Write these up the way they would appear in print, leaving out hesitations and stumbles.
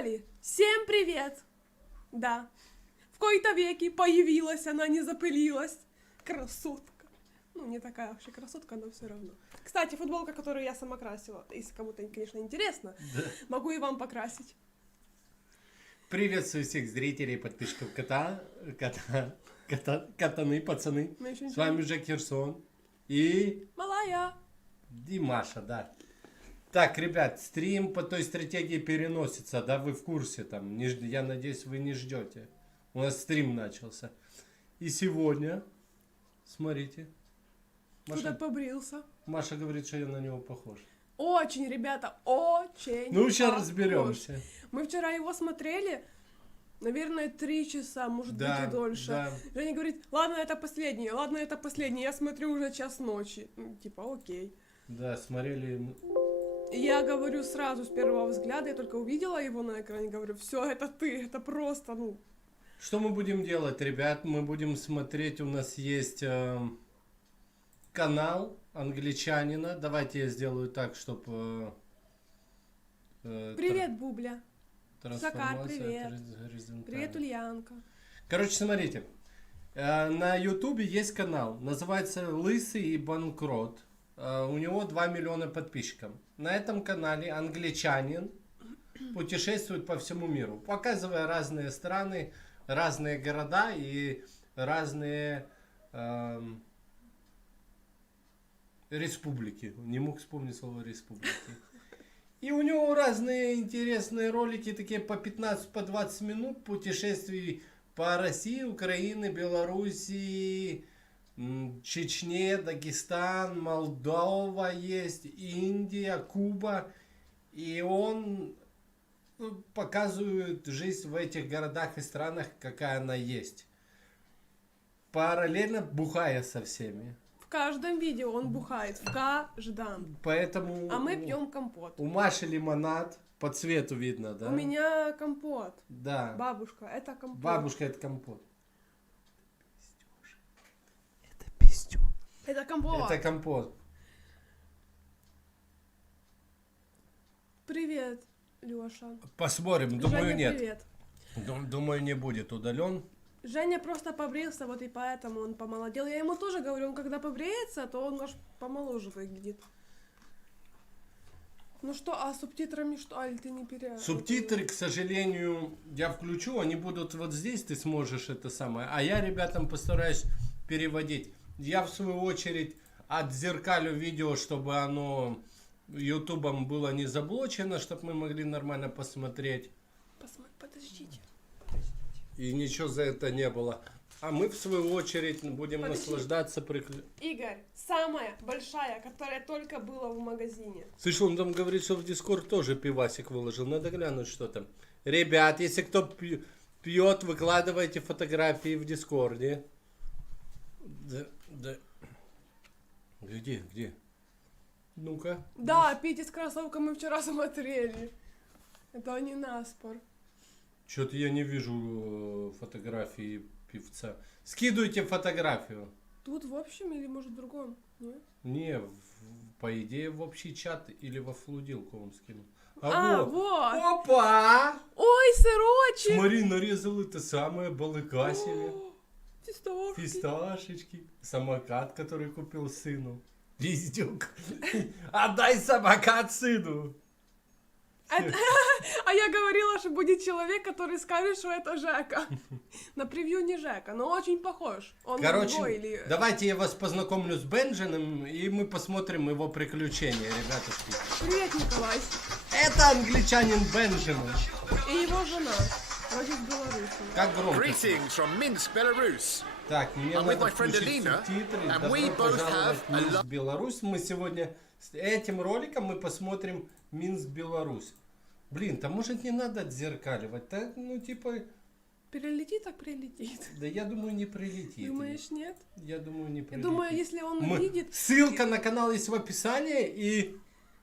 Поехали! Всем привет! Да, в кои-то веки появилась она, не запылилась. Красотка. Ну, не такая вообще красотка, но все равно. Кстати, футболка, которую я сама красила, если кому-то, конечно, интересно, да. Могу и вам покрасить. Приветствую всех зрителей и подписчиков катаны, пацаны. С вами Жек Херсон и... Малая. Маша, да. Так, ребят, стрим по той стратегии переносится, да, вы в курсе там. Я надеюсь, вы не ждете. У нас стрим начался. И сегодня, смотрите. Куда побрился? Маша говорит, что я на него похож. Очень, ребята, очень. Ну, сейчас разберемся. Мы вчера его смотрели, наверное, 3 часа, может быть и дольше. Да. Женя говорит, ладно, это последний, ладно, это последний. Я смотрю уже час ночи. Типа, окей. Да, смотрели... Я говорю сразу, с первого взгляда, я только увидела его на экране, говорю, все, это ты, это просто, ну... Что мы будем делать, ребят? Мы будем смотреть, у нас есть канал англичанина. Давайте я сделаю так, чтобы... Привет, Бубля. Сакар, привет. Привет, Ульянка. Короче, смотрите. На ютубе есть канал, называется Лысый и Bankrupt. У него 2 миллиона подписчиков. На этом канале англичанин путешествует по всему миру, показывая разные страны, разные города и разные республики. Не мог вспомнить слово республики. И у него разные интересные ролики, такие по 15-20 минут путешествий по России, Украине, Белоруссии, Чечне, Дагестан, Молдова есть, Индия, Куба. И он показывает жизнь в этих городах и странах, какая она есть. Параллельно бухая со всеми. В каждом видео он бухает, в каждом. Поэтому... А мы пьем компот. У Маши лимонад, по цвету видно, да? У меня компот. Да. Бабушка, это компот. Бабушка, это компот. Это компот. Это компот. Привет, Леша. Посмотрим, думаю, Женя, нет. Привет. Думаю, не будет удален. Женя просто побрился, вот и поэтому он помолодел. Я ему тоже говорю, он когда побреется, то он аж помоложе выглядит. Ну что, а с субтитрами что? Аль, ты не переводишь? Субтитры, к сожалению, я включу, они будут вот здесь, ты сможешь это самое. А я ребятам постараюсь переводить. Я в свою очередь отзеркалю видео, чтобы оно ютубом было не заблочено, чтобы мы могли нормально посмотреть. Подождите. И ничего за это не было. А мы в свою очередь будем наслаждаться Игорь, самая большая, которая только была в магазине. Слышь, он там говорит, что в Дискорд тоже пивасик выложил. Надо глянуть, что там. Ребят, если кто пьет, выкладывайте фотографии в Дискорде. Да. Где? Ну-ка. Да, Петя с кроссовком мы вчера смотрели. Это не наспор. Что-то я не вижу фотографии певца. Скидывайте фотографию. Тут в общем или может в другом? Нет? Не, по идее в общий чат или во флудилку он скинул. Вот. Опа! Ой, сырочек! Смотри, нарезал это самое балыка себе. Фисташки. Фисташечки. Самокат, который купил сыну. Пиздюк. Отдай самокат сыну. А я говорила, что будет человек, который скажет, что это Жека. На превью не Жека, но очень похож. Он короче, давайте я вас познакомлю с Бенджином, и мы посмотрим его приключения, ребятушки. Привет, Николай. Это англичанин Бенджин. И его жена. Вроде с Беларуси. Как громко. Greetings from Minsk, Belarus. Так, мне надо включить субтитры. Добро пожаловать в Минск, Беларусь. Мы сегодня с этим роликом мы посмотрим Минск, Беларусь. Блин, там может не надо отзеркаливать, так, ну типа... Перелетит, так прилетит. Да я думаю, не прилетит. Думаешь, нет? Я думаю, не прилетит. Я думаю, если он увидит... Ссылка на канал есть в описании и...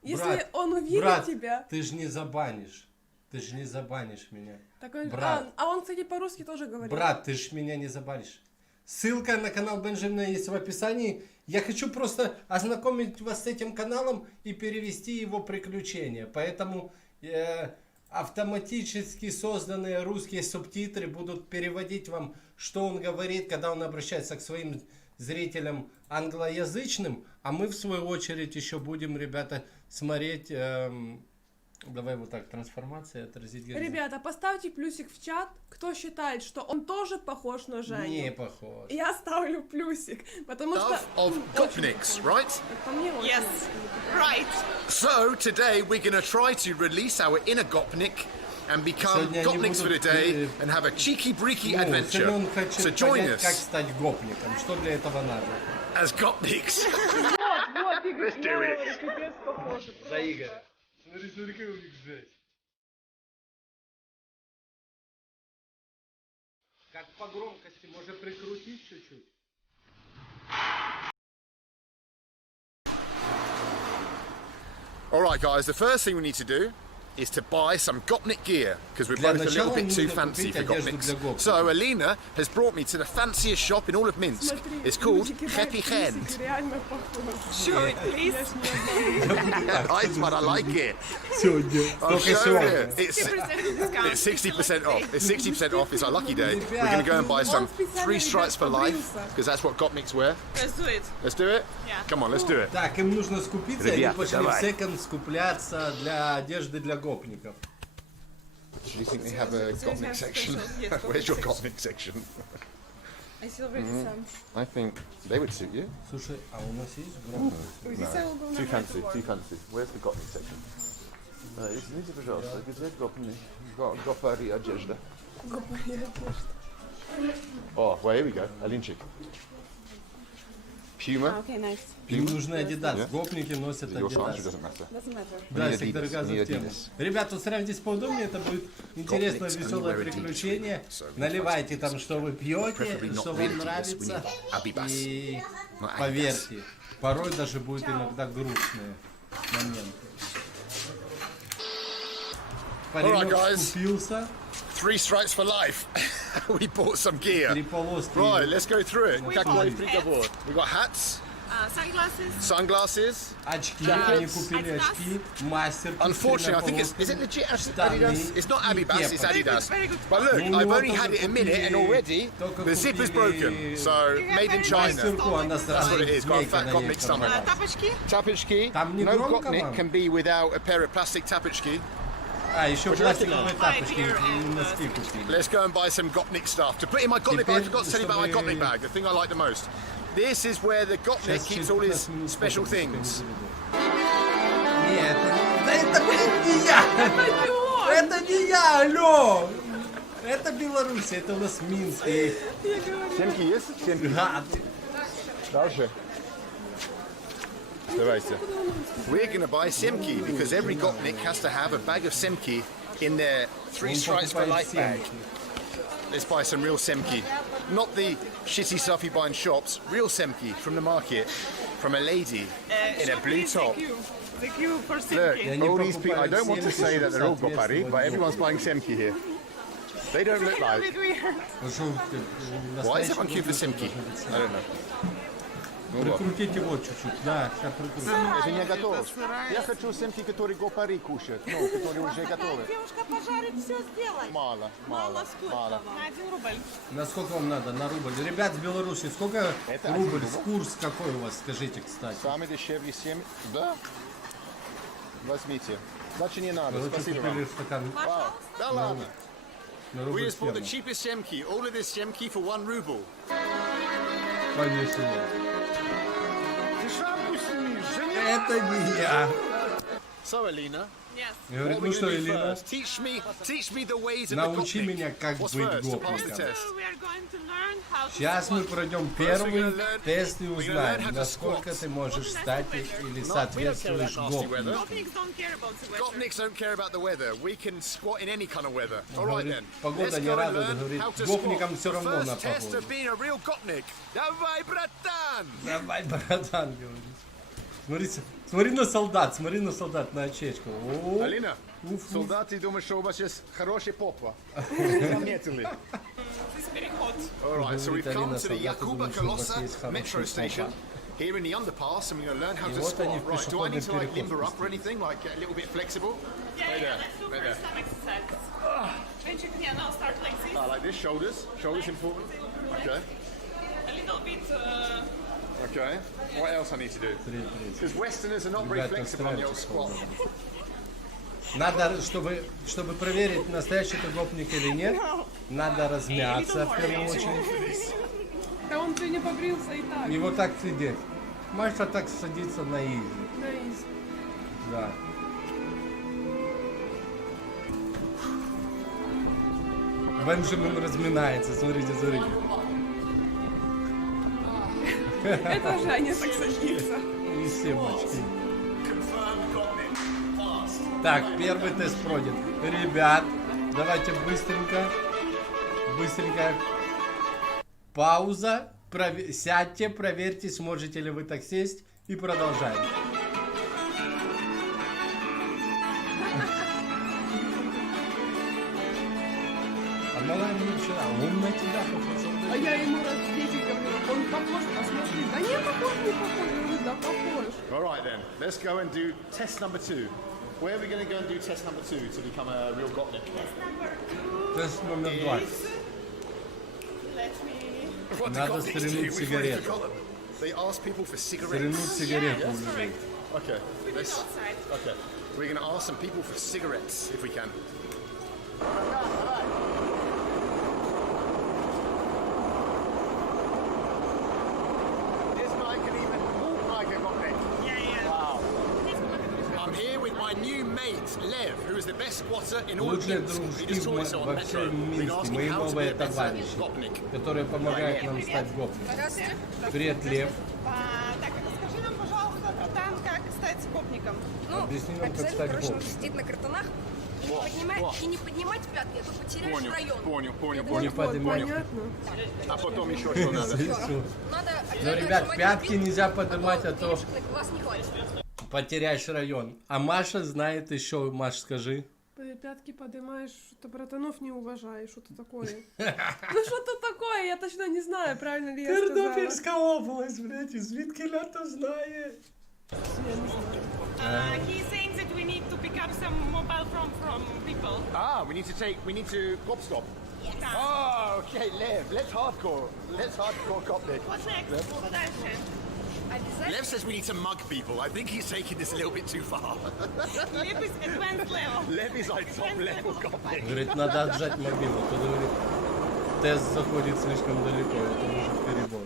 Если он увидит тебя... ты же не забанишь. Ты же не забанишь меня. Так он... Брат. А он, кстати, по-русски тоже говорит. Брат, ты же меня не забанишь. Ссылка на канал Бенджамина есть в описании. Я хочу просто ознакомить вас с этим каналом и перевести его приключения. Поэтому автоматически созданные русские субтитры будут переводить вам, что он говорит, когда он обращается к своим зрителям англоязычным, а мы в свою очередь еще будем, ребята, смотреть, давай вот так, трансформация, отразить. Ребята, поставьте плюсик в чат, кто считает, что он тоже похож на Женю. Не похож. Я ставлю плюсик, потому что... Of Gopniks, right? По мне очень. Yes, right. So today we're going to try to release our inner Gopnik and become Сегодня они Gopniks for the будут, day and have a cheeky breaky Ну, adventure. Семен хочет So join понять, как us стать гопником. Что для этого надо? as Gopniks. Вот, Игорь, Let's do it. капец похоже. За Игоря. Смотри, смотри, как у них жесть. Как по громкости, может прикрутить чуть-чуть? All right, guys. The first thing we need to do is to buy some Gopnik gear because we're both a little bit too fancy for Gopniks. So Alina has brought me to the fanciest shop in all of Minsk. Смотри, It's called люди кидают Happy Hand. плюсик, реально похож. Show it, please. Nice, but I like it. Сегодня. I'll Только show you. сегодня. It's 50% discount. It's 60% off. It's 60% off. It's our lucky day. We're going to go and buy some 3 stripes for life because that's what Gopniks wear. Let's do it. Let's do it. Yeah. Come on, let's do it. Так, им нужно скупиться, и они Ребята, пошли в давай. секонд скупляться для одежды для гопников. Do you think they have a Gopnik section? Yes, Where's your Gopnik Gopnik section? I see already some. I think they would suit you. Слушай, а у нас есть громкость? This I will go Too now fancy, to work. too fancy. Where's the Gopnik section? Извините, пожалуйста, где Gopnik? Gopari одежда. Oh, well, here we go. Alinchik. Puma. Okay, nice. Им нужны Adidas. Yeah. Гопники носят Your size, it Adidas. doesn't matter. Doesn't matter. Да, Need всегда Adidas, рассказывают need тему. Adidas. Ребята, устраивайтесь поудобнее, это будет интересное, Gopniks веселое only wear Adidas приключение. really, so Наливайте там, что вы пьете, Preferably not что really вам Adidas, we нравится. need Abibas. И Not поверьте, порой даже будет иногда грустные моменты. Паренек guys. скупился, 3 stripes for life. We bought some gear. три полоски. Right, let's go through it. We Какой bought приговор? We got hats, Sunglasses. sunglasses. Очки, Jackets. они купили Adidas. очки, мастер. Unfortunately, I think is it legit Adidas? It's not Abibas, it's Very good, Adidas. very good. But look, Ну, I've вот only только had it a minute and купили- already только the zip is купили broken. So, made in China. мастерку, она That's сразу what it is. Got a змейка fat на Gopnik ней stomach. порвалась. Тапочки. Tapachki. Там не No громко, Gopnik мам? can be without a pair of plastic tapachki. А, еще пластиковые Right тапочки here и and, носки купили. Let's go and buy some Gopnik stuff. To put in my Gopnik bag, I forgot to tell you about my Теперь, Gopnik bag, the thing I like the most. This is where the Gopnik Сейчас keeps через all 15 his минут special сколько things. Нет, да это, блин, не я! Это не я, алло! Это Беларусь, это у нас Минск. И Семки есть? Семки. гад. Дальше. Давайте. We're going to buy semki because every Gopnik has to have a bag of semki in their 3 Он stripes for покупает life bag. семки. Let's buy some real semki. Not the shitty stuff you buy in shops. Real semki from the market. From a lady in a blue top. The queue for Look, Silky. они all these people, I покупают don't want to семки, say that they're all чтобы Gopari, but соответствовать everyone's buying semki here. They don't look A like. bit weird. Ну, что, Why is настоящий everyone queuing for должен semki? быть I don't know. Ну вот. Прикрутить его чуть-чуть. Да, сейчас прикрутим. Это не готово. Я хочу семки, которые Gopari кушают, ну, которые уже готовы. Девушка пожарит, все сделай. Мало, мало, мало. На 1 рубль. На сколько вам надо? На рубль. Ребят с Беларуси, сколько Это рубль? один рубль. Курс какой у вас, скажите, кстати? Самый дешевый 7. Да. Возьмите. Значит, не надо. Вы Спасибо купили вам. стакан Вау. Да ладно. на We рубль just bought the схему. cheapest semki. All of this semki for 1 ruble. Повесили. Ты шапку сними, Это не я. So, Alina, Yes. Говорит, what ну we're что, going to do Элина, first? Teach me the ways of the научи Gopnik. меня, как What's быть first to pass the гопником. test? So we are going to learn how to Сейчас мы squat. пройдем we're первый gonna learn- тест и we're gonna learn узнаем, how to насколько squat. ты можешь стать или соответствуешь nasty weather. гопнику. Gopniks don't care about the weather. Gopniks don't care about the weather. We can squat in any kind of weather. All right Говорит, then. погода Let's не go and радует, learn говорит, how to гопникам squat. все The равно на first test погоду. of being a real Gopnik. Давай, братан! Давай, братан, говорит. Смотри на солдат, на очечку. О, Алина, уф. солдаты думают, что у вас есть хорошая попа. Заметили? This is very hot. All right, so we've Говорит come Алина, to the солдаты Yakuba думают, что у вас Kolossa есть metro хороший station. попа. here in the underpass, and we're going to learn how to вот squat. они в Right, do I need to like пешеходный limber переход up or anything, like get a little bit flexible? Yeah, Right yeah, there, let's do right first there. some exercises. Benching, yeah, now start like this. Like this, shoulders important. Okay, A little bit, okay. What else I need to do? Because Westerners are not very Ребята, flexible on the old squat. Надо, чтобы проверить, настоящий ты гопник или нет, надо размяться в первую очередь. Да он ты не побрился и так. И вот так сидеть. Маша так садится на изи. На изи. Да. Бенджамин разминается, смотрите. Это Женя так садится. И все бачки. Так, первый тест пройден. Ребят, давайте быстренько. Пауза. Сядьте, проверьте, сможете ли вы так сесть. И продолжаем. А малая мне вчера, он на тебя похож. А я ему раз в 10 говорю, он похож, посмотри. Да не похож, не похож. Я говорю, да похож. All right then, let's go and do test number 2. Where are we going to go and do test number 2 to become a real gopnik? Тест номер 2. Let me... What do Надо gopniks do? стрельнуть We've already сигарету. forgotten. They ask people for Стрельнуть cigarettes. сигарету у людей. Okay, Put it let's, outside. okay. We're going to ask some people for cigarettes if we can. This guy can even walk like a gopnik. Yeah, yeah. Wow. Please come back. I'm here with my new mate, Lev, who is the best squatter in all of Лучшие Minsk. He дружки just told us on во Metro. всем We've been Минске, asking мои how to be новые a better товарищи, gopnik. которые помогают нам стать гопниками. Здравствуйте. Привет, Лев. Так, расскажи нам, пожалуйста, братан, как стать гопником. Ну, Объясни нам, как обязательно стать проще гопником. сидеть на картонах и не поднимать пятки, а то потеряешь район. Понял. Не поднимай. Понятно. А потом еще что надо? Надо Но, обязательно ребят, нажимать пятки на нельзя спину, поднимать, а то денежек на глаз не хватит. потеряешь район. А Маша знает еще, Маш, скажи. Пятки поднимаешь, что братанов не уважаешь, что-то такое. Ну что-то такое, я точно не знаю, правильно ли я сказала. область, блядь, звідки лято знає. He's saying that we need to pick up some mobile from people. We need to gop stop. Oh, okay, Lev, let's hardcore gopnik. What's next? Что дальше? Обязательно. Lev says we need to mug people. I think he's taking this a little bit too far. Lev is advanced level. Lev is like top level gopnik. Говорит, надо отжать мобилу. Тут, говорит, тест заходит слишком далеко, это уже перебор.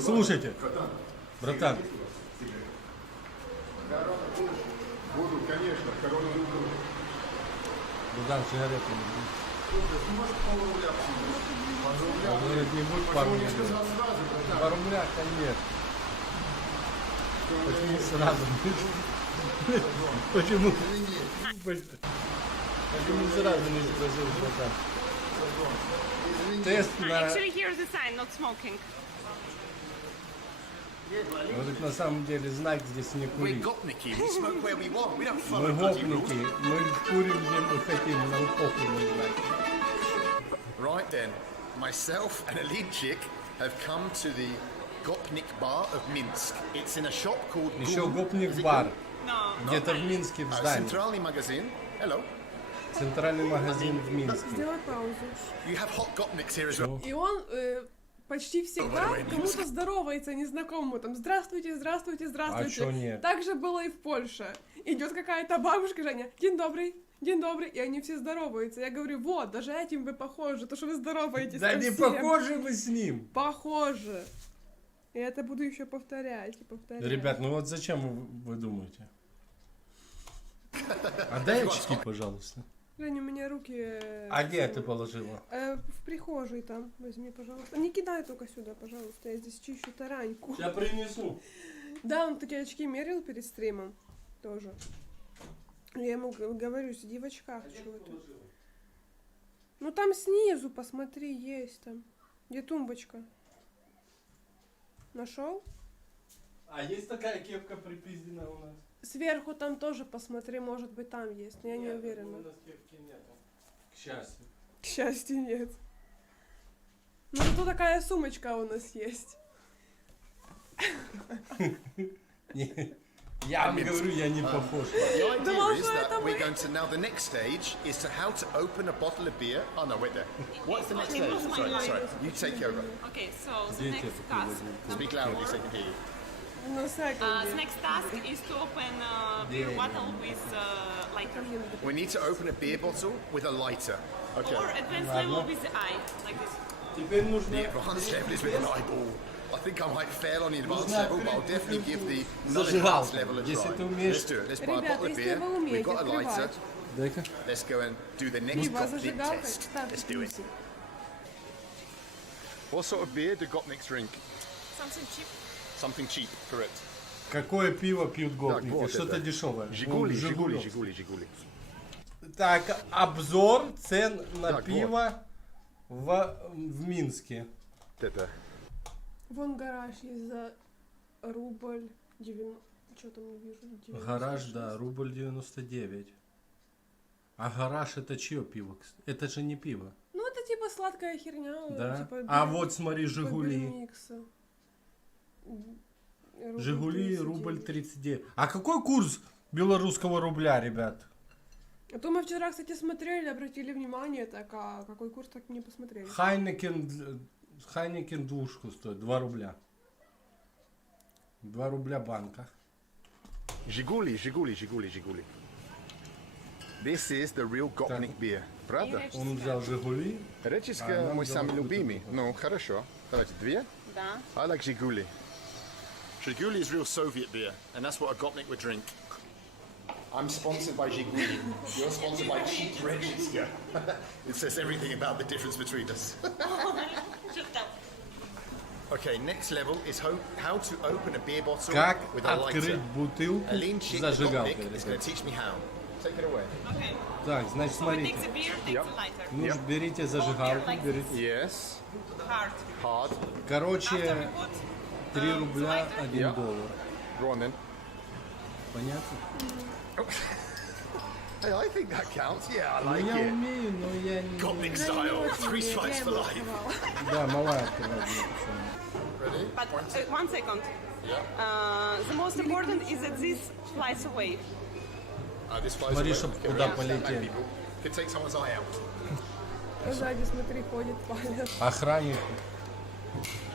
Слушайте, братан. Буду, конечно, Братан, сигарету не будет. Он говорит, не будет пару рублей. Пару рубля, конечно. Почему сразу? Почему? Почему сразу не спросил, братан? Тест на... Actually, here's the sign, not smoking. Вот на самом деле знак здесь не We're курить. gopniki. We smoke where we want. We don't Мы follow bloody гопники, rules. мы курим где мы хотим, нам похуй на знаки. Right then, myself and a lead chick have come to the Gopnik bar of Minsk. It's in a shop called Еще Gum. гопник Is it бар, No. где-то в Минске в здании. Centralny magazine. Hello. Центральный магазин в Минске. Сделай паузу. You have hot Gopniks here as well. И он почти всегда кому-то здоровается незнакомому. Там, здравствуйте, здравствуйте, здравствуйте. А чё нет? Так же было и в Польше. Идет какая-то бабушка, Женя, день добрый, и они все здороваются. Я говорю, вот, даже этим вы похожи, то, что вы здороваетесь Да со не всем. похожи мы с ним. Похоже. И это буду еще повторять и повторять. Ребят, ну вот зачем вы думаете? Отдай очки, пожалуйста. Женя, у меня руки... А где ты положила? В прихожей там, возьми, пожалуйста. Не кидай только сюда, пожалуйста, я здесь чищу тараньку. Я принесу. Да, он такие очки мерил перед стримом тоже. Я ему говорю, сиди в очках, чего ты. Ну там снизу, посмотри, есть там. Где тумбочка? Нашел? А есть такая кепка припиздена у нас? Сверху там тоже посмотри, может быть там есть, но я не уверена. У нас кепки нету. К счастью. К счастью, нет. Ну зато такая сумочка у нас есть. Я вам говорю, я не похож. The idea Думал, is что that это we're мы. going to now the next stage is to how to open a bottle of beer. Oh no, wait there. What's the next stage? Sorry. You take over. Okay, so the next task. Speak loudly so I can hear you. На секунду. The next task is to open a beer bottle with lighter. We need to open a beer bottle with a lighter. Okay. Or advanced level with the eye, like this. Теперь нужно... The advanced level is with an eyeball. I think I might fail on the advanced level, but I'll definitely give the non-advanced level a try. Если ты умеешь... Let's do it. Let's buy a Ребята, bottle of если beer. вы We've умеете got a lighter. открывать Дай-ка. Let's go and do the next пиво Gopnik зажигалкой, test. ставьте Let's do it. плюсик. What sort of beer do Gopniks drink? Something cheap. Something cheap, correct. Какое пиво пьют гопники? вот Что-то это. дешевое. Жигули, Жигулев. Жигули. Так, обзор цен на Так, пиво в Минске. Это. Вон гараж есть за рубль 90... Что там не вижу? 96. Гараж, да, рубль 99. А гараж это чье пиво? Это же не пиво. Ну, это типа сладкая херня. Да? Типа, А вот смотри, типа Жигули. бирмикса. Рубль Жигули 39. рубль 39. А какой курс белорусского рубля, ребят? А то мы вчера, кстати, смотрели, обратили внимание, так, а какой курс так не посмотрели. Хайнекен двушку стоит 2 рубля. 2 рубля банка. Жигули. This is the real Gopnik beer. Правда? Он взял Жигули. Речиска мой самый любимый. Ну, хорошо. Давайте 2. Да. I like Жигули. Жигули is real Soviet beer, and that's what a Gopnik would drink. I'm sponsored by Žiguli. You're sponsored by cheap Regiska. It says everything about the difference between us. Okay, next level is how to open a beer bottle Как with a lighter. открыть бутылку Aline Chick зажигалкой. Gopnik is going to teach me how. Take it away. Okay. Так, значит, So we take смотрите. the beer, take the lighter. Ну, берите зажигалку, Like берите. Yes. Hard. Hard. Короче, After we put 3 рубля, lighter. 1 Yeah. доллар. Go on then. Понятно? Hey, I think that counts. Yeah, I Ну, like я it. умею, но я не... Gopnik style. 3 strikes for life. Да, малая открывать. мне пацаны. Ready? But 1 second. Yeah. The most important is that this flies away. This flies Смотри, away. чтоб Okay, куда stand back, полетели. people. Could take someone's eye out. Сзади, смотри, ходит, палец. Охранник.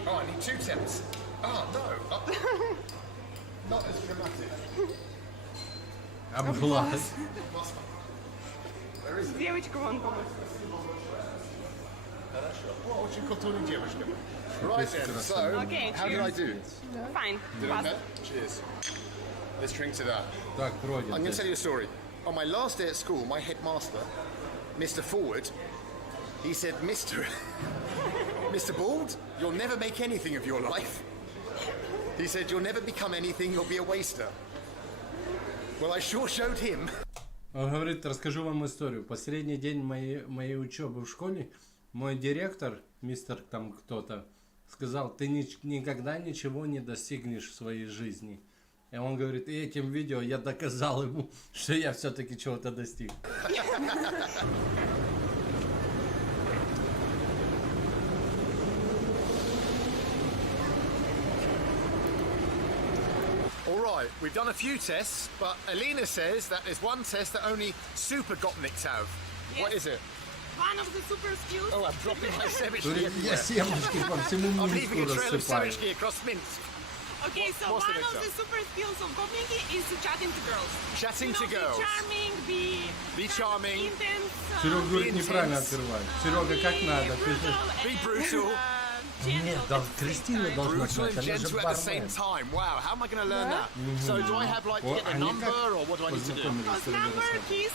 Oh, I need 2 temps. Oh, no. Not as dramatic. Обглаз. Девочка вон помощь. What would you call Tony девочка? Right then, so, Okay, how did I do? Fine. Did I Pass. okay? Cheers. Let's drink to that. Так, I'm going to пройдет. tell you a story. On my last day at school, my headmaster, Mr. Forward, he said, Mr. Bald, you'll never make anything of your life. He said, you'll never become anything, you'll be a waster. Well, I sure showed him. Он говорит, расскажу вам историю. Последний день моей учебы в школе мой директор, мистер там кто-то, сказал, ты никогда ничего не достигнешь в своей жизни. И он говорит, и этим видео я доказал ему, что я все-таки чего-то достиг. All right, we've done a few tests, but Alina says that there's one test that only super Gopniks have. What is it? One of the super skills. Oh, I'm dropping my ceviche Я everywhere. семечки по всему I'm leaving Минску a trail of рассыпаю. ceviche across Minsk. Okay, so What's the one next of the one? super skills of Gopnik is chatting to girls. Chatting to Be girls. charming, Be charming. intense. Серега говорит, Intense. неправильно открывать. Серега, как надо? Be brutal. Нет, Кристина должна Brutal знать, and она же gentle at the same бармен. time. Wow, how am I going to learn that? So do I have like to get the Они number как or what do I need to do? познакомились, Серега Number, рассказывает. kiss,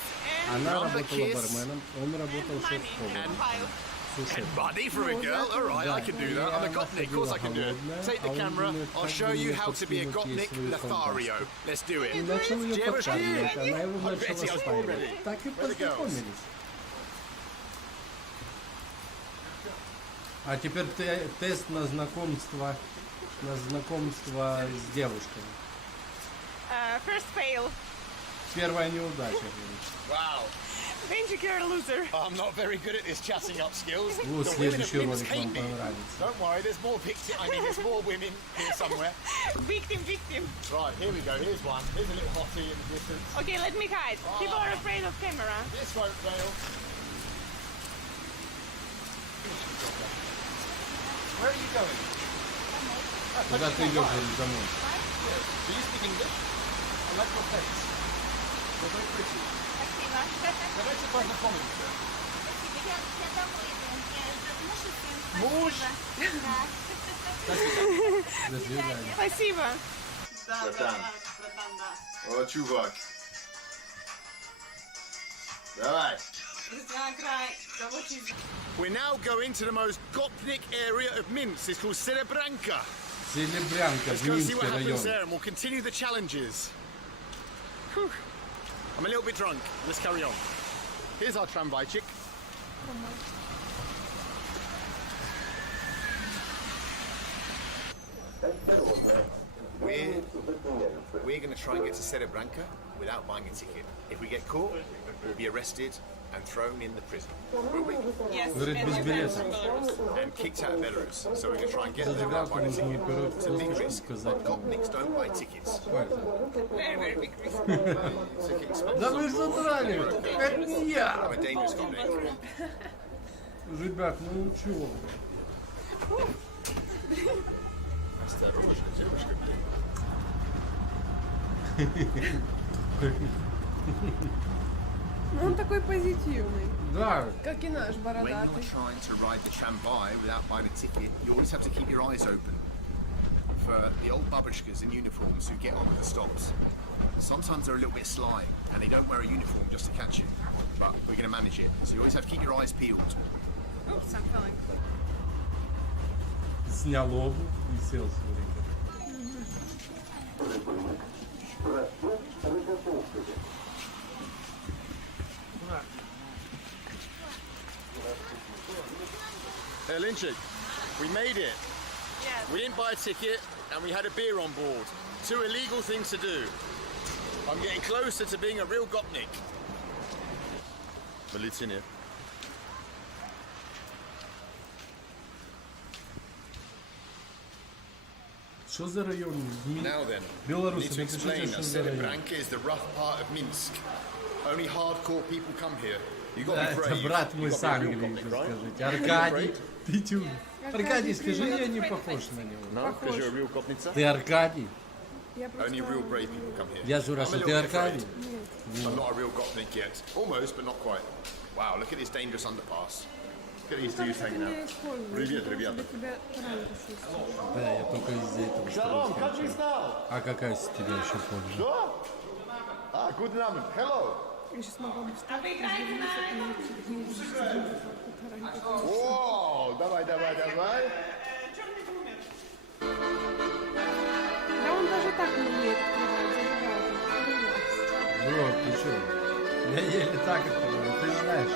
and Она Number, работала kiss. барменом, он работал money. шеф-поваром. And file. Слушай, Money for a girl? All right, I can do that. I'm a Gopnik, of course I can do it. Take the camera, I'll show you how to be a Gopnik Lothario. Let's do it. и начал ее Девушки, подкармливать, она его I'm начала ready, I was спаивать. ready. Так и Where the girls? познакомились. А теперь тест на знакомство с девушками. First fail. Первая неудача, говорит. Wow. Then Benji, you're a loser. I'm not very good at this chatting up skills. Вот The women of следующий Minsk ролик hate вам me. понравится. Don't worry, there's more victims. I mean, there's more women here somewhere. Victim. Right, here we go. Here's one. Here's a little hottie in the distance. Okay, let me hide. People are afraid of camera. This won't fail. Where are you going? Куда ты идешь, говорит, домой? Do you speak English? I like your face. You're very pretty. Спасибо. Давайте познакомимся. Я домой иду. Это муж и сын. Муж? До свидания. Спасибо. Братан. О, чувак. Давай. We're now going to the most Gopnik area of Minsk. It's called Serebranka. Селебрянка, Let's go see what Минский happens район. there and we'll continue the challenges. Whew. I'm a little bit drunk. Let's carry on. Here's our tramvaychik. We're going to try and get to Serebranka without buying a ticket. If we get caught, we'll be arrested and thrown in the prison. Will we? Yes, Говорит, без билета. And kicked out of Belarus. So we're going to try and get there without Зажигалку buying a нужно не ticket. It's a big просто risk. сказать. Gopniks don't buy tickets. very big risk. Ticket expenses Да вы on board. задрали! Это не я! I'm a dangerous Gopnik. Ребят, ну чего? Осторожно, девушка, блин. Ну, он такой позитивный, Да, как и наш When бородатый. you're trying to ride the tramway without buying a ticket, you always have to keep your eyes open for the old babushkas in uniforms who get on at the stops. Sometimes they're a little bit sly and they don't wear a uniform just to catch you. But we're going to manage it. So you always have to keep your eyes peeled. Oops, I'm falling. снял обувь и сел смотрите. Hey, Linchik, we made it. Yes. We didn't buy a ticket and we had a beer on board. Two illegal things to do. I'm getting closer to being a real Gopnik. Militinia. Что за район? Now then, Беларусь, need to напишите, explain что that за район. Serebranka is the rough part of Minsk. Only hardcore people come here. You got Да, to be это brave. брат мой You с gotta be a real Англии, Gopnik, что right? скажите. Аркадий, Петюн. Аркадий, скажи, я не похож на него. No, because you're a real Gopnica. Ты Аркадий? Я просто... Only real brave people come here. Я Жура, I'm a что little ты bit afraid. Аркадий? I'm not a real Gopnik yet. Almost, but not quite. Wow, look at this dangerous underpass. Look at these dudes hanging out. Привет, ребята. Да, я только из-за этого. Shalom, country style. А какая с тебя еще помню? Sure. Ah, guten Abend. Hello. Я сейчас могу А вы играете на Whoa, давай. черный бумер. Да он даже так не умеет открывать, Бро, ты что? Я еле так открываю, ты знаешь.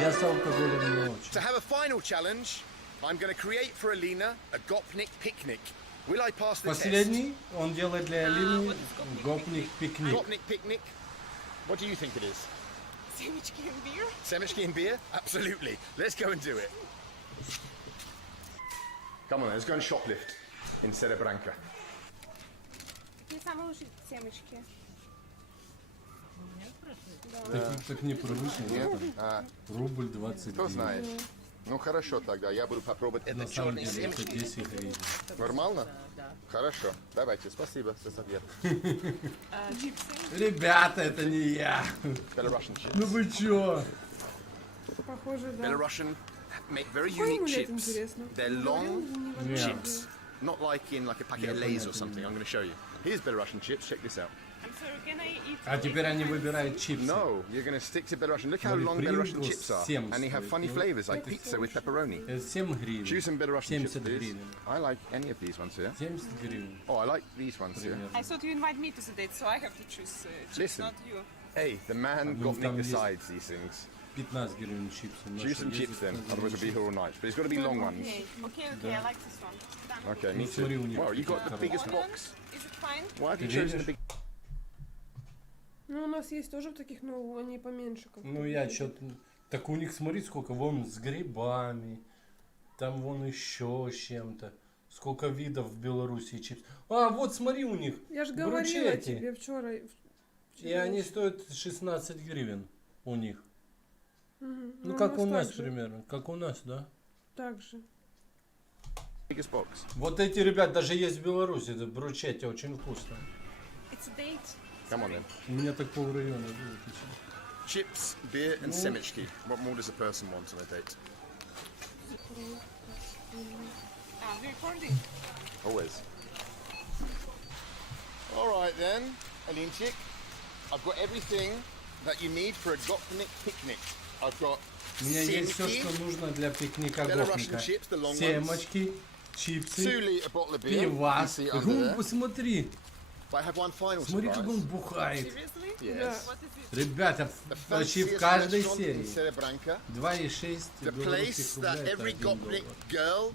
Я с алкоголем не очень. To have a final challenge, I'm going to create for Alina a Gopnik picnic. Will I pass the Последний он делает для Алины вот из гопник test? пикник. Gopnik picnic. What do you think it is? Семечки and beer. Semishki and beer? Absolutely. Let's go and do it. Come on, let's go and shoplift in Serebranka. Какие самые лучшие семечки? Так непривычно. Нет? Рубль 20 Кто гривен. знает? Ну хорошо тогда, я буду попробовать это На самом черные деле это семечки. 10 гривен. Нормально? Хорошо. Давайте, спасибо за совет. Ребята, это не я. Belarusian chips. Ну вы чё? Похоже, да. Belarusian make very Какой unique амулет, chips. интересно? They're long Yeah. chips. Not like in like a packet of Lay's or something. I'm going to show you. Here's Belarusian chips. Check this out. I'm sorry, can I eat? А теперь они выбирают чипсы. No, you're going to stick to Belarusian. Look how Говорит, long Belarusian Pringles chips are. 7 And they have стоит. funny Ну, flavors like pizza with pepperoni. Это 7 гривен. Choose some Belarusian chips, 70 please. гривен. I like any of these ones here. 70 гривен. Oh, I like these ones here. I thought you invite me to the date, so I have to choose chips, Listen. not you. Hey, the man Ну, Gopnik там есть decides these things. 15 гривен чипсы. Choose some chips then, otherwise we'll be here all night. But it's got to be long ones. Okay, I like this one. Done. Okay, me смотри, у too. них Wow, you got the какие biggest Onion, box. is it fine? Why have you Ты chosen the видишь? big? Ну, у нас есть тоже в таких, но они поменьше. Как Ну, я что-то... Так у них, смотри, сколько вон с грибами, там вон еще с чем-то. Сколько видов в Беларуси чипсов. А, вот смотри у них. Я же говорила бручетти. тебе вчера. И они стоят 16 гривен у них. Мгм. Ну, как у нас так же. примерно. Как у нас, да? Так же. Biggest box. Вот эти, ребят, даже есть в Беларуси. Это бручетти, очень вкусно. It's a date. Come on then. У меня так полрайона было. Chips, beer, and semichki. What more does a person want on a date? We're recording. Always. All right then, Alinchik. I've got everything that you need for a Gopnik picnic. I've got У меня есть все, что нужно для пикника гопника. chips, the long ones. Семечки, чипсы, 2 litre bottle of beer. You пивас. see it under there. Посмотри. But I have one final Смотри, как он surprise. бухает. Seriously? Yes. What is it? Ребята, The почти в fanciest каждой restaurant in серии. Cerebranca. 2,6 The place белорусских that рубля. every Это $1. Gopnik girl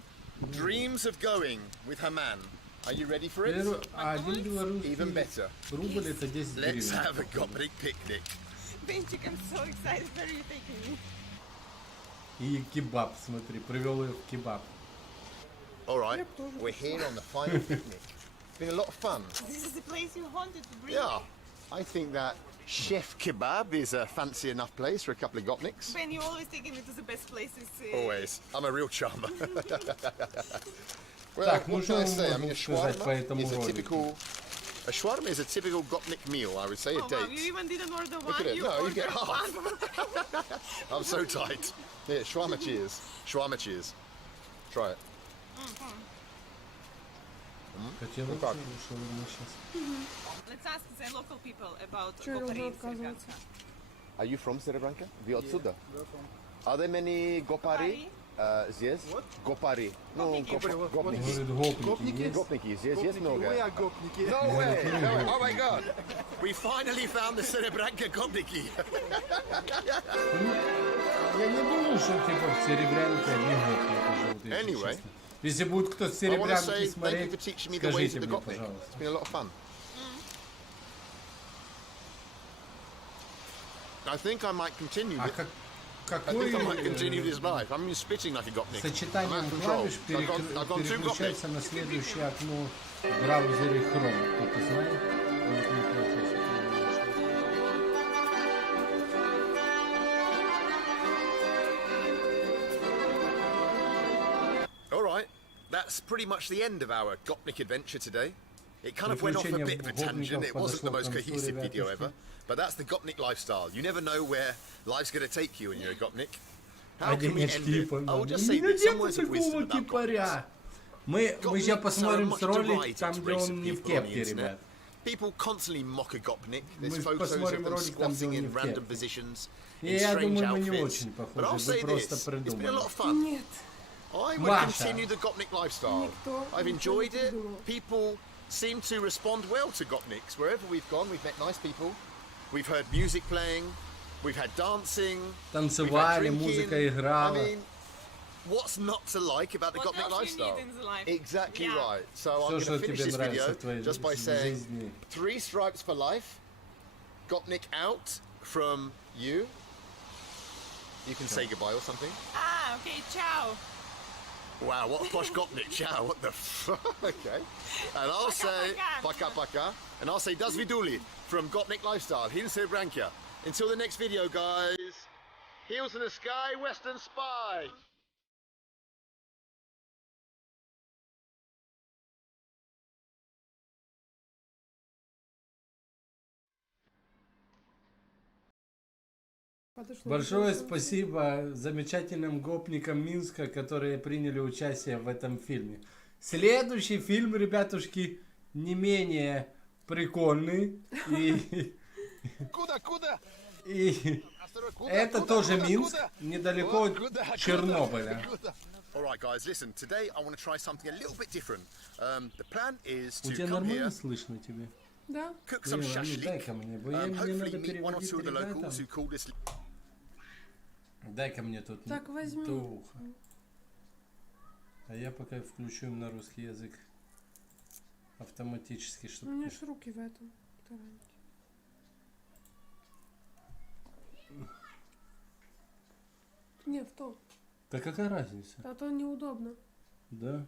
dreams of going with her man. Are you ready for it? А один белорусский Even better. рубль это 10 Let's гривен. have a Gopnik picnic. Benchik, I'm so excited. Where are you taking me? И кебаб, смотри, привел ее в кебаб. All right, we're here on the final picnic. It's been a lot of fun. This is the place you wanted to bring. Yeah, I think that Chef Kebab is a fancy enough place for a couple of Gopniks. Ben, you always taking me to the best places. Always. I'm a real charmer. Well, Так, ну what что can I мы say? I можем mean, a сказать по shawarma этому is a ролику? typical... A shawarma is a typical Gopnik meal, I would say, a Oh, wow, you date. even didn't order Look one. at it. You No, you ordered get half. one. I'm so tight. Yeah, shawarma cheers. Shawarma cheers. Try it. Хотела Ну как? шаурму сейчас. Let's ask the local people about Чё я должна Gopari отказываться? Are you from Cerebranca? Вы отсюда? Are there many Gopari? Здесь? Gopari. Ну, Gopniki. Говорит, гопники есть? Гопники здесь есть много? No way! Oh my god! We finally found the Cerebranca Gopniki! Ну, я не думаю, что типа в Серебрянке одни гопники живут, если Anyway, честно. Если будет кто с I want to say Серебрянки thank you смотреть, for teaching me the ways скажите of the мне, Gopnik. пожалуйста. It's been a lot of fun. I think I might continue А this. I какой think I might continue this life. I'm spitting like a Gopnik. I'm сочетанием out of control. клавиш I've gone too Gopnik. переключается на следующее окно в браузере Chrome? Кто-то знает? Вот неплохо, если ты не All right, that's pretty much the end of our Gopnik adventure today. It kind of went off a Приключения bit of a tangent. It wasn't the most подошло к концу, cohesive video ребятушки. ever. But that's the Gopnik lifestyle. You never know where life's going to take you when you're a Gopnik. How can we end Одиночки it? по I will нам. just У say меня this. Some нету words of wisdom такого about Gopniks. кипаря. Мы сейчас посмотрим с ролик, там где он не в кепке, ребят. People constantly mock a Gopnik. There's Мы photos of посмотрим them ролик там, где squatting он не in в random кепке. positions И in я strange думаю, мы не outfits. очень But I'll похожи, say вы просто this. It's been a придумали. lot of fun. Нет. I would Маша. continue the Gopnik lifestyle. Никто I've ничего enjoyed не it. придумал. People seem to respond well to Gopniks. Wherever we've gone, we've met nice people. We've heard music playing. We've had dancing. Танцевали, we've had музыка drinking. играла. I mean, what's not to like about the What Gopnik else you lifestyle? need in the life? Exactly Yeah. right. So I'm Всё, going что to finish тебе this нравится video в твоей just by saying жизни. 3 stripes for life. Gopnik out from you. You can say goodbye or something. Ah, okay, ciao. Wow, what a posh Gopnik. Ciao, what the fuck? Okay. And I'll say paka paka. And I'll say das viduli from Gopnik Lifestyle, Hinse Branca. Until the next video, guys. Heels in the sky, Western Spy. Подошло Большое к концу. спасибо замечательным гопникам Минска, которые приняли участие в этом фильме. Следующий фильм, ребятушки, не менее прикольный. Куда? И это тоже Минск, недалеко от Чернобыля. Alright guys, listen, today I want to try something a little bit different. The plan is У to тебя come нормально here, слышно тебе? Да. cook some Блин, а ну shashlik, дай-ка мне, бо мне hopefully надо meet one or переводить two of the ребятам. locals who call this... Дай-ка мне тут Так, возьми. то ухо. А я пока включу им на русский язык автоматически, У чтобы... меня ж руки в этом таранте. Не, в то. Да какая разница? А то неудобно. Да.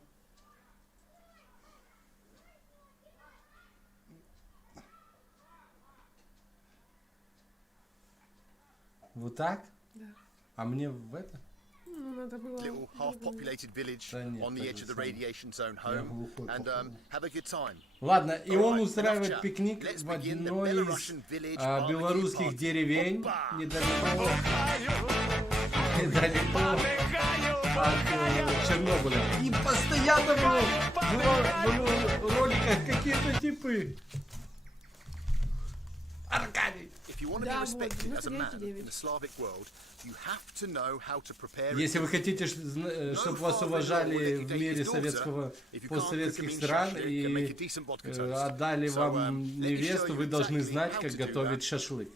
Вот так? Да. А мне в это? Ну, надо было... Little half-populated village Да нет, on the так edge же of the самое. radiation zone Я home, глухой, and походу. have a good time. Ладно, и он Alright, устраивает enough chat. пикник Let's в begin the одной из Belarusian village barbecue белорусских party. деревень, Опа! недалеко от Чернобыля. И постоянно в роликах какие-то типы. Аркадий. If you want to be Да, respected вот, as a man 99. in the Slavic world, you have to know how to prepare. Если вы хотите, чтобы вас уважали в мире советского, постсоветских стран и отдали вам невесту, вы должны знать, как готовить шашлык.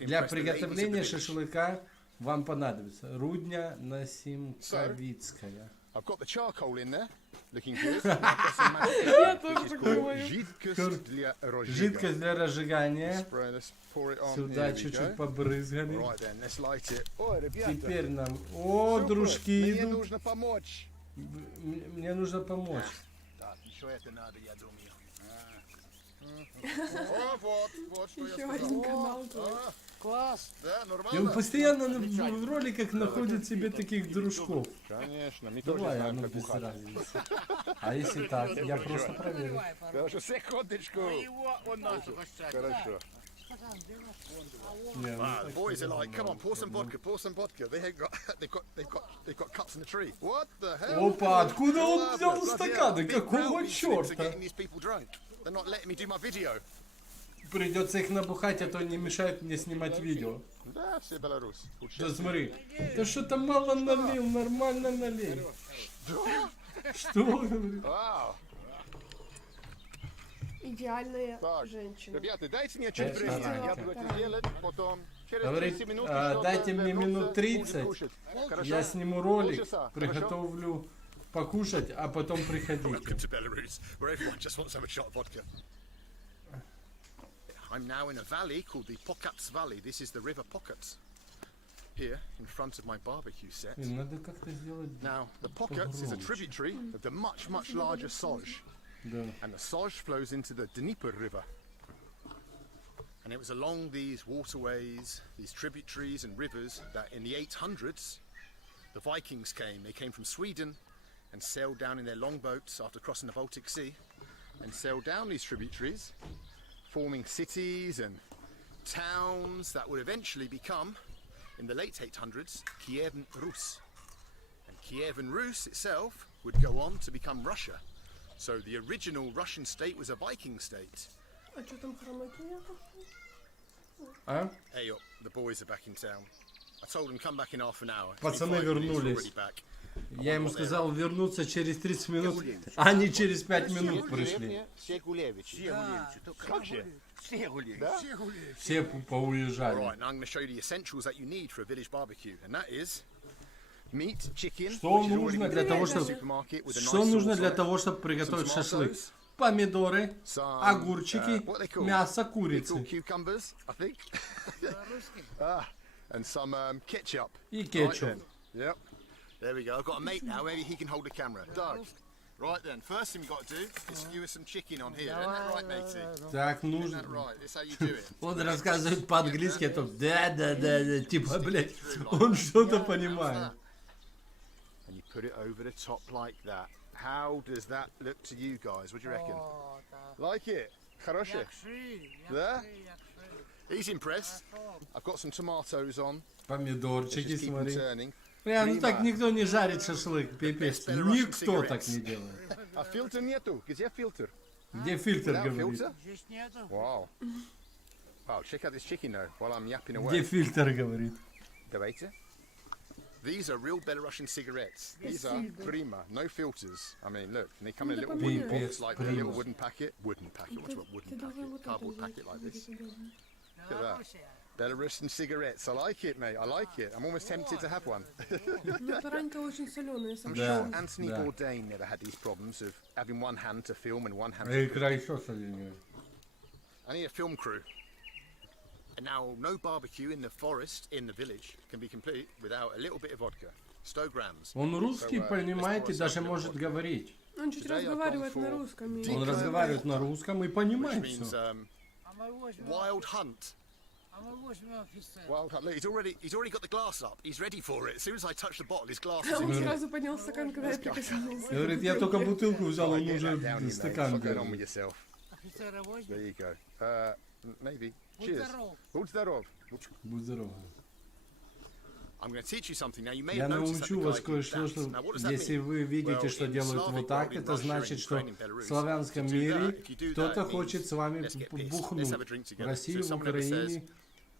Для приготовления шашлыка вам понадобится рудня Насимковицкая. I've got the charcoal in there, looking good. Я тоже так думаю. Жидкость для розжига. Жидкость для разжигания. Spray, let's pour it on. Сюда Here we чуть-чуть go. побрызгали. Right then, let's light it. Ой, ребята, Теперь нам... О, дружки мне идут. нужно помочь. Мне нужно помочь. Так, еще это надо, я думаю. О, вот, что я Еще сказал. один канал твой. Класс, да, И нормально? он постоянно в роликах находит себе таких дружков. Конечно, мы тоже Давай, знаем, оно как без бухать. разницы. А если так? Я просто проверю. Хорошо, секундочку. Хорошо. Не, ну Wow, the так boys are нормально. like, come on, pour some vodka. They ain't got, they've got cuts in the tree. What the hell? Опа, откуда он Bloody взял hell. стаканы? Big Какого brownie slips are черта? getting these people drunk. They're not letting me do my video. Придется их набухать, а то не мешает мне снимать видео. Да, все Беларусь. Да смотри, ты что-то мало налил, нормально налей. Что говорит? Вау. Идеальная Так, женщина. ребята, дайте мне чуть времени. Я буду это делать, потом через Говорит, 30 минут дайте мне минут 30, будем кушать. Хорошо? я сниму ролик, Полчаса, приготовлю покушать, а потом приходите. Welcome to Belarus, where everyone just wants to have a shot of vodka. I'm now in a valley called the Pokats Valley. This is the river Pokats. Here, in front of my barbecue set. Надо как-то сделать. Now, the Pokats is a tributary of the much larger Soj. Да. And the Soj flows into the Dnieper River. And it was along these waterways, these tributaries and rivers, that in the 800s, the Vikings came. They came from Sweden and sailed down in their longboats after crossing the Baltic Sea and sailed down these tributaries, forming cities and towns that would eventually become, in the late 800s, Kievan Rus. And Kievan Rus itself would go on to become Russia. So the original Russian state was a Viking state. А что там хромаки нету? А? Hey up, the boys are back in town. I told them come back in half an hour. Пацаны In 5 minutes, вернулись. already back. Я ему сказал вернуться через 30 минут, а они через 5 минут пришли. Все поуезжали. Right, now I'm going to show you the essentials that you need for a village barbecue, and that is meat, chicken, Что which has already нужно been для cooked того, in the чтобы supermarket with a что nice нужно sauce для on it. того, чтобы приготовить Some шашлык? tomatoes, Помидоры, some, огурчики, what are they called? мясо They're курицы called cucumbers, I think. And some ketchup. и Right кетчуп. then. Yep. There we go. I've got a mate now. Maybe he can hold the camera. Doug. Right then. First thing we've got to do is skewer some chicken on here. Isn't that right, matey? Так Isn't нужно. that right? This is how you do it. Он рассказывает по-английски, а то да, типа, блядь, он что-то понимает. And you put it over the top like that. How does that look to you guys? What do you reckon? Like it? Хорошо? Да? He's impressed. I've got some tomatoes on. Помидорчики, Just keep them смотри. turning. Бля, ну так никто не жарит шашлык, пипец. Никто так не делает. А фильтр нету? Где фильтр? Где фильтр, Without говорит? filter? Wow. Wow, check out this chicken though, while I'm yapping Где away. фильтр, говорит? Давайте. These are real Belarusian cigarettes. These are prima, no filters. I mean, look, and they come in a little wooden box, like a little wooden packet. Wooden packet, what's a wooden packet? Cardboard packet like this. Look at that. Belarusian cigarettes. I like it, mate. I like it. I'm almost tempted to have one. Ну, таранька очень соленая. I'm Да, sure Anthony да. Bourdain never had these problems of having one hand to film and one hand А to икра еще соленее. I need a film crew. And now, no barbecue in the forest, in the village, can be complete without a little bit of vodka. 100 grams. Он русский, понимает, и даже может говорить. Он чуть разговаривает на русском. Он разговаривает на русском и понимает Which means все. wild hunt. Wild hunt. Look, he's already got the glass up. He's ready for it. As soon as I touch the bottle, his glass is Он in. сразу поднял стакан, когда я прикоснулся. Говорит, я только бутылку взял, он уже стакан Get on with берет. yourself. There you go. Maybe. Cheers. Будь здоров. Будь здоров. I'm going to teach you something. Now, you may Я have noticed that научу the вас guy did кое-что, that. что Now, what does that если mean? вы видите, Well, что in делают Slavic вот так, world, in это Russia, значит, in что Ukraine, in в Belarus, славянском if you do мире that, if you do that, кто-то it хочет means с вами let's get pissed. Let's бухнуть. have a drink В together. России, So в someone ever says,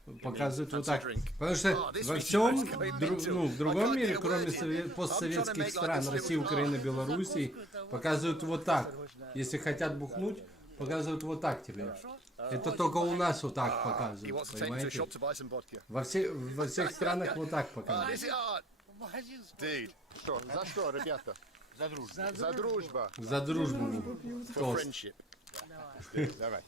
Украине показывают вот "Fancy a так. drink?" Потому что this во video всем, is going mental. в другом I can't мире, get a кроме word in. постсоветских I'm trying to make стран, like this России, little Украины, laugh. Белоруссии, показывают вот так. Если хотят бухнуть, показывают вот так тебе. Это только у нас вот так He показывают, wants to take me to a понимаете? shop to buy some vodka. Во всех странах вот так Is показывают. it hard? Dude. Что? За что, ребята? За дружбу. За дружбу. За дружбу. For Тост. friendship. Давай.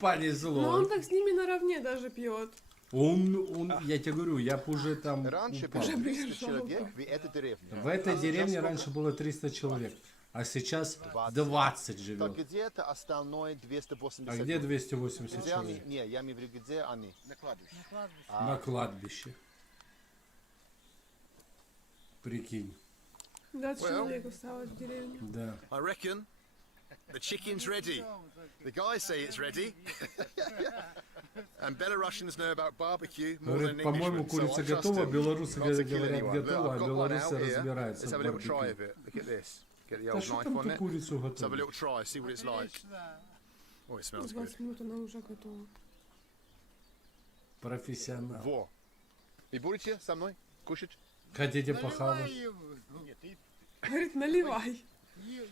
Но Повезло. он так с ними наравне даже пьет. Я тебе говорю, я б уже там Раньше упал. было 300 человек в этой деревне. В этой деревне раньше было 300 человек, а сейчас 20 Так живет. где-то остальное 280. А где 280 Где они? человек? Не, я имею в виду, где они? На кладбище. Прикинь, 20 человек осталось в деревне. да. I reckon the chicken's ready. The guys say it's ready. And Belarusians know about barbecue more than Говорит, по-моему, Englishmen, so курица I trust готова, them белорусы not to kill говорят anyone. готово, Look, а I've got one белорусы out here. разбираются Let's в have a little try барбекю. of it. Look at this. Get the Да old что knife там on ту it. курицу Let's have a готовить? little try, see what it's like. Oh, it smells good. 20 минут она уже готова. Профессионал. Во. И будете со мной кушать? Хотите похавать? Говорит, наливай.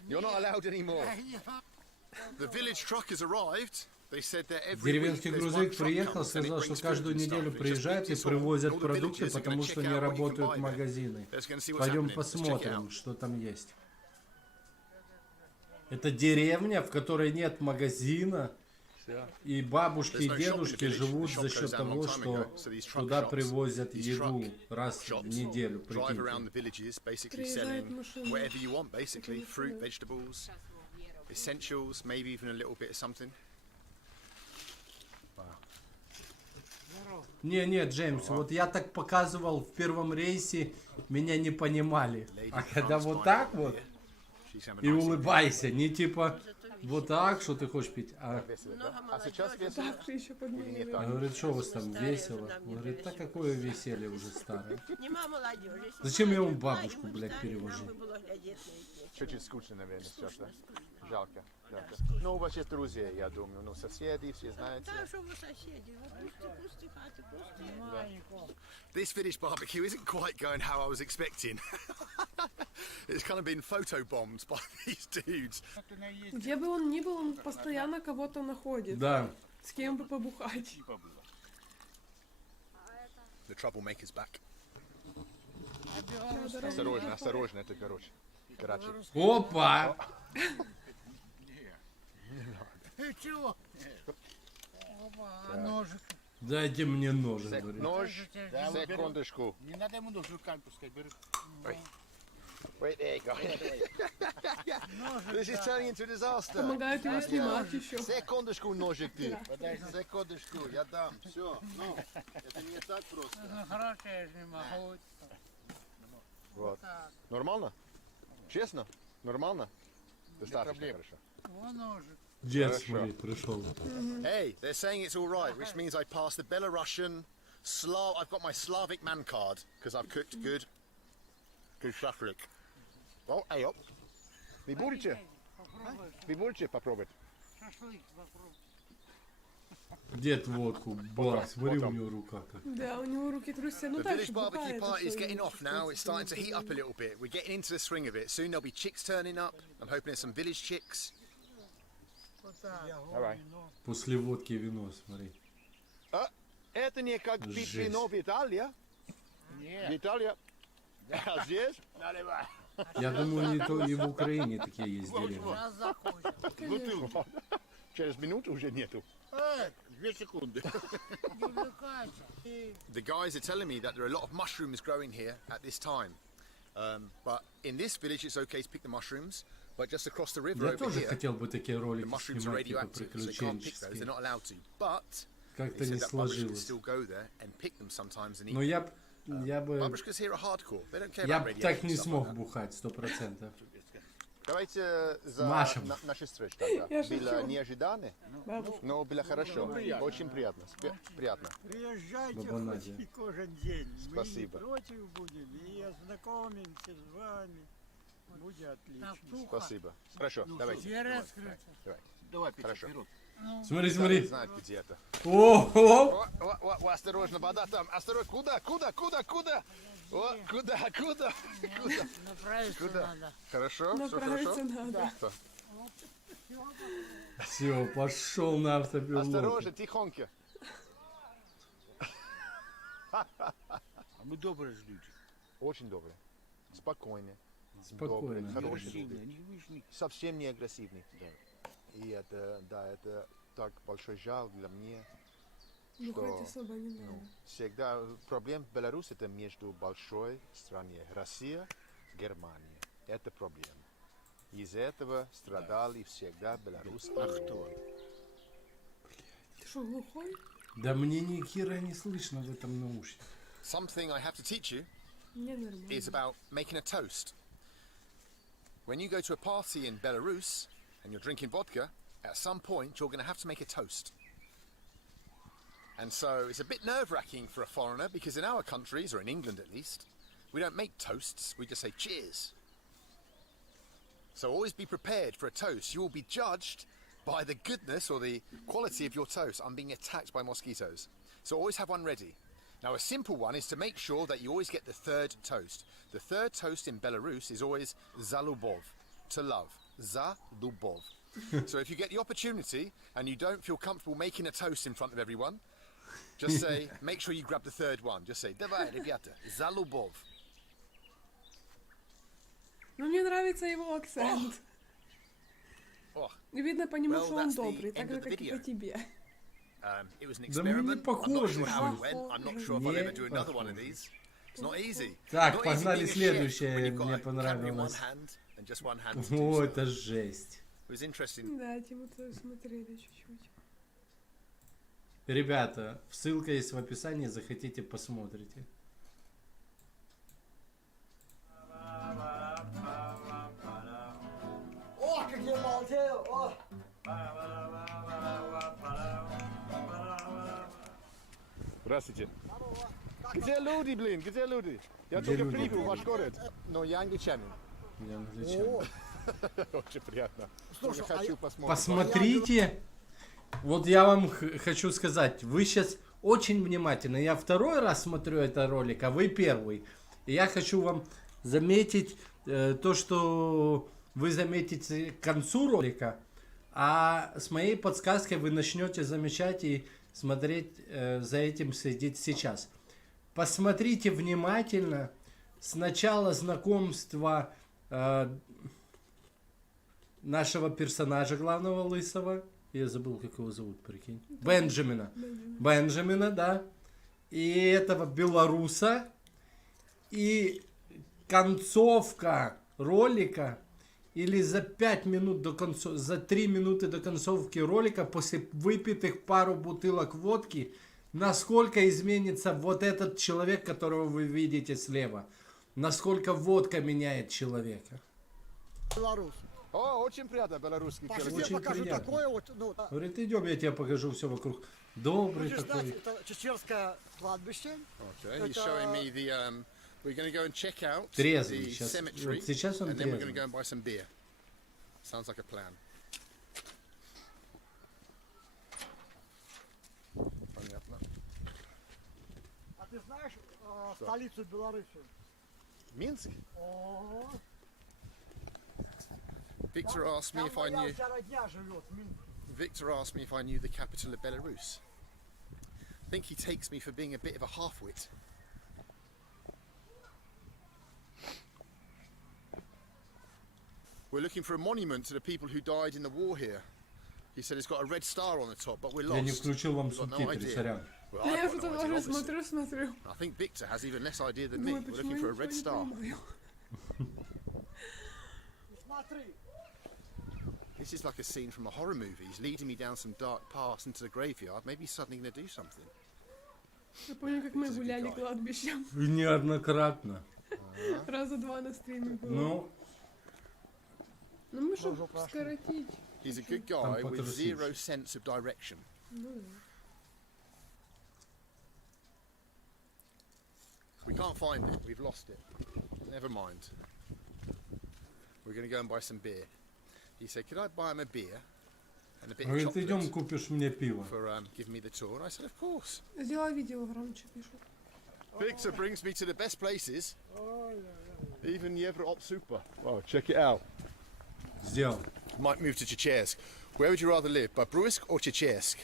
You're not allowed anymore. The village truck has arrived. They said that every week Деревенский there's one грузовик truck приехал, comes and it сказал, что brings food каждую and stuff. неделю It just приезжают и brings it on. привозят All the продукты, villagers are потому gonna что check не out what you can работают buy there. магазины. Let's go and see what's Пойдем happening. Let's check it посмотрим, out. что там есть. Это деревня, в которой нет магазина, и бабушки и дедушки живут за счет того, что туда привозят еду раз в неделю. Drive around the Прикиньте. villages, basically Приезжает selling машина. whatever you want, basically fruit, vegetables, essentials, maybe even a little bit of something. Не, Джеймс, вот я так показывал в первом рейсе, меня не понимали. А когда вот так вот, She's having и a nice улыбайся, не типа вот так, что ты хочешь пить, а А сейчас весело? Так ты еще подмигиваешь. говорит, что у вас там весело? Он говорит, да какое веселье уже старое. Нема молодежи. Зачем я ему бабушку, блядь, перевожу? Чуть-чуть скучно, наверное, сейчас, да? Жалко. Жалко. Ну, у вас есть друзья, я думаю, ну, соседи, все знаете. Да, что вы соседи? Пусти хаты, пусти. This village barbecue isn't quite going how I was expecting. It's kind of been photobombed by these dudes. Где бы он ни был, он постоянно кого-то находит. Да, С кем бы побухать. The troublemaker's back. Да, дорогой. Осторожно, осторожно, это, короче. опа! Чего? Ножик. Дайте мне ножик, говорит. Нож, секундочку. Не надо ему нож руками пускай, бери. Wait, there you go. This is turning into a disaster. Помогает его снимать еще. Секундочку, ножик ты. Секундочку, я дам. Все, ну, это не так просто. Ну хорошо, я же не могу. Вот. Нормально? Честно? Нормально? Достаточно хорошо. Вон ножик. Дед, смотри, пришел. Hey, they're saying it's all right, which means I passed the Belarusian Slav. I've got my Slavic man card because I've cooked good shashlik. Oh, hey up. Вы будете? Вы будете попробовать? Шашлык попробуй. Дед водку, ба, смотри, у него рука как. Да, у него руки трусятся. Ну The так, village barbecue бухает. party is getting off now. It's starting to heat up a little bit. We're getting into the swing of it. Soon there'll be chicks turning up. I'm hoping there's some village chicks. All right. После водки вино, смотри. Это не как пить Жесть. вино в Италии. В Италии. А здесь? Я думаю, и в Украине такие есть деревни. Сейчас закончим. Бутылку. Через минуту уже нету. 2 секунды. Не увлекайся. The guys are telling me that there are a lot of mushrooms growing here at this time. But in this village, it's okay to pick the mushrooms. But just across the river Я over тоже here, хотел бы такие the ролики mushrooms are снимать, типа radioactive, so they can't pick those. They're приключенческие. not allowed to. But Как-то they не said that babushkas сложилось. still go there and pick them sometimes and eat Но them. я бы Babushkas here are hardcore. They don't care я about б radiation так не and stuff смог like that. бухать 100%. Давайте за Маша. наши встречи тогда. Я шучу. Было неожиданно, Бабушка. но было хорошо. Очень приятно. Приятно. Приезжайте Баба Надя. хоть каждый день. Спасибо. Мы не против будем и ознакомимся с вами. Будет отлично. Спасибо. Хорошо, давайте. Дверь открыта. Давай, Петя, Хорошо. вперед. Смотри, Не смотри. знают, где это. О, О, осторожно, вода там. Осторожно, куда? О, куда? Направиться Куда? надо. Хорошо, все Направиться хорошо. надо. все, пошел на автопилот. Осторожно, тихонько. А мы добрые же люди. Очень добрые. Спокойные. Спокойно. Добрые, хорошие Агрессивные, люди. не видишь, не- Совсем не агрессивные. И это так большой жаль для меня. Бухать Что? особо не надо. Всегда проблем в Беларуси это между большой страной Россия, Германия. Это проблема. Из этого страдали всегда белорусские. А кто? Ты что, глухой? Да мне ни хера не слышно в этом наушнике. Something I have to teach you Мне нормально. is about making a toast. When you go to a party in Belarus and you're drinking vodka, at some point you're going to have to make a toast. And so it's a bit nerve-wracking for a foreigner because in our countries, or in England at least, we don't make toasts, we just say cheers. So always be prepared for a toast. You will be judged by the goodness or the quality of your toast. I'm being attacked by mosquitoes. So always have one ready. Now a simple one is to make sure that you always get the third toast. The third toast in Belarus is always zalubov, to love. Zalubov. So if you get the opportunity and you don't feel comfortable making a toast in front of everyone, just say, make sure you grab the third one. Just say, давай, ребята, zalubov. Ну, мне нравится его акцент. Oh, И видно по нему, Well, что он that's the добрый, end так of же, the как и по video. тебе. it was an Да мне не experiment. I'm not похоже, sure how it что went. I'm not sure if I'll ever do another one of these. It's not easy. Так, Not easy погнали being a chef следующее, when you've got мне a camera in one понравилось. hand and just one hand to do О, stuff. это жесть. It was interesting. Да, Тиму-то смотрели чуть-чуть. Ребята, ссылка есть в описании, захотите, посмотрите. О, как я молодею! О! Здравствуйте. Где люди, блин? Где люди? Я Где только люди? прибыл в ваш город, но я англичанин. Я англичанин. Очень приятно. Слушай, Я хочу посмотреть. Посмотрите, вот я вам хочу сказать, вы сейчас очень внимательно, я второй раз смотрю этот ролик, а вы первый. И я хочу вам заметить то, что вы заметите к концу ролика, а с моей подсказкой вы начнете замечать и смотреть, за этим следить сейчас. Посмотрите внимательно сначала знакомства нашего персонажа главного лысого. Я забыл, как его зовут, прикинь. Бенджамина, да. И этого белоруса. И концовка ролика, или за 5 минут до конца, за 3 минуты до концовки ролика, после выпитых пару бутылок водки, насколько изменится вот этот человек, которого вы видите слева. Насколько водка меняет человека. Белорус. О, очень приятно, белорусский Паша, человек. тебе покажу приятно. такое вот, ну, Говорит, идем, я тебе покажу все вокруг. Добрый будешь знать, такой. это чечерское кладбище. Okay, he's showing me the. We're going to go and check out Трезвый. the Сейчас, cemetery, вот сейчас он and then we're going to трезвый. go and buy some beer. Sounds like a plan. Понятно. А ты знаешь столицу Беларуси? Minsk? О, Victor asked me там if I моя knew. вся родня живет. в Минске. Victor asked me if I knew the capital of Belarus. I think he takes me for being a bit of a half-wit. We're looking for a monument to the people who died in the war here. He said it's got a red star on the top, but we're Я не lost. включил вам Got no субтитры, idea. сорян. Well, Я I've что-то got no idea, тоже obviously. смотрю. I think Victor has even less idea than me. Думаю, We're почему looking я for a ничего red не star. понимаю. Смотри. This is like a scene from a horror movie. He's leading me down some dark paths into the graveyard. Maybe he's suddenly going to do something. Я помню, как мы гуляли кладбищем. И неоднократно. Раза два на стриме было. Ну, Ну мы чтобы скоротить. He's a good guy Там with потрясающе. zero sense of direction. We can't find it. We've lost it. Never mind. We're going to go and buy some beer. He said, could I buy him a beer and a bit of говорит, идем chocolate купишь мне пиво. for giving me the tour? And I said, of course. Сделала видео громче, пишут. Victor brings me to the best places. Even Yevro Super. Wow, check it out. Сделал. Might move to Chechyrsk. Where would you rather live, Bobruisk or Chechyrsk?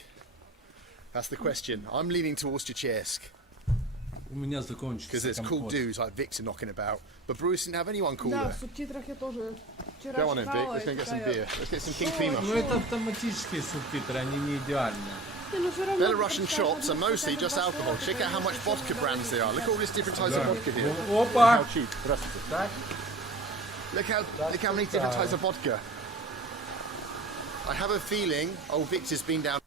That's the question. I'm leaning towards Chechyrsk У меня because закончится there's cool компот. dudes like Victor knocking about. Bobruisk didn't have anyone Да, cooler. в субтитрах я тоже вчера Go on then, Vic. читала. Let's go and get some такая, beer. Let's get some King Что? Prima. Ну это автоматические субтитры, они не идеальные. Не, ну всё равно Belarusian просто shops are хотя бы mostly just два alcohol. слова, Check out how much которые vodka очень brands there are. Look at all these different types Да. of vodka here. Опа! How cheap. Так? Look how many different types of vodka. I have a feeling old Victor's been down.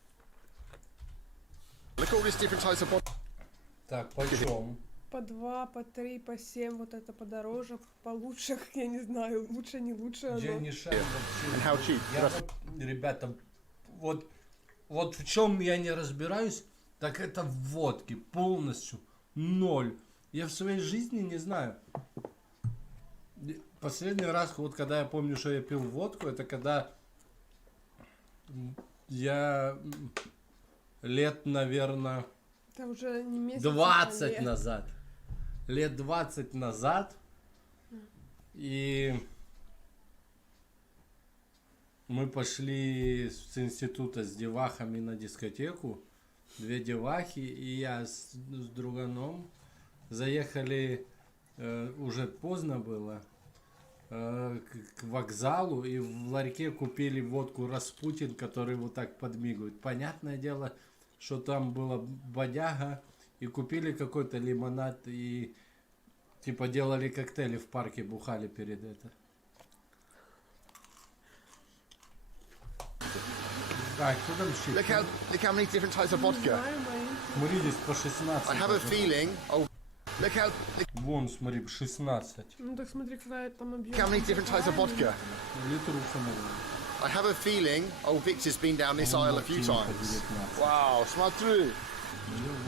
Look at all these different types of vodka. Так, почем? По 2, по 3, по 7, вот это подороже, получше, я не знаю, лучше, не лучше Я оно. не шарю And how вообще. cheap. Я вот, ребята, вот в чем я не разбираюсь, так это в водке. Полностью. Ноль. Я в своей жизни не знаю. Последний раз, вот когда я помню, что я пил водку, это когда я лет, наверное, Это уже не месяц. 20 назад. Лет 20 назад. И мы пошли с института с девахами на дискотеку. 2 девахи и я с друганом заехали, уже поздно было, к вокзалу и в ларьке купили водку Распутин, который вот так подмигивает. Понятное дело, что там была бодяга, и купили какой-то лимонад и типа делали коктейли в парке, бухали перед это. Так, что там еще? Look how many different types of vodka. Смотри, здесь по 16. I have a feeling. Oh, look Вон, смотри, 16. Ну так смотри, какая там объем. how many different types of vodka. Литруха, наверное. I have a feeling old Victor's been down this aisle a few times. Wow, смотри.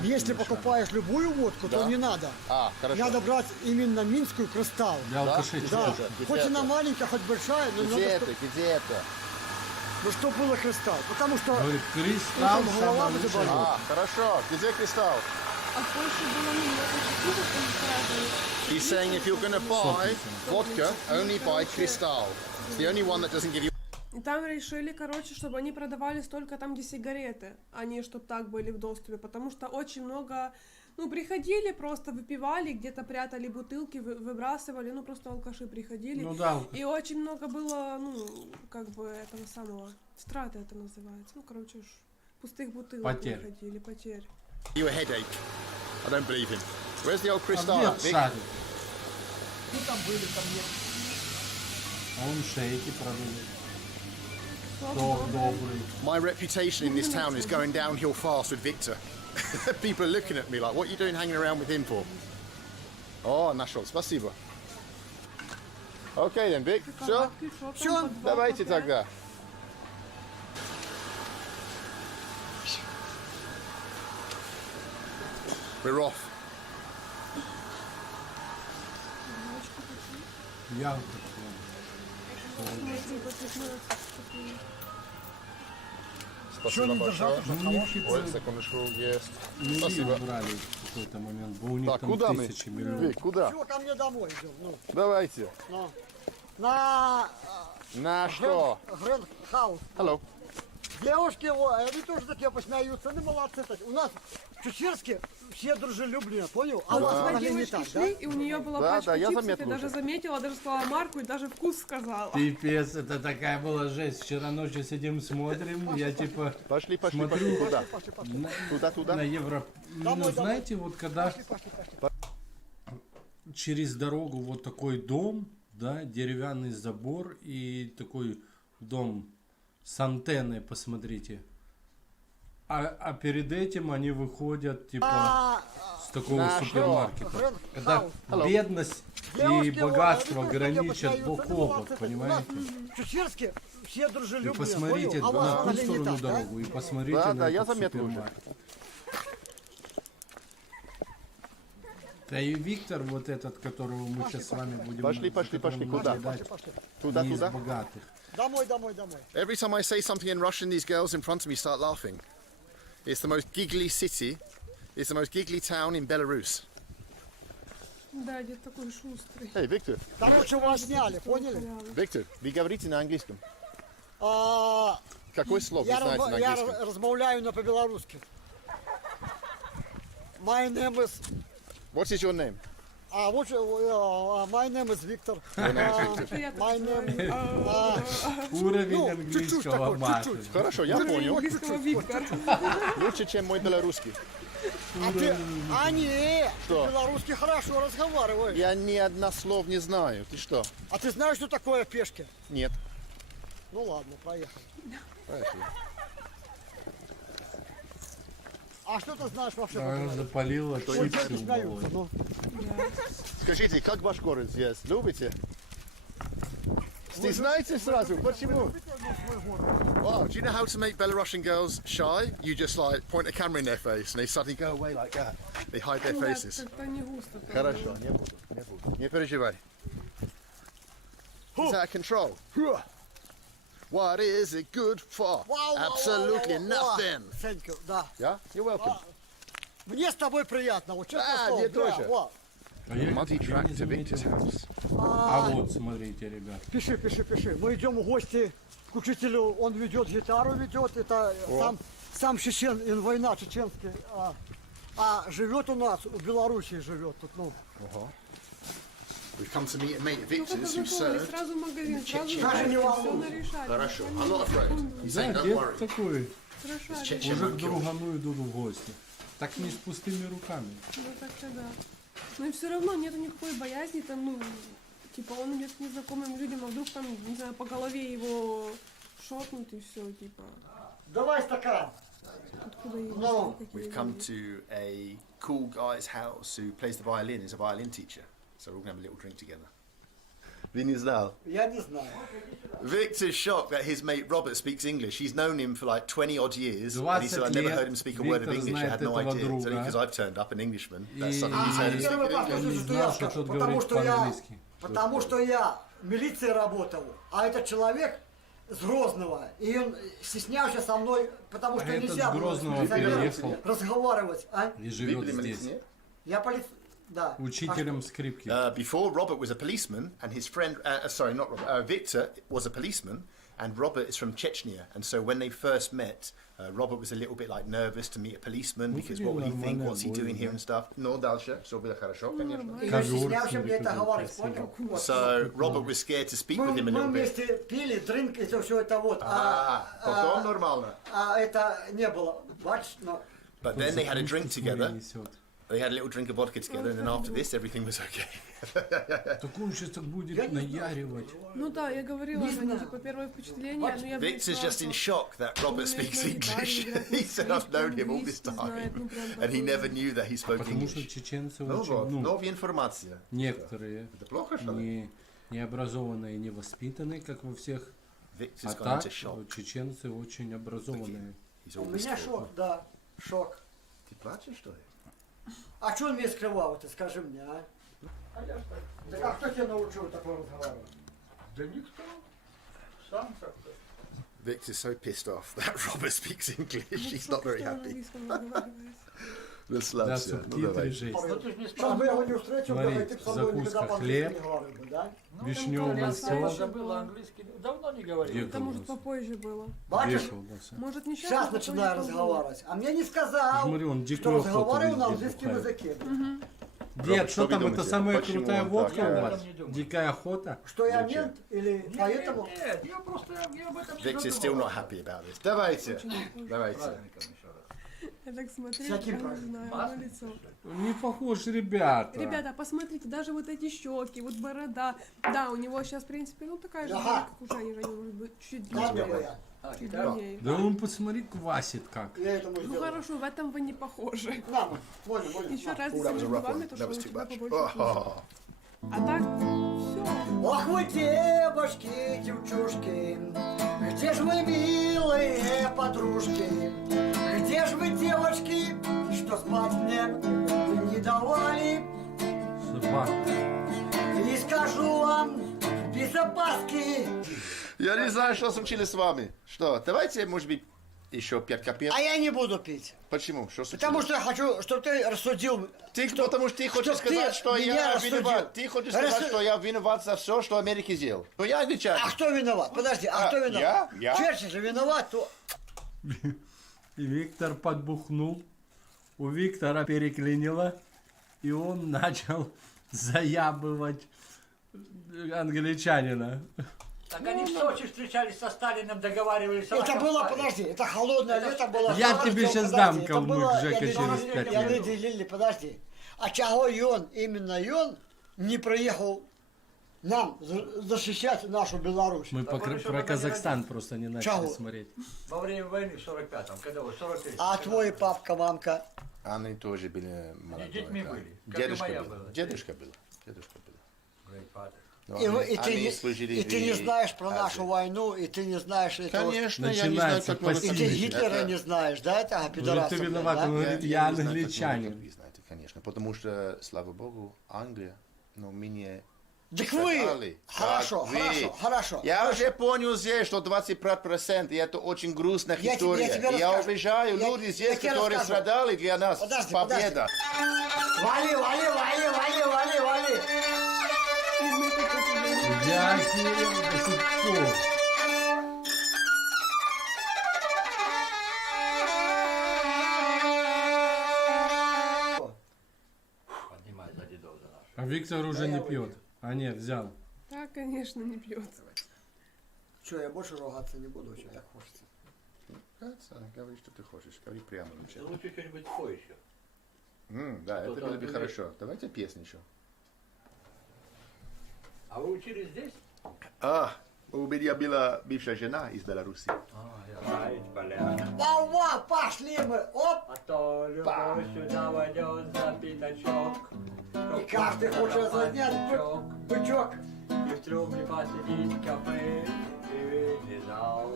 Если покупаешь любую водку, то не надо. Хорошо. Надо брать именно минскую кристалл. Для алкашей Да, чего? хоть она маленькая, хоть большая, но надо, Где это? ну, чтобы было кристалл. Потому что Говорит, кристалл утром голова самая будет лучшая. болеть. Хорошо. Где кристалл? А в Польше было немного чуть-чуть. He's saying if you're going to buy vodka, only buy Cristal. It's the only one that doesn't give you. И там решили, короче, чтобы они продавались только там, где сигареты, а не чтобы так были в доступе, потому что очень много, ну, приходили, просто выпивали, где-то прятали бутылки, выбрасывали, ну, просто алкаши приходили. Ну да. И очень много было, ну, как бы этого самого, страты это называется, ну, короче, пустых бутылок Потерь. приходили, потерь. You a headache. I don't believe him. Where's the old А Cristal? где at, Vic? шарик? Ну, там были, там нет. А он шейки продает. Добрый. My reputation in this town is going downhill fast with Victor. People are looking at me like, what are you doing hanging around with him for? Oh, нашел. Спасибо. Okay then, Vic. Все? Всё, Давайте тогда. We're off. Ялка. Спасибо не держал, большое. что Нефть Ой, секундочку, есть. не Спасибо. убрали в какой-то момент, бо у них Так, там куда мы? тысячи миллионов. Вик, куда? Все, ко мне домой идем. Ну, Давайте. на На что? Грэнд Хаус. Hello. Девушки, они тоже такие посмеются, они молодцы. У нас в Чечерске все дружелюбные, понял? А у вас Два они не девочки так, шли, да? и у нее была Да, пачка да, я чипсов, заметил и даже уже. заметила, даже сказала марку, и даже вкус сказала. Пипец, это такая была жесть. Вчера ночью сидим, смотрим, я типа Пошли, пошли, смотрю пошли. Куда? Пошли. Туда, туда. на Евро... Ну, Домой. знаете, вот когда Пошли. через дорогу вот такой дом, да, деревянный забор и такой дом с антенной, посмотрите. А перед этим они выходят типа с такого супермаркета. Когда бедность и богатство граничат бок о бок, понимаете? В Чечерске все дружелюбные, Вы посмотрите понял? А у на вас ту они не сторону так, да? дорогу и посмотрите Да, на да, я этот заметил уже. супермаркет. Да и Виктор, вот этот, которого мы сейчас с вами будем... Пошли, куда? Туда, Не из туда. богатых. Домой. Every time I say something in Russian, these girls in front of me start laughing. It's the most giggly city. It's the most giggly town in Belarus. Да, дед такой шустрый. Hey, Victor. Короче, вас сняли, поняли? Victor, вы говорите на английском? А, Какое слово вы знаете на я английском? размовляю на по-белорусски. My name is... What is your name? My name is Victor. My name... Уровень английского мата. Хорошо, я понял. Английского Виктор. Лучше, чем мой белорусский. Нет, Что? по-белорусски хорошо разговариваешь. Я ни одно слов не знаю. Ты что? А ты знаешь, что такое пешки? Нет. Ну ладно, проехали. Поехали. А что ты знаешь вообще? Она запалила Вот чипсы дети в смеются, голову. ну. Скажите, как ваш город здесь? Любите? Вы знаете сразу? Почему? Wow, do you know how to make Belarusian girls shy? You just like point a camera in their face and they suddenly go away like that. They hide their Да, faces. как-то не густо. Хорошо, не буду. Не переживай. It's out of control. What is it good for? Absolutely nothing. Thank you, да. Yeah? You're welcome. Мне с тобой приятно, вот честно Да, слово. мне Да, тоже. вот. А я Muddy не track to заметил. Victor's house. А вот, смотрите, ребят. Пиши. Мы идем в гости к учителю, он ведет гитару, это сам чечен, война чеченская, а живет у нас, в Белоруссии живет тут, ну. We've come to meet a mate of Victor's who Познакомились, served. сразу в магазин, сразу Даже не все волнуйся. нарешали. Хорошо. I'm not afraid. He's saying, Да, don't дед worry. такой. Хорошо, Chechen Уже won't к kill. другану идут в гости. Так не с пустыми руками. ну так-то да. Но и все равно нету никакой боязни, там, ну, типа он идет к незнакомым людям, а вдруг там, не знаю, по голове его шотнут и все, типа, Давай стакан. откуда его No. знают такие We've come люди. to a cool guy's house who plays the violin, is a violin teacher. So we're going to have a little drink together. Вы не знал? Я не знаю. Victor's shocked that his mate Robert speaks English. He's known him for like 20 odd years. And he said, I never heard him speak a word of Виктор English. I знает had no этого idea. It's only друга. because I've turned up an Englishman. И- That suddenly he's heard him speak Первый раз English. Он не слышу, что знал, я что тот потому говорит что я, по-английски. потому что я в милиции работал, а этот человек с Грозного, и он стеснялся со мной, потому что А этот нельзя с было Грозного с милиционером переехал. разговаривать. А? И живет Видели здесь. милиционер? Я да. Учителем скрипки. Before Robert was a policeman, and his friend, sorry, not Robert, Victor was a policeman, and Robert is from Chechnya. And so when they first met, Robert was a little bit like nervous to meet a policeman because what will he think? What's he doing here and stuff? No, дальше, все было хорошо, конечно. И он Ковер, стеснялся мне это смотри, говорить, какой понял? Вот. So Robert was scared to speak with him a Мы little bit. вместе пили, дринк, и все это вот. Потом нормально. А это не было. Бачишь, но... But then they had a drink together. Несет. They had a little drink of vodka together, and then after this, everything was okay. Такой сейчас так будет наяривать. Ну да, я говорила, что типа первое впечатление, но я Victor's just in shock that Robert speaks English. He said, I've known him all this time. And he never knew that he spoke Потому что English. чеченцы Ну очень, вот, ну, новая информация. некоторые Это плохо, что ли? не образованные, не воспитанные, как во всех. Victor's А gone так into shock. чеченцы очень образованные. He's У all меня distraught. шок, да, шок. Ты плачешь, что ли? А что он мне скрывал, ты скажи мне, а? Так а кто тебя научил такое разговаривать? Да никто. Сам как-то. Victor's so pissed off that Robert speaks English. He's not very happy. Да, Расслабься. Ну, субтитры, давай. жесть. Ну ты ж не Сейчас бы я его не спрашивал. встретил, Смотри, да, ты бы со мной никогда закуска, по-английски хлеб. не говорил бы, да? Вишневый Я сок. Забыл английский. Давно не говорил. Это может попозже было. Бачишь, Вешался. Может не сейчас, сейчас а попозже начинаю тоже. разговаривать. А мне не сказал, Смотри, он что дикую охоту разговаривал на везде английском бухает. языке. Дед, что Что вы там, это думаете? самая Почему крутая он водка так? у Я об вас? этом не думаю. Дикая охота? Что я мент или поэтому? Нет, я просто я об этом не Victor's still задумывался. not happy about this. Давайте. Давайте. Праздником еще раз. Я так смотрю, Всяким я не праздником. знаю, Масло? на лицо. Не похож, ребята. Ребята, посмотрите, даже вот эти щеки, вот борода. Да, у него сейчас, в принципе, ну такая же, Ага. как у Жани, Жани, может быть, чуть Да, мне длиннее. говорят. Чуть длиннее. Да он, посмотри, квасит как. Я этому Ну сделаю. хорошо, в этом вы не похожи. На, больно, больно. Еще на. разница That was a между rough вами, one. то, That что was у too тебя much. побольше вкуса. Oh. А так, все. Ох вы, девочки, девчушки, где ж вы, милые подружки? Где ж вы, девочки, что спать мне не давали? Собака. И скажу вам, без опаски. Я не знаю, что случилось с вами. Что, давайте, может быть, еще 5 копеек. А я не буду пить. Почему? Что случилось? Потому что я хочу, чтобы ты рассудил. Потому что ты хочешь чтоб ты сказать, что меня я рассудил. виноват. Ты хочешь сказать, что я виноват за все, что Америка сделал. Но я англичанин. А кто виноват? Подожди, а кто виноват? я? Черчилль же виноват, то... И Виктор подбухнул. У Виктора переклинило. И он начал заябывать англичанина. Так они в Сочи встречались со Сталиным, договаривались. Это было, подожди, это холодное лето было. Я Подожди, тебе щас подожди, дам это калмык, было, Жека, я через не- 5 Я минут. не делили, подожди. А чего он, именно он, не приехал нам защищать нашу Беларусь? Мы Так он еще про пока не Казахстан родился. просто не начали Чего? смотреть. Во время войны в 45-м, когда вот 43 А твой папка, мамка? Они тоже были молодые. детьми да. были, как Дедушка и моя был. была. Дедушка был. Дедушка был. Но И, они- и ты, они не, служили и ты в не знаешь про Азии. нашу войну, и ты не знаешь этого. Конечно, я не знаю, Начинается как много И ты пассивность. Гитлера не знаешь, да, это Говорит, пидорасов, ты виноват, да? он говорит, я не знаю, как много, англичанин. как вы знаете, конечно. Потому что, слава богу, Англия, но мне Так вы, сказали, хорошо, как вы. хорошо, хорошо. Я уже понял здесь, что 25%, и это очень грустная Я тебе история. И я расскажу. уважаю Я людей здесь, тебе которые расскажу. страдали для нас. Подожди, Победа. Вали, вали, вали, вали, вали, вали. Я охерел до сих пор. Поднимай за дедов за наш. А Виктор уже не пьет. А нет, взял. Да, конечно, не пьет. Что, я больше ругаться не буду, что так хочется. Говори, что ты хочешь. Говори прямо. Ты лучше что-нибудь спой еще. Да, это Что-то было бы ты- хорошо. Давайте песню еще. А вы учились здесь? У меня была бывшая жена из Беларуси. Вау-вау, пошли мы, оп! А то любовь сюда войдет за пятачок. И каждый хочет занять бычок. И в трубе посидеть в кафе и зал.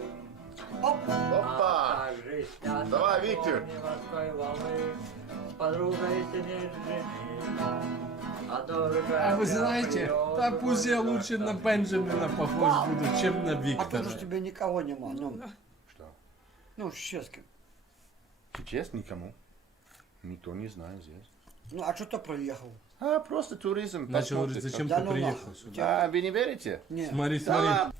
Оп! Опа! Также снятся Давай, на Виктор. фоне морской волны. С подругой сидит жених. А дорогая А вы знаете, придет, да пусть я лучше на Бенджамина похож буду, чем на А тут Виктора. же тебе никого нема, ну, Что? ну, честно. Сейчас никому. Никто не знает здесь. Ну, а что ты приехал? Просто туризм. Начал говорить, посмотрите, зачем Да ты ну приехал нахуй. сюда. вы не верите? Нет. Смотри, Да.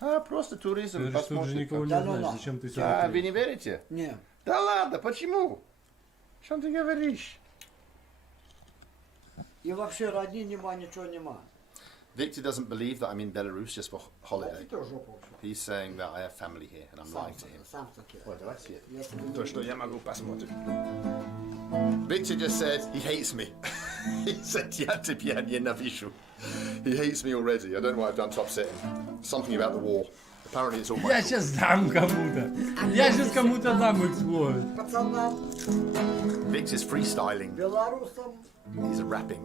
смотри. Просто туризм. Ты говоришь, тут же никого не Да ну знаешь, нахуй. зачем ты сюда Вы приехал. не верите? Нет. Да ладно, почему? О чем ты говоришь? И вообще родни нема, ничего нема. Victor doesn't believe that I'm in Belarus just for Да holiday. ты тоже жопу вообще. He's saying that I have family here and I'm Сам, lying to him. сам таки. Ой, давай свет. Я тебе не То, что я могу посмотреть. Victor just said he hates me. He said, я тебя ненавижу. He hates me already. I don't know why I've done top sitting. Something about the war. Apparently it's all my Я fault. сейчас дам кому-то. Я сейчас кому-то дам эксплойт. пацанам, Victor's freestyling. белорусам. He's rapping.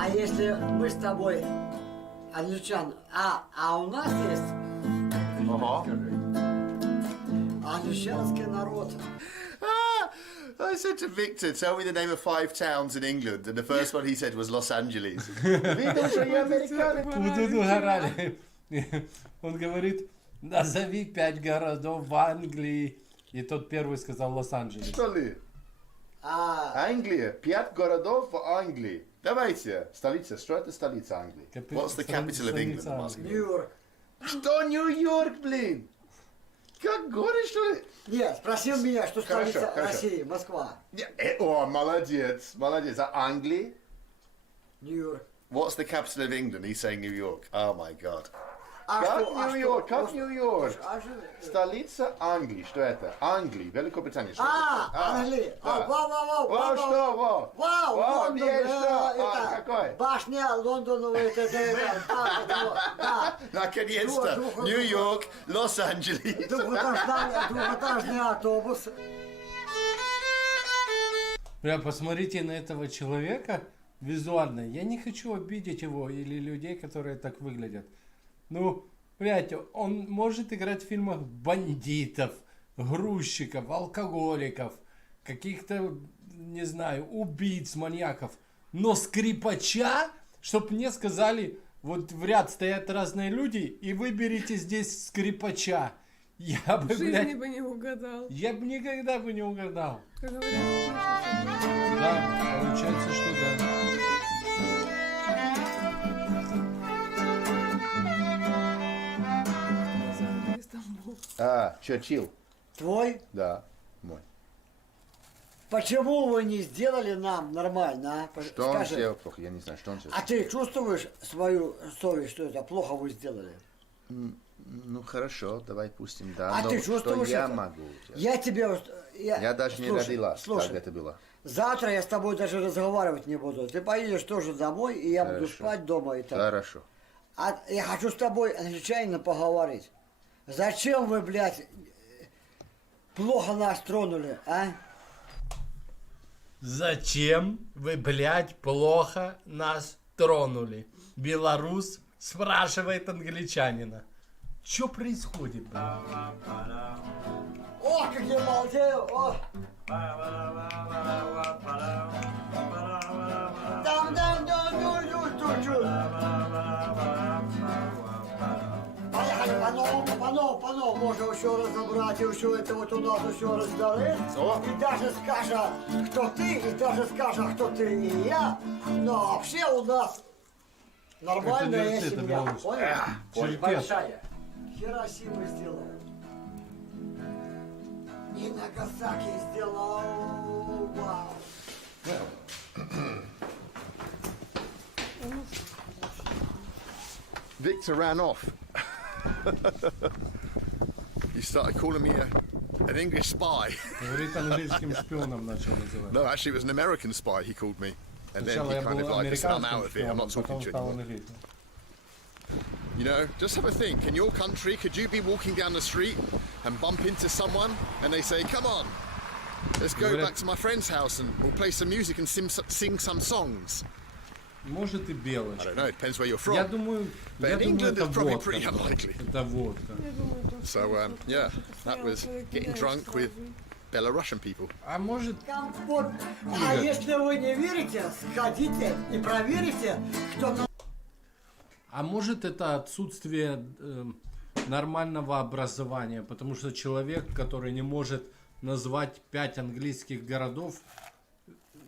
А если мы с тобой, англичан, а у нас есть англичанский народ. I said to Victor, tell me the name of 5 towns in England, and the first one he said was Los Angeles. Видел, что я американец? Вот тут угорали. Он говорит, назови 5 городов в Англии. И тот первый сказал Лос-Анджелес. Что ли? Англия. 5 городов в Англии. Давайте. Столица. Что это столица Англии? What's the capital of England? Нью-Йорк. Что Нью-Йорк, блин? Как город, что ли? Нет, спросил меня, что столица Хорошо. России, Москва. О, молодец. Молодец. А Англии? Нью-Йорк. What's the capital of England? He's saying New York. Oh my god. А Как что? Нью-Йорк? Как Нью-Йорк? А что? Столица Англии. Что это? Англии. Великобритания. Что это? Англия. Да. Вау. Во, что? Во. Вау, Лондон, есть что? это, Какой? башня Лондона, да. Наконец-то. Нью-Йорк, Лос-Анджелес. Двухэтажный автобус. Прям посмотрите на этого человека визуально. Я не хочу обидеть его или людей, которые так выглядят. Ну, блядь, он может играть в фильмах бандитов, грузчиков, алкоголиков, каких-то, не знаю, убийц, маньяков. Но скрипача, чтоб мне сказали, вот в ряд стоят разные люди, и выберите здесь скрипача. Я бы, В жизни блядь, бы не угадал. я бы никогда бы не угадал. Как говорят, Да, получается, что да. Черчилл. Твой? Да, мой. Почему вы не сделали нам нормально, а? Что он Скажи, сделал плохо? Я не знаю, что он сделал. а ты чувствуешь свою совесть, что это плохо вы сделали? Ну хорошо, давай пустим, да. А но ты чувствуешь что я это? могу? Я тебе... Я даже не родилась, слушай, как это было. завтра я с тобой даже разговаривать не буду. Ты поедешь тоже домой, и я буду Хорошо. спать дома и так. Хорошо. А я хочу с тобой англичанина поговорить. Зачем вы, блядь, плохо нас тронули, а? Зачем вы, блядь, плохо нас тронули? Белорус спрашивает англичанина. Что происходит, блядь? О, как я балдею, о! Поехали по-новому, можно еще разобрать, и все это вот у нас все разберет. И даже скажет, кто ты, и даже скажет, кто ты и я. Но вообще у нас нормальная Это семья. Беларусь. Понял? Черкес. Большая. Хиросиму сделаем. И Нагасаки сделал. Вау. Victor ran off. He started calling me an English spy. Говорит, английским шпионом начал называть. No, actually, it was an American spy he called me. And then Сначала he я kind of был like, listen, I'm американским out of here, I'm not шпионом, talking потом to you стал anymore. английским. You know, just have a think. In your country, could you be walking down the street and bump into someone and they say, come on, let's go back to my friend's house and we'll play some music and sing some songs? Может и I белочка. don't know, it depends where you're from. Я думаю, But я in думаю, England, это it's probably водка. pretty unlikely. Это водка. So, yeah, that was getting drunk with Belarusian people. А может, Компот. А если вы не верите, сходите и проверите, кто там. а может это отсутствие нормального образования, потому что человек, который не может назвать 5 английских городов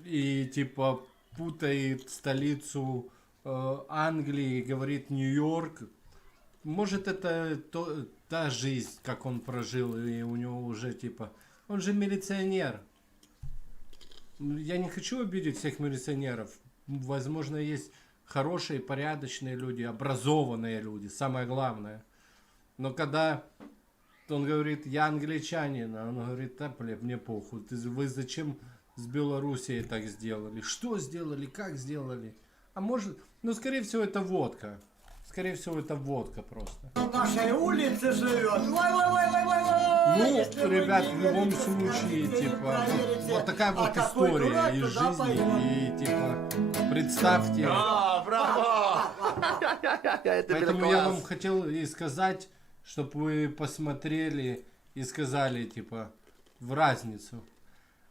и типа путает столицу Англии, говорит Нью-Йорк, может это та жизнь, как он прожил, и у него уже типа, он же милиционер. Я не хочу обидеть всех милиционеров, возможно есть хорошие, порядочные люди, образованные люди, самое главное. Но когда он говорит, я англичанин, а он говорит, да, блядь, мне похуй, вы зачем с Белоруссией так сделали? Что сделали, как сделали? А может, ну, скорее всего, это водка. Скорее всего, это водка просто. На нашей улице живет. Ну, ребят, в любом случае, типа, вот такая вот история из жизни. И, типа, представьте. Браво! Поэтому я вам хотел и сказать, чтобы вы посмотрели и сказали, типа, в разницу.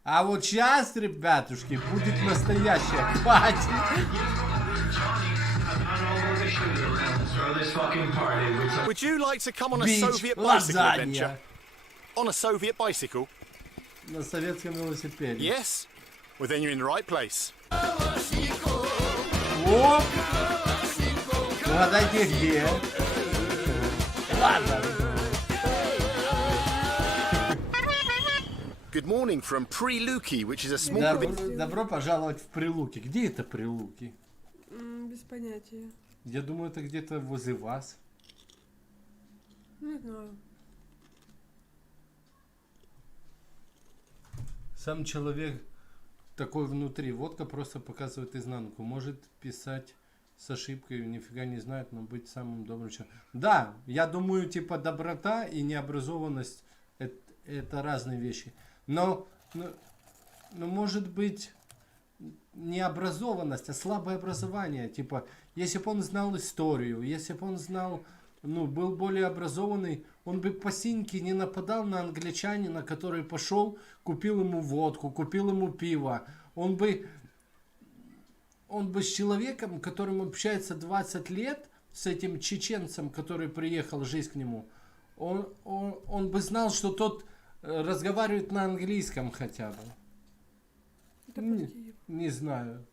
А вот сейчас, ребятушки, будет настоящая пати. Would you like to come on a Beach Soviet bicycle adventure? lasagna. on a Soviet bicycle? На советском велосипеде. Yes? Well, then you're in the right place. О! Угадайте где? Ладно. Good morning from Pre-Luki, which is a small... Добро пожаловать в Прилуки. Где это Прилуки? Без понятия. Я думаю, это где-то возле вас. Не знаю. Сам человек такой внутри. Водка просто показывает изнанку. Может писать с ошибкой, нифига не знает, но быть самым добрым человеком. Да, я думаю, типа доброта и необразованность это разные вещи. Но может быть необразованность, а слабое образование. Типа, если бы он знал историю, если бы он знал, был более образованный, он бы по синьке не нападал на англичанина, который пошел, купил ему водку, купил ему пиво. Он бы с человеком, которым общается 20 лет, с этим чеченцем, который приехал жить к нему, он бы знал, что тот разговаривает на английском хотя бы. Не знаю.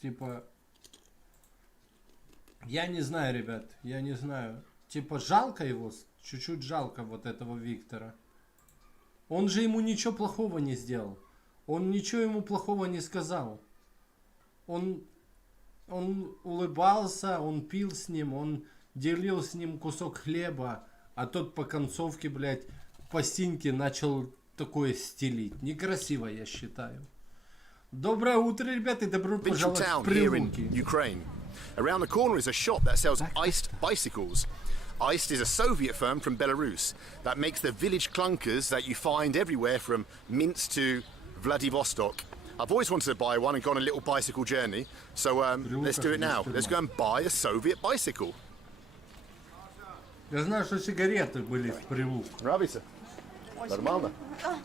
Типа, я не знаю, ребят, я не знаю. Типа, жалко его, чуть-чуть жалко вот этого Виктора. Он же ему ничего плохого не сделал. Он ничего ему плохого не сказал. Он улыбался, он пил с ним, он делил с ним кусок хлеба, а тот по концовке, блядь, по синьке начал такое стелить. Некрасиво, я считаю. Доброе утро, ребята, и добро пожаловать в Прилуки. Ukraine. Around the corner is a shop that sells iced bicycles. Iced is a Soviet firm from Belarus that makes the village clunkers that you find everywhere from Minsk to Vladivostok. I've always wanted to buy one and go on a little bicycle journey, so let's do it now. Let's go and buy a Soviet bicycle. Я знаю, что сигареты были в Прилуках. Нравится? Нормально? А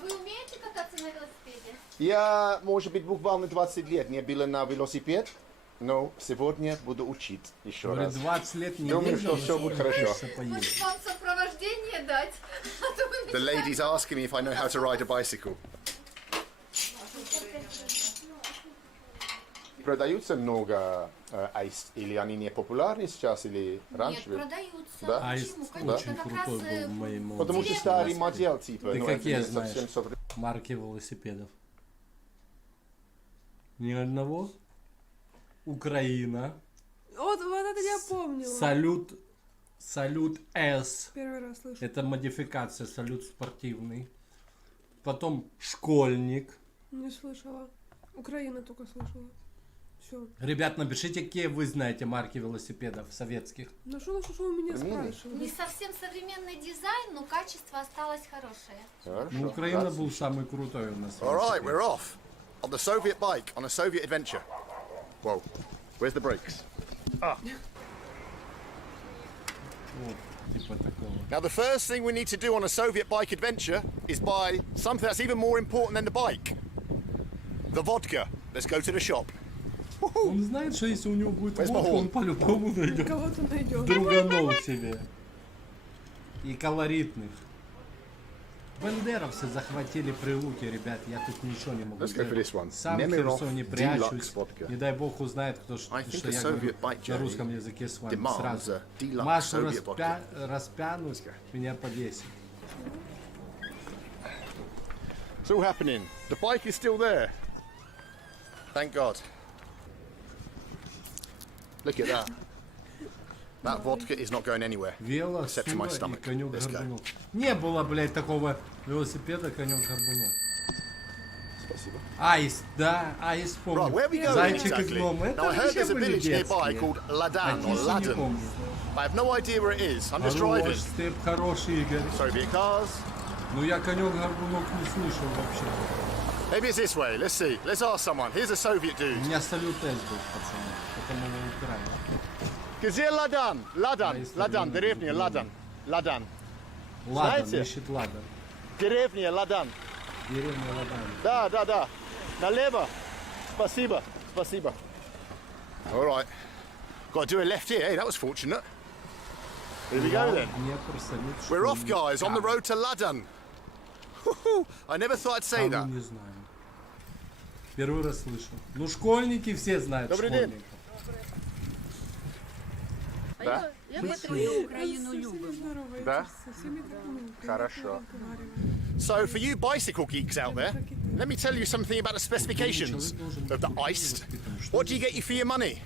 вы умеете кататься на велосипеде? Я, может быть, буквально 20 лет не был на велосипед, но сегодня буду учить еще раз. 20 лет не Думаю, что все будет хорошо. Может, вам сопровождение дать? The lady's asking me if I know how to ride a bicycle. Продаются много айс, или они не популярны сейчас, или раньше? Нет, продаются. Да? Айс очень крутой был в моей молодости. Потому что старый модель, типа. Ты какие знаешь совсем... марки велосипедов? Ни одного? Украина. Вот это я помнила. Салют S. Первый раз слышу. Это модификация, салют спортивный. Потом школьник. Не слышала. Украина только слышала. Все. Ребят, напишите, какие вы знаете марки велосипедов советских. Ну что вы меня спрашиваете? Не совсем современный дизайн, но качество осталось хорошее. Ну, Украина был самый крутой у нас. Alright, we're off. On the Soviet bike, on a Soviet adventure. Whoa, where's the brakes? Вот, типа такого. Now, the first thing we need to do on a Soviet bike adventure is buy something that's even more important than the bike. The vodka. Let's go to the shop. Он знает, что если у него будет водка, он по-любому найдет. Кого-то найдет. Друганов себе. И колоритных. Бандеровцы захватили Прилуки, ребят. Я тут ничего не могу сказать. Сам в Херсоне прячусь. Не дай бог узнает, кто что я говорю на русском языке с вами сразу. Машу распянуть, меня повесит. It's all happening. The bike is still there. Thank God. Look at that. That vodka is not going anywhere. Вело, Except to my сува и stomach. конек-горбунок. Не было, блядь, такого велосипеда конек-горбунок. Спасибо. Айс, да, Айс помню. Right, where are we going Зайчик exactly? из Лома. Now, I Это heard все there's a были village nearby детские. called Ladan or Тису не Ladan. помню. I have no idea where it is. I'm just driving. Хорош, ты хороший, Игорь. Soviet cars. Ну я конек-горбунок не слышал вообще. Maybe it's this way. Let's see. Let's ask someone. Here's a Soviet У dude. меня салют С был, пацаны. Потому мы украли. Где Ладан? Ладан. Ладан. Деревня Ладан. Ладан. Ладан, Знаете? ищет Ладан. Деревня Ладан. Деревня Ладан. Да, да, да. Налево. Спасибо. Спасибо. All right. Got to do a left here. Hey, that was fortunate. Here we go then. We're off, guys, on the road to Ladan. I never thought I'd say that. Не знаю. Первый раз слышу. Ну, школьники все знают школьников. Да? Я твою Украину любим. Да? Хорошо. So, for you bicycle geeks out there, let me tell you something about the specifications of the Iced. What do you get for your money?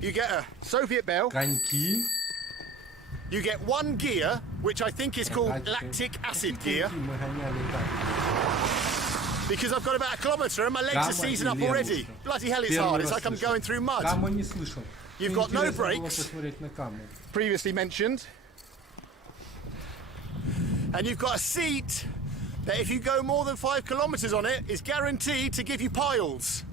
You get a Soviet bell. Коньки. You get one gear, which I think is called lactic acid gear. Because I've got about a kilometre and my legs are seizing up already. Bloody hell, it's hard. It's like I'm going through mud. You've got no brakes, previously mentioned. And you've got a seat that if you go more than 5 kilometres on it, is guaranteed to give you piles.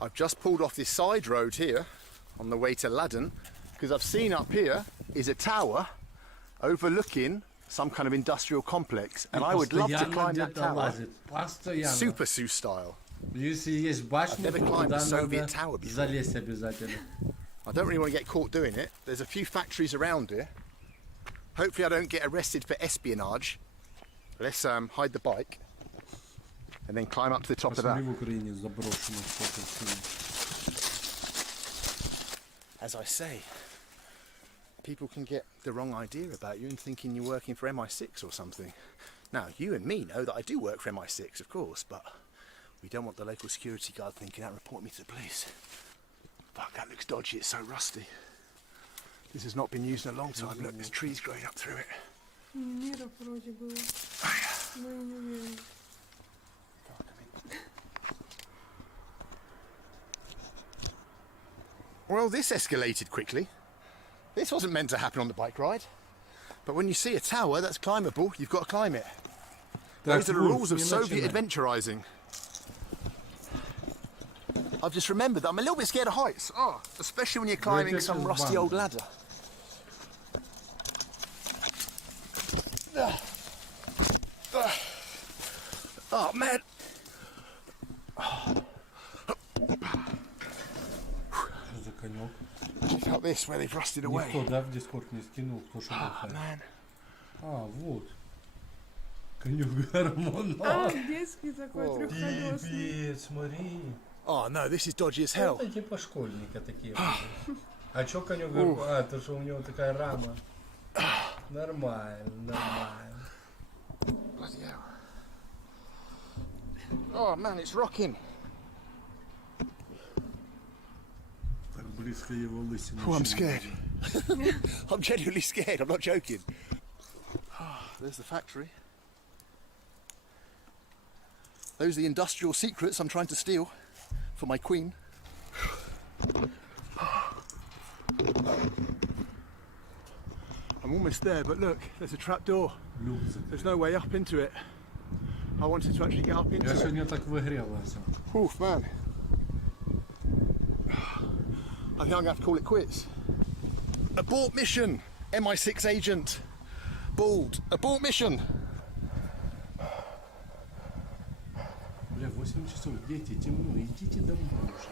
I've just pulled off this side road here on the way to Ladan because I've seen up here is a tower overlooking some kind of industrial complex, and I would love to climb that tower. Super Sue style. I've never climbed a Soviet tower before. I don't really want to get caught doing it. There's a few factories around here. Hopefully I don't get arrested for espionage. Let's hide the bike and then climb up to the top of that. As I say, people can get the wrong idea about you and thinking you're working for MI6 or something. Now, you and me know that I do work for MI6, of course, but we don't want the local security guard thinking that and report me to the police. Fuck, that looks dodgy, it's so rusty. This has not been used in a long time. Look, there's trees growing up through it. Well, this escalated quickly. This wasn't meant to happen on the bike ride. But when you see a tower that's climbable, you've got to climb it. Those are the rules of Soviet adventurizing. I've just remembered that I'm a little bit scared of heights. Oh, especially when you're climbing some rusty old ladder. Oh, man. Check out this, where they've rusted away. Oh, man. Вот. Конек-гормон. Детский такой трехколесный. Смотри. Oh, no, this is dodgy as hell. Это типа школьника такие. А чё конек-гормон? А, то что у него такая рама. Нормально, нормально. Bloody hell. Oh, man, it's rocking. Oh, I'm scared. I'm genuinely scared, I'm not joking. There's the factory. Those are the industrial secrets I'm trying to steal for my queen. I'm almost there, but look, there's a trap door. There's no way up into it. I wanted to actually get up into it. Oof, man. I think I'm going to have to call it quits. Abort mission, MI6 agent. Bald. Abort mission. Бля, 8 часов, дети, темно, идите домой уже.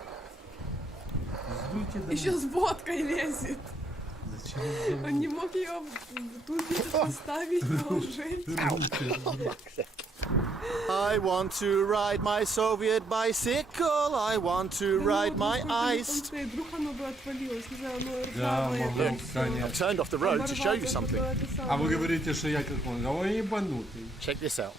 Сдуйте домой. Еще с водкой лезет. Зачем? Он не мог ее тут поставить, положить. I want to ride my Soviet bicycle. I want to ride my iced. Вдруг оно бы отвалилось, не знаю, оно Да, ржавое. могло, конечно. I turned off the road to show you something. А вы говорите, что я как он, а он ебанутый. Check this out.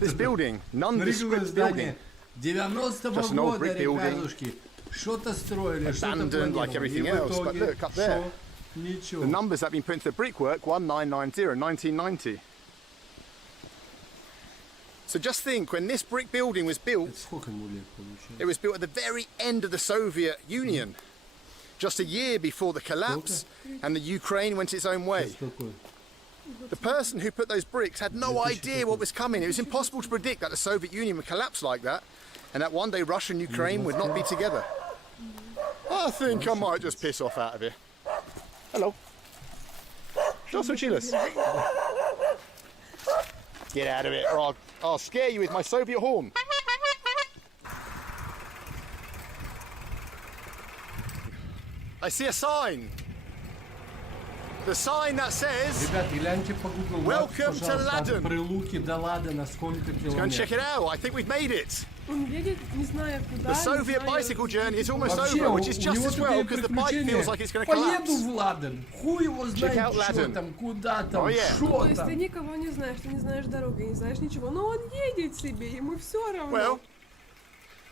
This building, nondescript building. 90-го года, ребятушки, что-то строили, что-то Abandoned like everything else, but look up there. Ничего. The numbers that have been put into the brickwork, 1990, 1990. So just think, when this brick building was built, it was built at the very end of the Soviet Union, just a year before the collapse and the Ukraine went its own way. The person who put those bricks had no idea what was coming. It was impossible to predict that the Soviet Union would collapse like that and that one day Russia and Ukraine would not be together. I think I might just piss off out of here. Hello. Что случилось? Get out of it, or I'll scare you with my Soviet horn. I see a sign. The sign that says, Ребят, гляньте по Google Maps, Welcome to пожалуйста, от Ladin. Прилуки до Ладана сколько Let's go and check it километров. out. I think we've made it. Он едет, не зная куда. The Soviet bicycle journey is almost Вообще, over, у which is just него as well такие because the bike приключения. feels like it's going to Поеду collapse. в Ладан, хуй его знает, out что Ladin. там, куда там, Oh, yeah. То что есть ты там. никого не знаешь, ты не знаешь дороги, не знаешь ничего, но он едет себе, ему все равно. Well,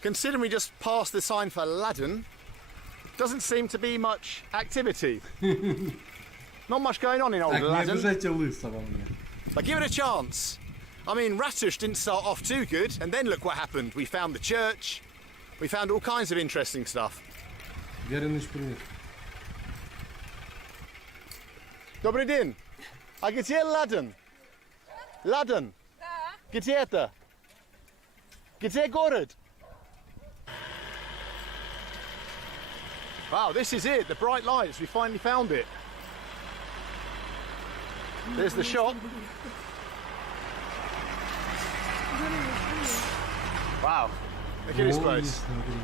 considering we just passed the sign for Ladin, doesn't seem to be much activity. Not much going on in old Так, не Ladin. обижайте лысого мне. But give it a chance. I mean, Ratush didn't start off too good, and then look what happened. We found the church. We found all kinds of interesting stuff. Верыныч, привет. Добрый день. А где Ладан? Ладан. Где это? Где город? Wow, this is it. The bright lights. We finally found it. There's the shop. Wow. Look at this Ой, place. смотри.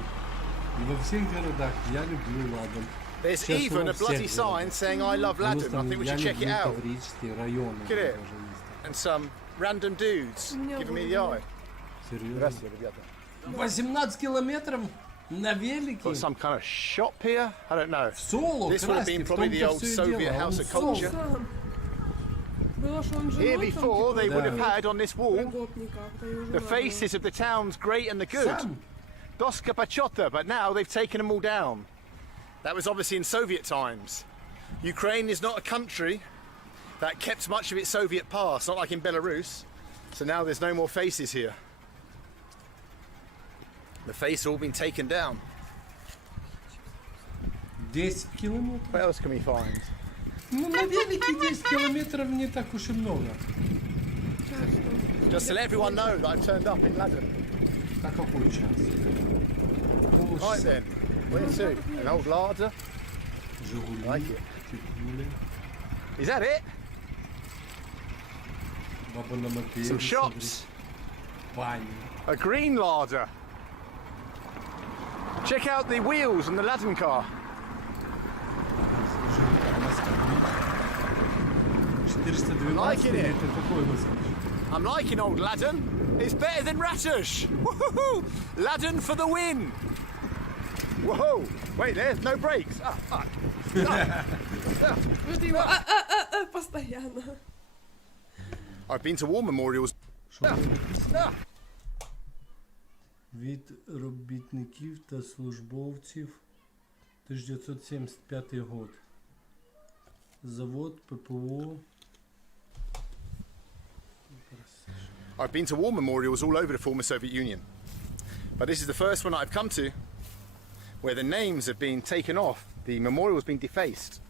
И во всех городах я люблю Ладан. There's Сейчас even во a bloody всех sign городах. saying I love Потому Ladin. что I think we я should check it люблю out. таврические районы. Look at it. даже есть. And some random dudes меня giving me было the eye. Серьезно? ragazzi. 18 километров на велике. Got some kind of shop here? I don't know. Соло, This would have красти, been в probably том-то the old всё и Soviet дело. house Он of соло. culture. Сам. Было, что он Here женой before, they would have had on this wall the faces of the towns great and the good. Сам. Doska Pachota, but now they've taken them all down. That was obviously in Soviet times. Ukraine is not a country that kept much of its Soviet past, not like in Belarus. So now there's no more faces here. The faces have all been taken down. 10 километров. What else can we find? Ну, на велике 10 километров не так уж и много. Just to let everyone know that I've turned up in Ladin. А какой час? Right then, where to? An old larder? Жигули, Like it. Тикули, Is that it? баба на мопеде, Some смотри, shops. бани. A green larder. Check out the wheels on the Ladin car. Скажи, это москвич. 412 Liking it. это какой москвич? I'm liking old Ladin. It's better than Ratush. Woohoo! Ladin for the win. Whoa! Wait, there's no brakes. Ah, fuck. Вот его постоянно. I've been to war memorials. Що тут написано? Від робітників та службовців 1975 год. Завод ППО. I've been to war memorials all over the former Soviet Union. But this is the first one I've come to where the names have been taken off. The memorial's been defaced.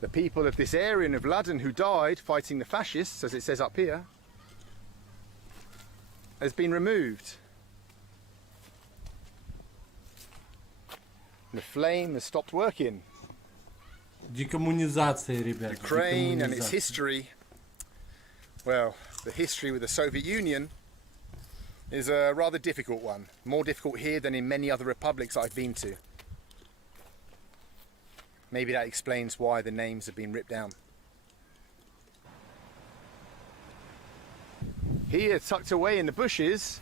The people of this area of Ladin who died fighting the fascists, as it says up here, has been removed. The flame has stopped working. Декоммунизация, ребят. Ukraine and its декоммунизация. history, well, the history with the Soviet Union is a rather difficult one. More difficult here than in many other republics I've been to. Maybe that explains why the names have been ripped down. Here, tucked away in the bushes,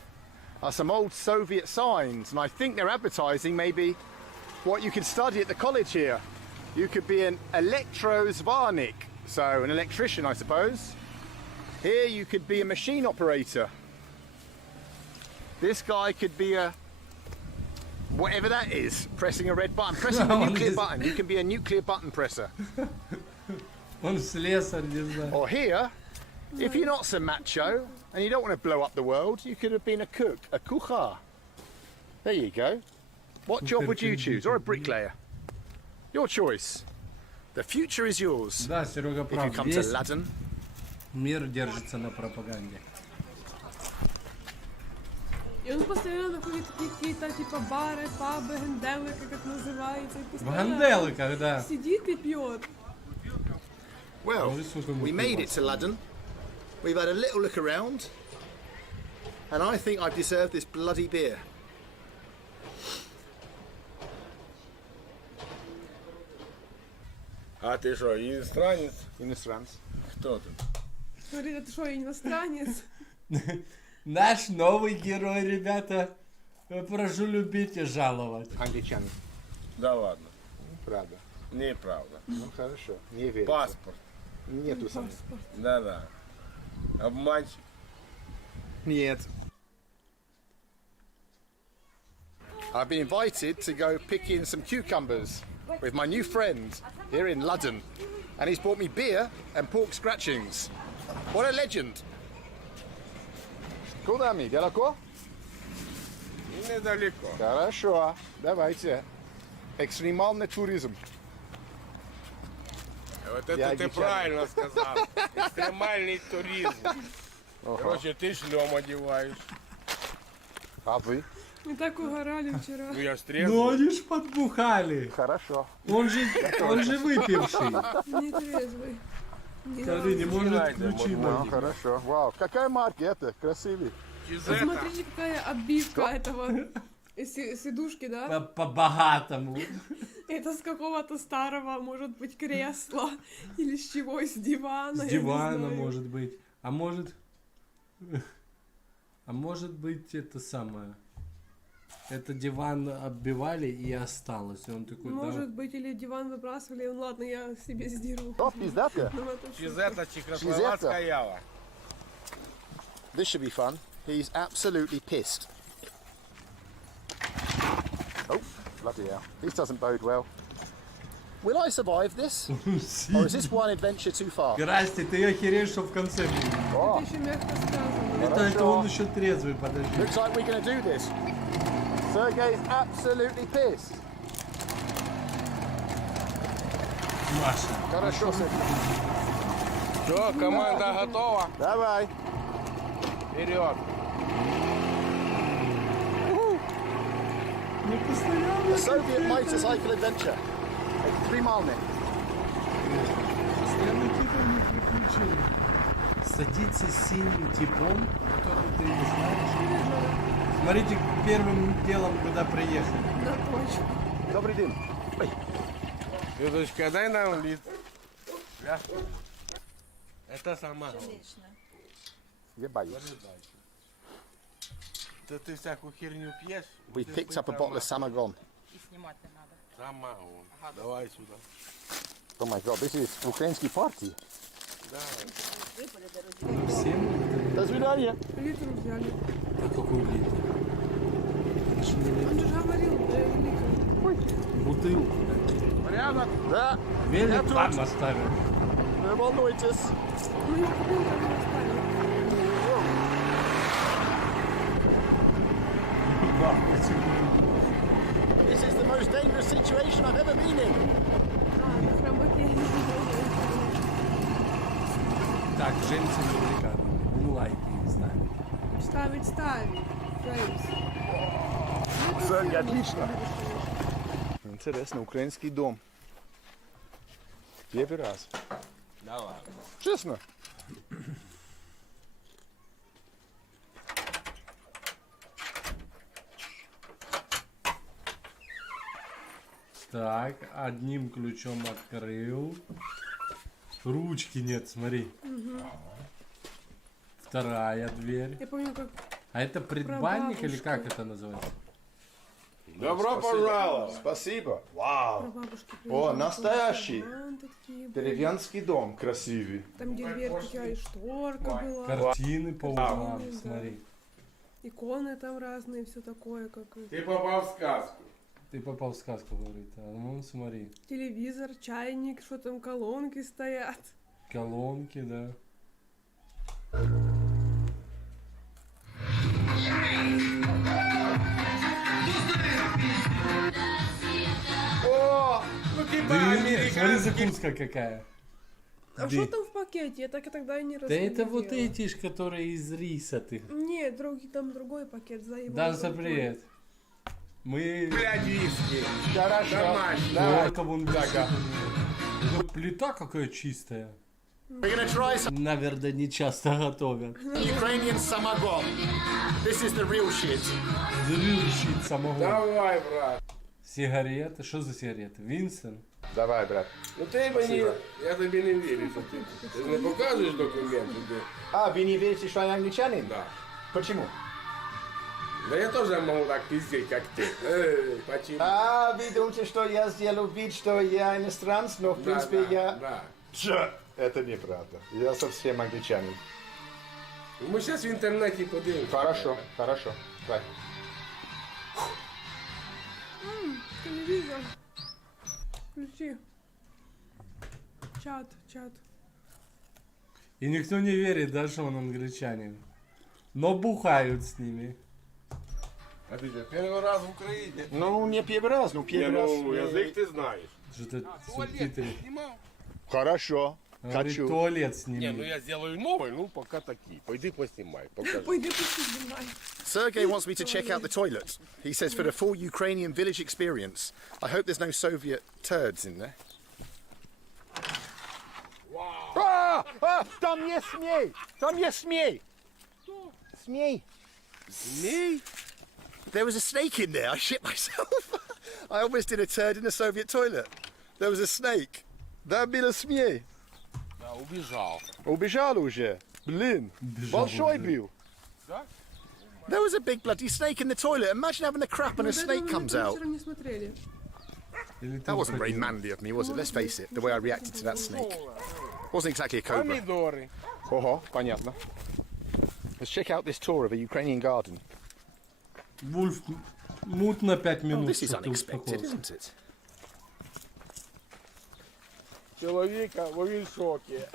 are some old Soviet signs, and I think they're advertising maybe what you could study at the college here. You could be an electrozvarnik, so an electrician, I suppose. Here you could be a machine operator. This guy could be a whatever that is, pressing a red button, pressing the nuclear button. You can be a nuclear button presser. Он слесарь, не знаю. Or here, if you're not so macho and you don't want to blow up the world, you could have been a cook, a kuchar. There you go. What job would you choose? Or a bricklayer? Your choice. The future is yours. Да, Серега If you прав. come to Весь Ladin. мир держится на пропаганде. И он постоянно находит какие-то типа бары, пабы, генделики, как называется. И В постоянно Ганделиках, да. сидит и пьет. Well, Смотри, сколько мы we made пива it to Ladin. we've had a little look around, and I think I've deserved this bloody beer. А ты что, иностранец? Иностранец. Кто ты? Говорит, это что, иностранец? Наш новый герой, ребята. Прошу любить и жаловать. Англичанин. Да ладно. Правда. Неправда. Ну хорошо. Не верю. Паспорт. Нету сам. Да-да. Обманщик. Нет. I've been invited to go pick in some cucumbers with my new friend here in London. And he's bought me beer and pork scratchings. What a legend. Куда, ми? Далеко? Недалеко. Хорошо. Давайте. Экстремальный туризм. Вот это Я ты дичайно. правильно сказал. Экстремальный туризм. Короче, ты шлем одеваешь. А вы? Мы так угорали вчера. Ну я Ну стрезал. они ж подбухали. Хорошо. Он же выпивший. Не трезвый. Скажи, не может ключи Ну, водить. хорошо. Вау. Какая марка это? Красивый. Чизета. Посмотрите, какая обивка этого сидушки, да? По-богатому. Это с какого-то старого, может быть, кресла. Или с чего? С дивана. С я не дивана, знаю. может быть. А может быть это самое. Это диван оббивали и осталось. И он такой, Может быть, или диван выбрасывали. Ну ладно, я себе сдеру. Что, пиздатка? Ну, это всё. Чизета, чехословацкая ява. This should be fun. He's absolutely pissed. Oh, bloody hell. This doesn't bode well. Will I survive this? Or is this one adventure too far? Здрасте, ты охереешь, что в конце будет. Oh, Это еще мягко сказано. Это он еще трезвый, подожди. looks like we're going to do this. Sergey's absolutely pissed. Маша. Хорошо, Сергей. Все, команда готова. Давай. Вперед. Ну постоянно. The Soviet motorcycle adventure. Экстремальный. Постоянно какие-то у них приключения. Садиться с синим типом, которого ты не знаешь. Смотрите, первым делом куда приехали. На точку. Добрый день. Ой. Людочка, дай нам литр. Да. Это сама. Я боюсь. Да ты всякую херню пьешь. We picked up a bottle of Samagon. Сама он. Давай сюда. Oh my god, this is украинский party. Всем До свидания. Литр взяли. это какой литр? Он же говорил, литр. Бутылку. Порядок? Да. Велик там оставил. Не волнуйтесь. Ну, их бутылка не оставили. This is the most dangerous situation I've ever been in. А, прям вот я не знаю. Так, женщины великаны. Ну, лайки не знаю. Ставить. Фреймс. Сергей, отлично. Интересно, украинский дом. Первый раз. Давай. Честно? Так, одним ключом открыл. Ручки нет, смотри. Вторая дверь. Я помню, как А это предбанник или Прабабушка. как это называется? Добро пожаловать. Спасибо. Вау. бабушки О, настоящий. такие были. Деревянский дом красивый. Там, где дверь такая, и шторка была. Картины по углам, Да. смотри. Иконы там разные, все такое, как Ты попал в сказку. Ты попал в сказку, говорит. А ну смотри. телевизор, чайник, что там, колонки стоят. Колонки, да. О, ну типа Смотри, американский. закуска какая. А что там в пакете? Я так и тогда и не Да это вот разглядела. эти ж, которые из риса ты. Нет, там другой пакет за его. Да, привет. Мы... Блядь, виски. Хорошо. Домашний. Давай. Вон, плита какая чистая. We're gonna try some Наверное, не часто готовят. Ukrainian samagon. This is the real shit. Зрющий самогон. Давай, брат. Сигареты? Что за сигареты? Винсент? Давай, брат. Ну ти мені, я тобі не вірю, що ти не показуєш документи. А, вы не верите, что я англичанин? Да. Почему? Да я тоже могу так пиздеть, как ты. Почему? А, вы думаете, что я сделаю вид, что я иностранец, но в принципе я... Да. Это неправда. Я совсем англичанин. Мы сейчас в интернете подивимося. Хорошо, хорошо. Давай. Телевизор. Включи. Чат. И никто не верит, да, что он англичанин. Но бухают с ними. А ты же первый раз в Украине. Ну, не первый раз, но первый раз. Ну, язык ты знаешь. Что-то субтитры. Хорошо. Говорит, Хочу. туалет с Не, ну ними. я сделаю новый, ну пока такие. Пойди поснимай, покажи. Пойди поснимай. Sergey wants me to check out the toilet. He says for the full Ukrainian village experience. I hope there's no Soviet turds in there. Там не смей! Там не смей! Смей! Me? There was a snake in there. I shit myself. I almost did a turd in a Soviet toilet. There was a snake. Да, было смей. Да, убежал. Убежал уже. Блин. Большой был. Да? There was a big bloody snake in the toilet. Imagine having a crap and a snake comes out. Не смотрели. That wasn't very manly of me, was it? Let's face it, the way I reacted to that snake. Wasn't exactly a cobra. Помидоры. Ого, понятно. Let's check out this tour of a Ukrainian garden. Вульф, мутно 5 Oh, минут. this is чтоб ты unexpected, успокоился. isn't it? Человека в шоке.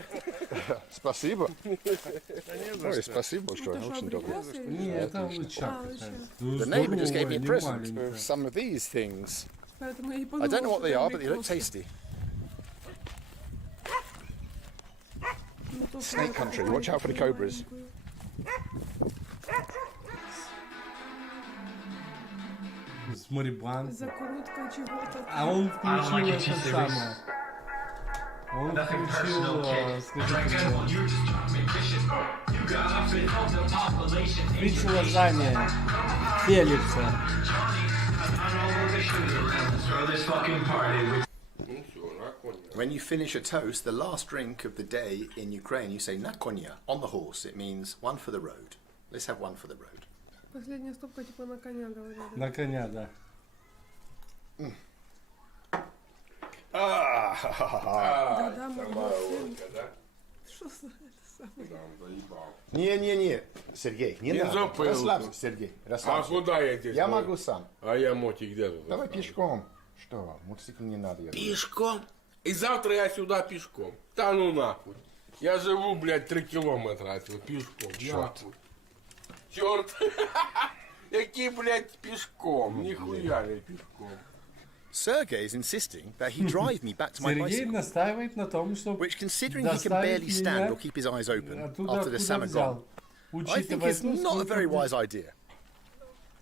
Спасибо. Ой, спасибо большое, очень добро. Не, это лучак. The neighbour just gave me a present of some of these things. Поэтому я и I подумала, don't know what что they там are, but they look лейкосы. tasty. Ну, то, что Snake это country, такое watch out for the cobras. маленькое. Смотри, банк. Закрутка чего-то. А он включил это самое. Он включил, скажите, лазанье Феликса. Ну все, на коне. When you finish a toast, the last drink of the day in Ukraine, you say na konya, on the horse. It means one for the road. Let's have one for the road. Последняя стопка типа на коня говорят. На коня, да. Да, мы Водка, да? Что за это самое? Там заебал. Не, Сергей, не надо. запыл. Расслабься, Сергей, А расслабься. куда я тебе? Я могу сам. А я мотик где тут? Давай оставлю? пешком. Что, мотоцикл не надо. я думаю. Пешком? И завтра я сюда пешком. Да ну нахуй. Я живу, блядь, 3 километра отсюда пешком. Черт. Черт. Який, блядь, пешком? Нихуя не пешком. Sergey is insisting that he drive me back to my Сергей bicycle. настаивает на том, что Which, considering he can доставить barely stand меня or keep his eyes open оттуда, after the откуда salmon взял. gone, I think Учитывая it's то, not a very сколько... wise idea.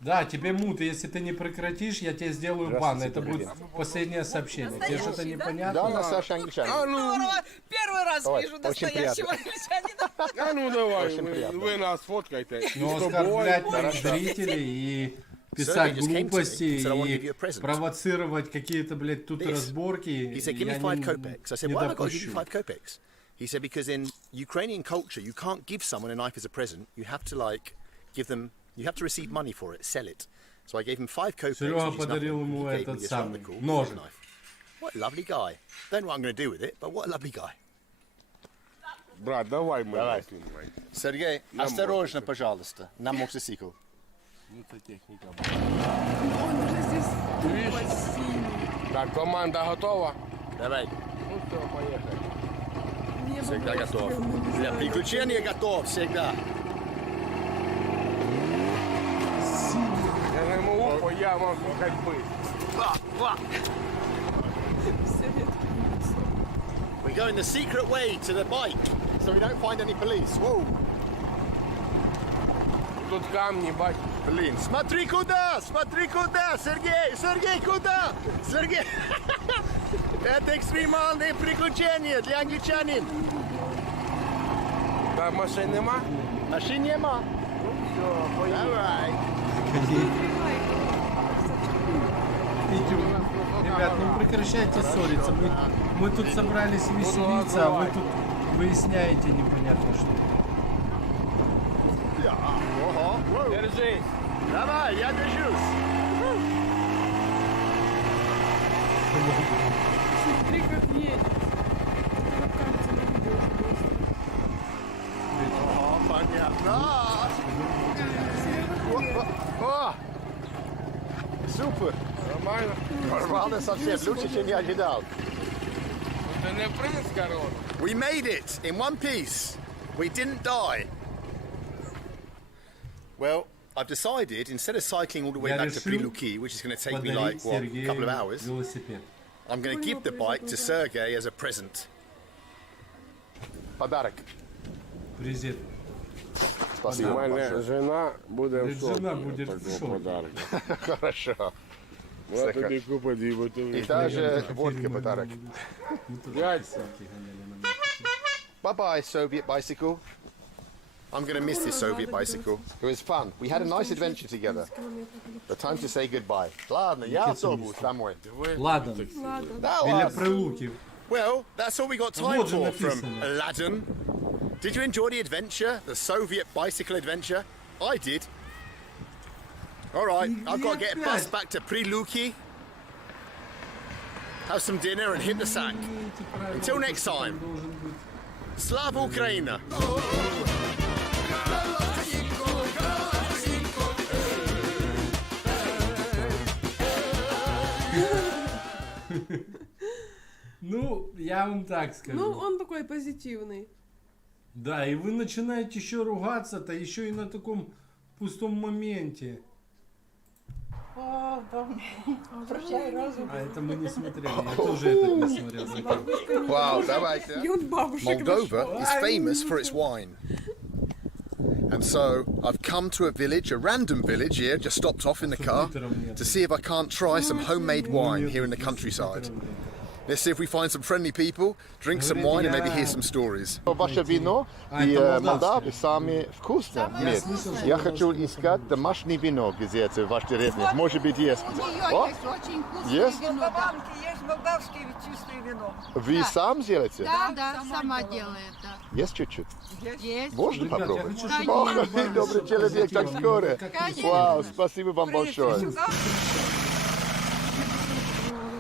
Да, тебе мут, и если ты не прекратишь, я тебе сделаю бан. Это будет последнее сообщение. Тебе что-то непонятно? Да, Саша англичанин. А ну, Первый раз Ой, вижу очень приятно. настоящего англичанина. а ну давай, Очень приятно. вы нас фоткайте. Но С тобой. оскорблять там зрителей и писать Sergey just came to me глупости and said, "I wanna give и you a present." провоцировать какие-то, блядь, тут This. разборки, He said, give me я 5 не, kopecks. I said, не why have I got to give you допущу. 5 kopecks? He said, because in Ukrainian culture, you can't give someone a knife as a present. You have to, like, give them, you have to receive money for it, sell it. So I gave him 5 kopecks, Серега which is подарил nothing. ему He gave me этот this самый rather cool ножик. knife. What a lovely guy. Don't know what I'm going to do with it, but what a lovely guy. Брат, давай мы Давай. снимай. Сергей, осторожно, пожалуйста, на мотоцикл. Это техника. Он уже здесь тупо синий. Так, команда готова? Давай, Ну все, поехали. Небо всегда было готов. стрёмно, не Для знаю. приключения готов, всегда. Я не могу, я могу ходьбы. Все ветки в лицо. We're going the secret way to the bike, so we don't find any police. Whoa. Тут камни, бать. Блин, смотри куда, Сергей, Сергей, куда? Сергей, это экстремальные приключения для англичанин. А машин нема? Машин нема. Давай. Ребят, ну прекращайте ссориться. Мы тут собрались веселиться, а вы тут выясняете непонятно что. Держись. Давай, я держусь. Смотри, как едет. Понятно. О! Супер. Нормально? Нормально совсем. Лучше, чем я ожидал. Ты не принц, короче. We made it in one piece. We didn't die. Well, I've decided, instead of cycling all the way back to Priluki, which is going to take me like, what, a couple of hours, I'm going to give the bike to Sergey as a present. Подарок. Презент. Спасибо. Моя жена будет в шоке. Жена будет в шоке. Подарок. Хорошо. Вот тебе купа диву. И даже водка подарок. Bye-bye, Soviet bicycle. I'm going to miss this Soviet bicycle. It was fun. We had a nice adventure together. But time to say goodbye. Ладно, я автобус домой. Ладно. Да Біля ладно. Прилуки. Well, that's all we got time Вот же for from написано. Aladdin. Did you enjoy the adventure? The Soviet bicycle adventure? I did. All right, I've got to get a bus back to Priluki. Have some dinner and hit the sack. Until next time. Slava Ukraina! Ну, я вам так скажу. Ну, он такой позитивный. Да, и вы начинаете еще ругаться-то, еще и на таком пустом моменте. Прощай, разум. А это мы не смотрели, я тоже это не смотрел. Wow, давайте. И он бабушек Moldova is famous for its wine. And so I've come to a village, a random village here, just stopped off in the car to see if I can't try some homemade wine here in the countryside. Let's see if we find some friendly people, drink some wine and maybe hear some stories. Ваше вино и Молдавы самые вкусные. Нет, я хочу искать домашнее вино, где это ваш деревня. Может быть, есть. О, Есть очень вкусное есть? вино. Да. Есть молдавские чистые вино. Вы сам делаете? Да, сама делает, да. Есть чуть-чуть? Есть. Можно Ребят, я попробовать? хочу, чтобы О, вы добавили добрый человек, так скоро. Конечно. Вау, спасибо вам большое.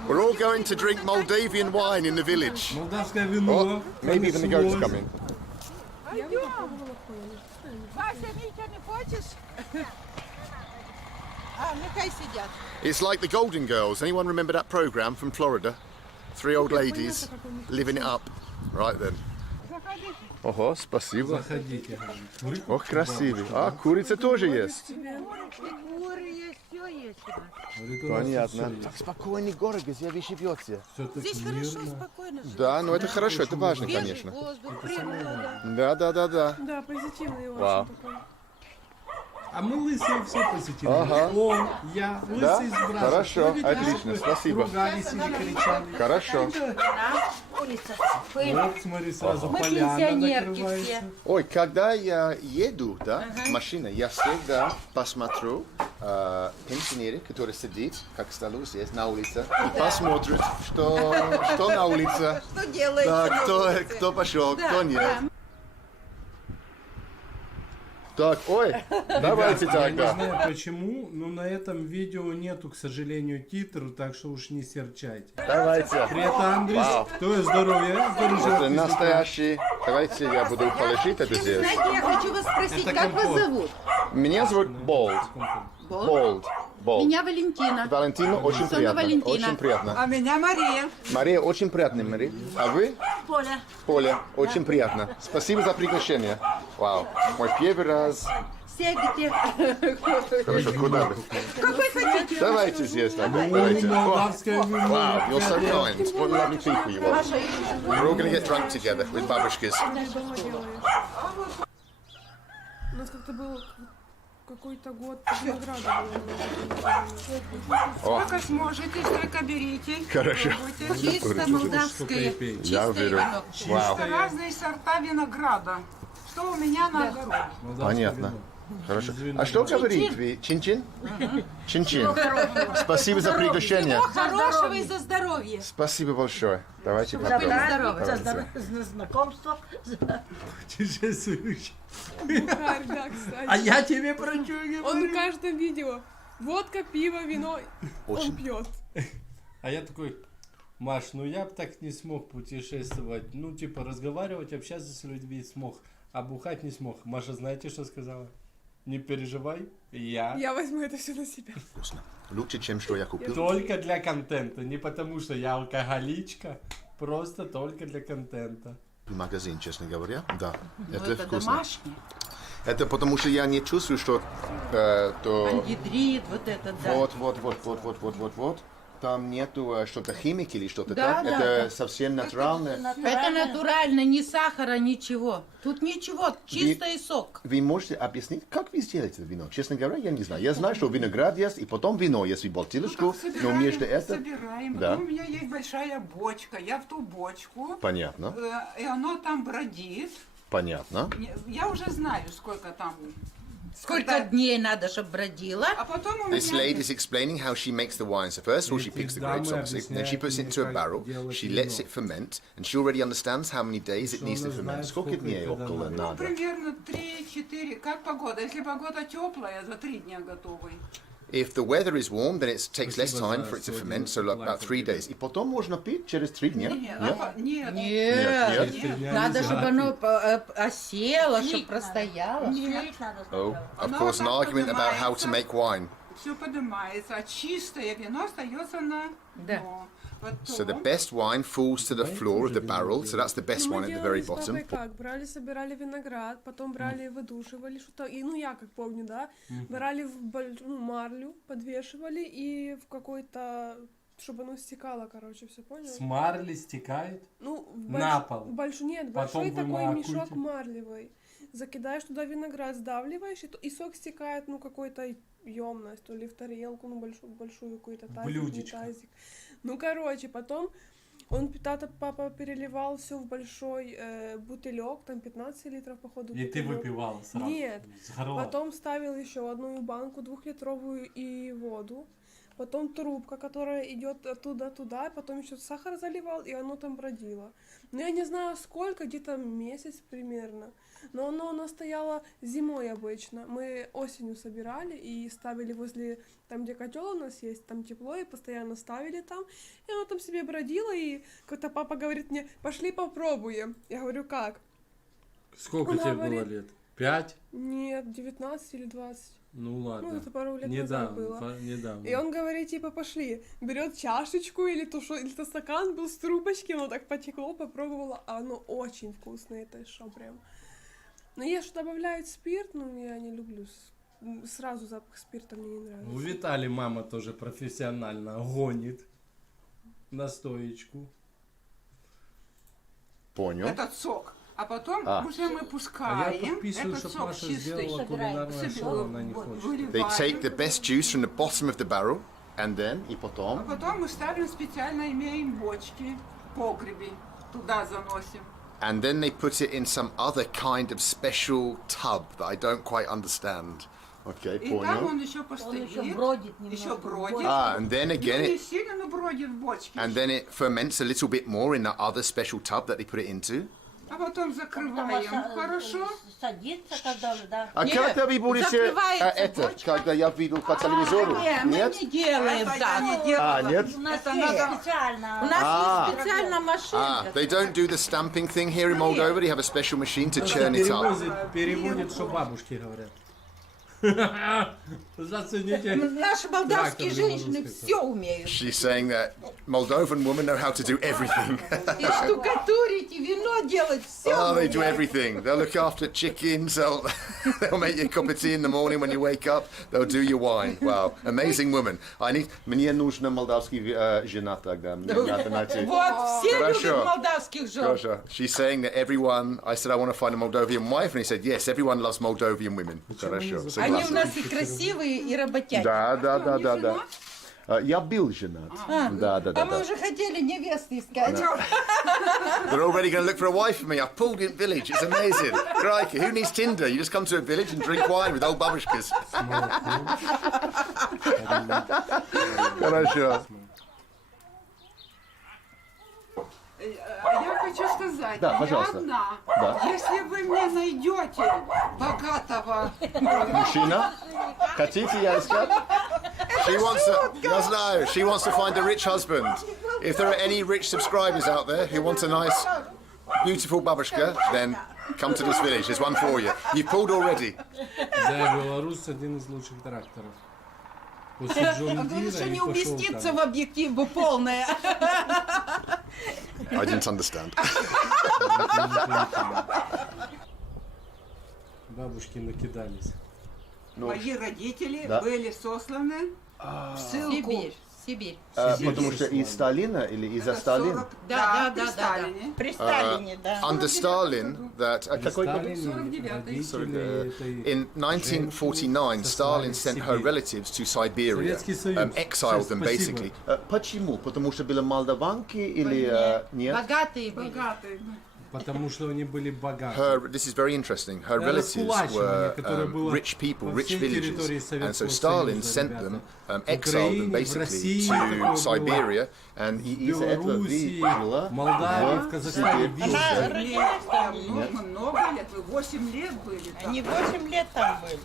We're all going to drink Moldavian wine in the village. Молдавское вино. Oh, maybe even the goat's coming. Вася, Митя, не хочешь? Нехай сидят. It's like the Golden Girls. Anyone remember that program from Florida? 3 old ladies living it up. Right then. Ого, спасибо. Заходите. Ох, красивый. А, курица тоже есть. Куры есть, все есть. Понятно. Так спокойный город, где вы живете. Здесь хорошо, спокойно. Да, ну это хорошо, это важно, Свежий конечно. воздух, природа. Да. Да, позитивный Вау. очень такой. А мы лысые все посетили. Ага. Он, я, Да? лысый с братом. Хорошо, Смотрите, отлично, как вы спасибо. Ругались или кричали. Хорошо. Вот, смотри, сразу поляна накрывается. Ой, когда я еду, да, машина, я всегда посмотрю пенсионеры, которые сидят, как столу здесь, на улице, и посмотрят, что на улице. Что делается? Да, кто пошел, кто нет. Так, ой, давайте Ребят, я не тогда. знаю почему, но на этом видео нету, к сожалению, титру, так что уж не серчайте. Давайте. Привет, Андрей. Твое здоровье. Это настоящий. Давайте я буду положить это здесь. Знаете, я хочу вас спросить, Это как вас компот. зовут? Меня зовут Болд. Болд. Меня Валентина. Валентина, очень Соня приятно. Валентина. Очень приятно. А меня Мария. Мария, очень приятно, Мария. А вы? Поля. Поля, очень приятно. Спасибо за приглашение. Вау, мой первый раз. Сядете. Хорошо, куда вы? Какой хотите? Давайте здесь, давайте. Молдавское вино. Wow, you're so kind. What lovely people you are. We're all going to get drunk together with babushkas. У нас как-то был какой-то год винограда было. Сколько сможете, столько берите. Хорошо. Чисто молдавское. Я Чистое верю. вино. Вау. Разные сорта винограда. что у меня на огороде. Понятно. Хорошо. А что говорит вы? Чин-чин? Чин-чин. Спасибо за приглашение. Хорошего и за здоровье. Спасибо большое. Давайте За знакомство. Бухарь, да, кстати. А я тебе про что говорю? Он в каждом видео. Водка, пиво, вино. Очень. Он пьет. А я такой, Маш, ну я бы так не смог путешествовать. Ну, типа, разговаривать, общаться с людьми смог, а бухать не смог. Маша, знаете, что сказала? Не переживай, Я возьму это все на себя. Вкусно. Лучше, чем что я купил. Только для контента, не потому что я алкоголичка, просто только для контента. Магазин, честно говоря. Да, это Это вкусно. домашний. Это потому что я не чувствую, что... Ангидрид, вот это, да. Вот. Там нету что-то химики или что-то Да, так. да, Это да. совсем натурально. Это натурально, ни сахара, ничего. Тут ничего, чистый сок. Вы можете объяснить, как вы сделаете вино? Честно говоря, я не знаю. Я знаю, что виноград есть, и потом вино, если бутылочку, но между это... Собираем. Да. Потом у меня есть большая бочка. Я в ту бочку. Понятно, И оно там бродит. понятно. Я уже знаю, сколько там. Сколько дней надо, чтобы бродило. А потом у This меня... lady's explaining how she makes the wine. So first of all, she picks the grapes, obviously, and then she puts it into a barrel. She lets it ferment, and she already understands how many days it needs to ferment. Сколько дней около Ну, надо? примерно 3-4. Как погода? Если погода теплая, за 3 дня готовый. If the weather is warm, then it takes less time for it to ferment, so like about 3 days. И потом можно пить через 3 дня? Нет. Нет, надо, чтобы оно осело, чтобы простояло. Oh, of course, an argument about how to make wine. Все поднимается, а чистое вино остается на дно. So the best wine falls to the floor of the barrel, so that's the best Ну, one мы at the делали very с папой bottom. как? Брали, собирали виноград, потом брали, выдушивали что-то. И, ну, я как помню, да, брали марлю, подвешивали и в какой-то, чтобы оно стекало, короче, все понял? С марли стекает. Ну, На пол. Нет, Потом большой такой вымакуете. мешок марлевый. Закидаешь туда виноград, сдавливаешь, и сок стекает, ну, какой-то емкость, то ли в тарелку, ну, большую какой-то тазик, не Блюдечко. тазик. Ну, короче, потом папа переливал все в большой бутылек, там 15 литров, походу. И ты бутылек. выпивала сразу. Нет, С горла. потом ставил еще одну банку 2-литровую и воду. Потом трубка, которая идет оттуда туда, потом еще сахар заливал, и оно там бродило. Ну, я не знаю сколько, где-то месяц примерно. Но оно у нас стояло зимой обычно. Мы осенью собирали и ставили возле, там где котел у нас есть, там тепло, и постоянно ставили там. И оно там себе бродило, и как-то папа говорит мне, пошли попробуем. Я говорю, как? Сколько Он тебе говорит- было лет? 5? Нет, 19 или 20. Ну ладно. Ну, это пару лет назад было. Недавно. И он говорит, типа, пошли. Берет чашечку или то стакан был с трубочки, оно так потекло, попробовала, а оно очень вкусное, это что прям. Но если добавляют спирт, ну, я не люблю. Сразу запах спирта мне не нравится. У Виталия мама тоже профессионально гонит настоечку. Понял. Этот сок. А потом уже мы А я пускаем подписываю, этот чтобы сок Маша чистый. сделала кулинарное шоу, она не хочет. They take the best juice from the bottom of the barrel, and then, и А потом, потом мы ставим специально, имеем бочки, погреби, туда заносим. and then they put it in some other kind of special tub that I don't quite understand. Okay, И там понял. он еще постоит, еще бродит немного. еще бродит. And then Ну, again не it, сильно, но бродит в бочке. and then it ferments a little bit more in that other special tub that they put it into. А потом закрываем. Хорошо? Садится, когда уже, да. А Нет, когда вы будете закрывается это, бочка. когда я видел по телевизору? Нет, мы Нет? не делаем Это я так. не делала. нет? У нас Это есть надо- специально. У нас есть специально машинка. They don't do the stamping thing here in Moldova. They have a special machine to churn it up. Переводит, что бабушки говорят. Зацените. Наши молдавские Трактор женщины белорусский. все умеют. She's saying that Moldovan women know how to do everything. И штукатурить, и вино делать, все Oh, they do everything. They'll look after chickens. They'll make you a cup of tea in the morning when you wake up. They'll do your wine. Wow, amazing woman. Мне нужна молдавский жена тогда. Мне надо найти. Вот, все Хорошо. любят молдавских жен. Хорошо. She's saying that everyone. I said I want to find a Moldovan wife, and he said yes. Everyone loves Moldovan women. Хорошо. Они у Согласен. нас и красивые, и работяги. Да. Я был женат. Да. А мы уже хотели невесты искать. They're already going to look for a wife for me. I've pulled in village. It's amazing. Crikey, who needs Tinder? You just come to a village and drink wine with old babushkas. Хорошо. Я хочу сказать, Да, я пожалуйста. одна. Да. Если вы мне найдете богатого Мужчина? Хотите, я искать? She wants to, she wants to find a rich husband. If there are any rich subscribers out there who want a nice, beautiful babushka, then come to this village. There's one for you. You've pulled already. Да, Беларусь один из лучших тракторов. После Джон Дира Лучше и не пошел уместиться там. в объектив бы полное. I didn't understand. Бабушки накидались. мои родители Да. были сосланы в ссылку. Сибирь. Потому что из Сталина или из-за Сталина? Да. При Сталине. При Сталине, да. Under Stalin, that какой год? In 1949, Stalin sent her relatives to Siberia, exiled them basically. Почему? Потому что были молдаванки или нет? Богатые были. Богатые. Потому что они были богаты. This is very interesting. Her relatives were rich people, rich villagers, and so Stalin sent them, exiled them basically to Siberia, and из-за этого видела Молдавии, в Казахстане, Много лет, вы 8 лет были там. Они 8 лет там были.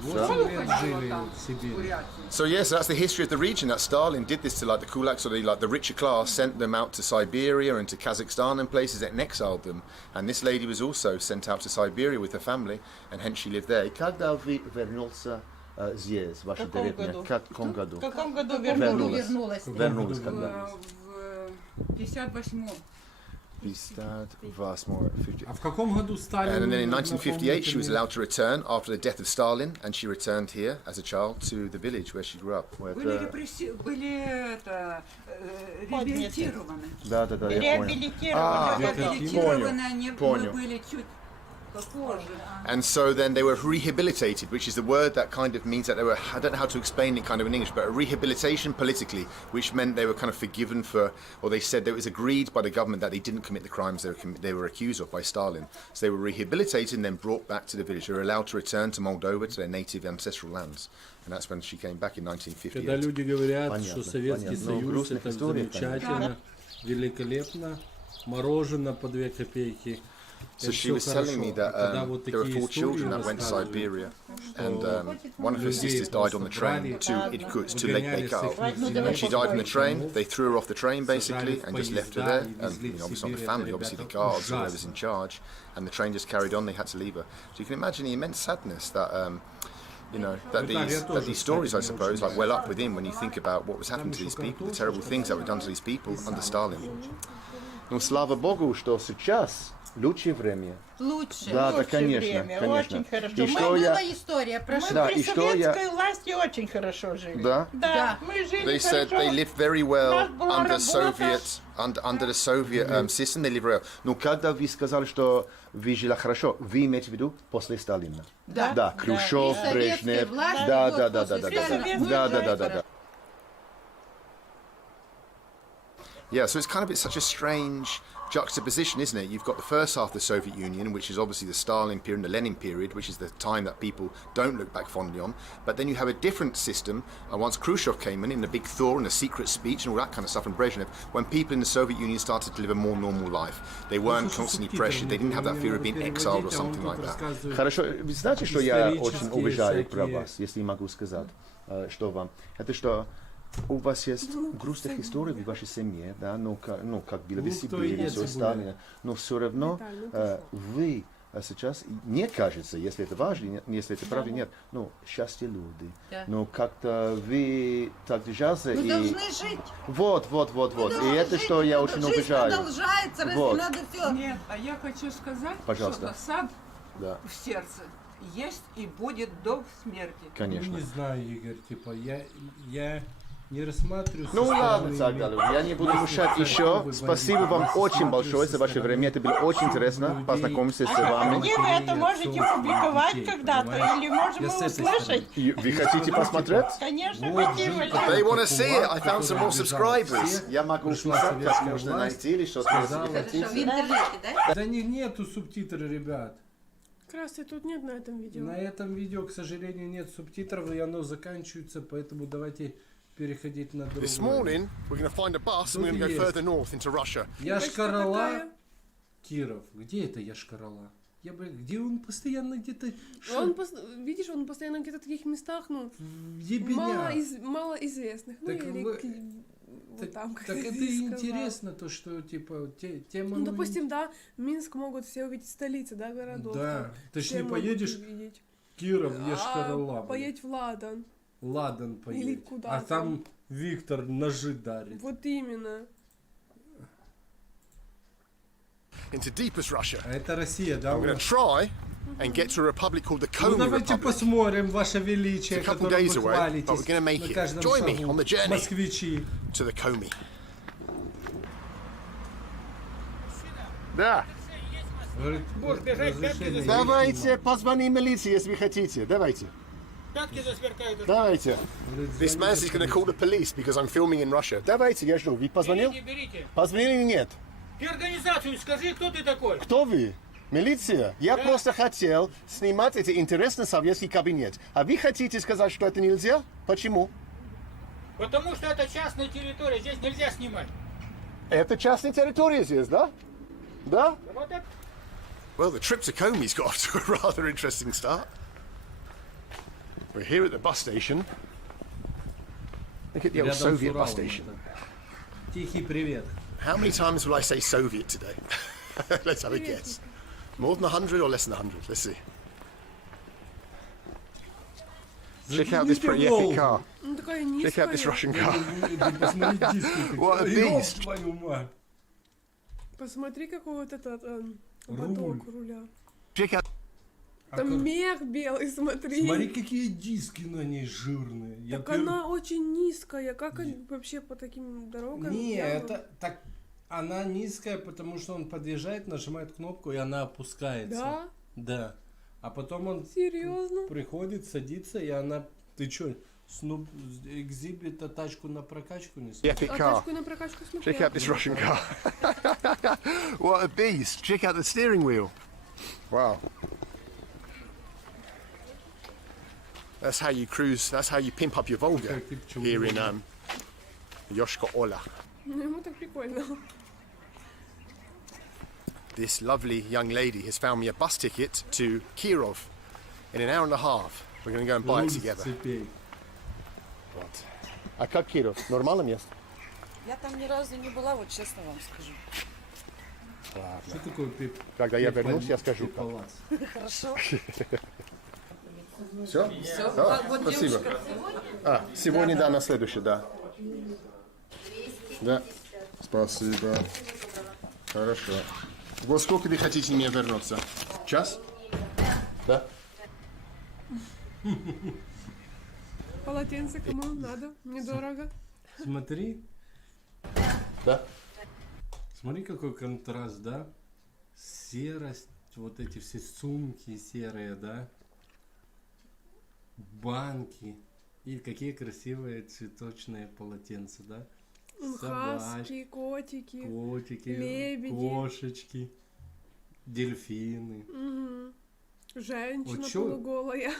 8 лет жили в Сибири. So yes, that's the history of the region. That Stalin did this to like the kulaks, or the richer class, sent them out to Siberia and to Kazakhstan and places, and exiled them. And this lady was also sent out to Siberia with her family, and hence she lived there. Когда вы вернулся здесь, ваша деревня? В каком году? В каком году вернулась? Вернулась когда? В 58-м. А в каком году Сталин? And then in 1958 she was allowed to return after the death of Stalin, and she returned here as a child to the village where she grew up. Были реабилитированы. Да, я понял. Реабилитированы они, мы были чуть попозже. And so then they were rehabilitated, which is the word that kind of means that they were, I don't know how to explain it kind of in English, but a rehabilitation politically, which meant they were kind of forgiven for, or they said that it was agreed by the government that they didn't commit the crimes they were accused of by Stalin. So they were rehabilitated and then brought back to the village. They were allowed to return to Moldova, to their native ancestral lands. And that's when she came back in 1958. Когда люди говорят, что Советский Союз это замечательно, великолепно, мороженое по 2 копейки. So she was telling me that there were 4 children that went to Siberia, and one of her sisters died on the train to Irkutsk, to Lake Baikal. And she died on the train. They threw her off the train basically and just left her there. And obviously not the family, obviously the guards or whoever's in charge. And the train just carried on. They had to leave her. So you can imagine the immense sadness that that these stories, I suppose, like well up within when you think about what was happening to these people, the terrible things that were done to these people under Stalin. Ну слава Богу, что сейчас лучшее время. Лучше. Да, лучше конечно, время. конечно. Очень хорошо. И что была я... история. Прошла. Да, При и что советской власти очень хорошо жили. Да? Да, мы жили They said хорошо. they lived very well была under работа. under the Soviet system. They lived very well. Но когда вы сказали, что вы жили хорошо, вы имеете в виду после Сталина? Да. Да, Хрущев, И советская Брежнев. власть, Да. Yeah, so it's such a strange juxtaposition, isn't it? You've got the first half of the Soviet Union, which is obviously the Stalin period and the Lenin period, which is the time that people don't look back fondly on. But then you have a different system. Once Khrushchev came in a big thaw and a secret speech and all that kind of stuff, and Brezhnev, when people in the Soviet Union started to live a more normal life. They weren't constantly pressured. They didn't have that fear of being exiled or something like that. Хорошо, вы знаете, что я очень уважаю про вас, если могу сказать, что вам? Это что у вас есть грустных историй в вашей семье, да, как было в Сибири, все остальное, но все равно вы сейчас, мне кажется, если это важно, если это правда, нет, счастье люди, но как-то вы так держаться Мы и... должны жить. Вот, и это что я очень уважаю. Жизнь продолжается, разве надо все? Нет, а я хочу сказать, Пожалуйста. что сад Да. в сердце есть и будет до смерти. Конечно. Не знаю, Игорь, типа, я Не рассматриваю. Ну ладно тогда, люди, я не буду мешать еще. Спасибо вам очень большое за ваше время. Это было очень интересно познакомиться с вами. Где вы это можете публиковать когда-то? Или можем мы услышать? Вы хотите посмотреть? Конечно, хотим. They want to see it. I found some more subscribers. Я могу написать, как можно найти или что-то, если вы хотите. В интернете, да? Да нету субтитров, ребят. Красный тут нет на этом видео. На этом видео, к сожалению, нет субтитров, и оно заканчивается, поэтому давайте переходить на другое. This morning, we're going to find a bus and we're going to go further north into Russia. Яшкар-Ола, Киров. Где это Яшкар-Ола? Где он постоянно где-то... Видишь, он постоянно где-то в таких местах, ну, малоизвестных. Ну, Так или Так, там, как так ты это сказал. интересно, то, что, тема... Ну, допустим, да, Минск могут все увидеть, столицы, да, городов. Да, ты ж все не могут поедешь увидеть. Киров, Яшкар-Ола. Поедь в Ладан. Ладан поедет. Или куда А там Виктор ножи дарит. Вот именно. Into deepest Russia. А это Россия, да? I'm going to try and get to a republic called the Ну, Komi давайте Republic. посмотрим, ваше величие, It's a couple которым days вы away, хвалитесь but we're gonna make на it. каждом Join me шагу. on the journey. Москвичи. To the Komi. Да. Говорит, разрешение Давайте, позвони милиции, если вы хотите. Давайте. Давайте. This man is going to call the police because I'm filming in Russia. Давайте, я жду. Вы позвонил? Позвонили или нет? Ты организацию скажи, кто ты такой? Кто вы? Милиция? Я просто хотел снимать это интересный советский кабинет. А вы хотите сказать, что это нельзя? Почему? Потому что это частная территория, здесь нельзя снимать. Это частная территория здесь, да? Да? Вот это. Well, the trip to Komi's got off to a rather interesting start. We're here at the bus station. Look at the old Рядом с Soviet bus Уралом station. это. Тихий привет. How many times will I say Soviet today? Let's have a guess. More than 100 or less than 100? Let's see. Check out this pretty epic car. Ну, такая Check out низкая. this Russian car. Посмотри диски. What a beast. Твою мать. Посмотри, какой вот этот ободок руля. Check out. Там мех белый, смотри. Смотри, какие диски на ней жирные. Так она очень низкая. Как они вообще по таким дорогам? Не, едут? это так. Она низкая, потому что он подъезжает, нажимает кнопку, и она опускается. Да? Да. А потом он Серьезно? приходит, садится, и она... Ты чё, Снуп экзибита тачку на прокачку не смотришь? Epic А car. тачку на прокачку смотрел. Check out this Russian car. What a beast. Check out the steering wheel. Wow. That's how you cruise, that's how you pimp up your Volga here in Yoshko-Ola. Ну, ему так прикольно. This lovely young lady has found me a bus ticket to Kirov in an hour and a half. We're going to go and buy it together. Вот. А как Киров? Нормально место? Я там ни разу не была, вот честно вам скажу. Ладно. Что такое пип? Когда я вернусь, я скажу. Хорошо. Все? Все. Да, Вот спасибо. девушка. Сегодня, да, на следующий, да. Да. Спасибо. Хорошо. Во сколько вы хотите мне вернуться? Час? Да. Полотенце кому надо, недорого. Смотри. Да. Смотри, какой контраст, да? Серость, вот эти все сумки серые, да? Банки. И какие красивые цветочные полотенца, да? Хаски, котики, котики, лебеди. кошечки, дельфины. Угу. Женщина Вот чё? полуголая.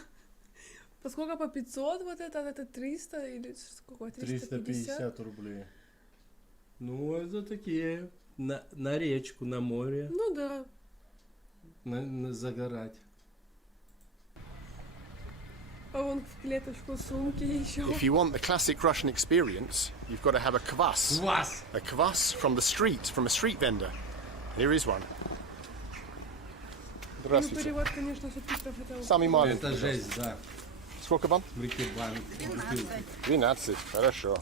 Поскольку по 500 вот это 300 или сколько? 350 рублей. Ну, это такие на речку, на море, Ну да. загорать. А вон в клеточку сумки еще. If you want the classic Russian experience, you've got to have a kvass. Квас! A kvass from the street, from a street vendor. Here is one. Ну, Здравствуйте. перевод, конечно, субтитров это... Самый маленький. Это жесть, да. Сколько вам? Бутылки. 12. Хорошо.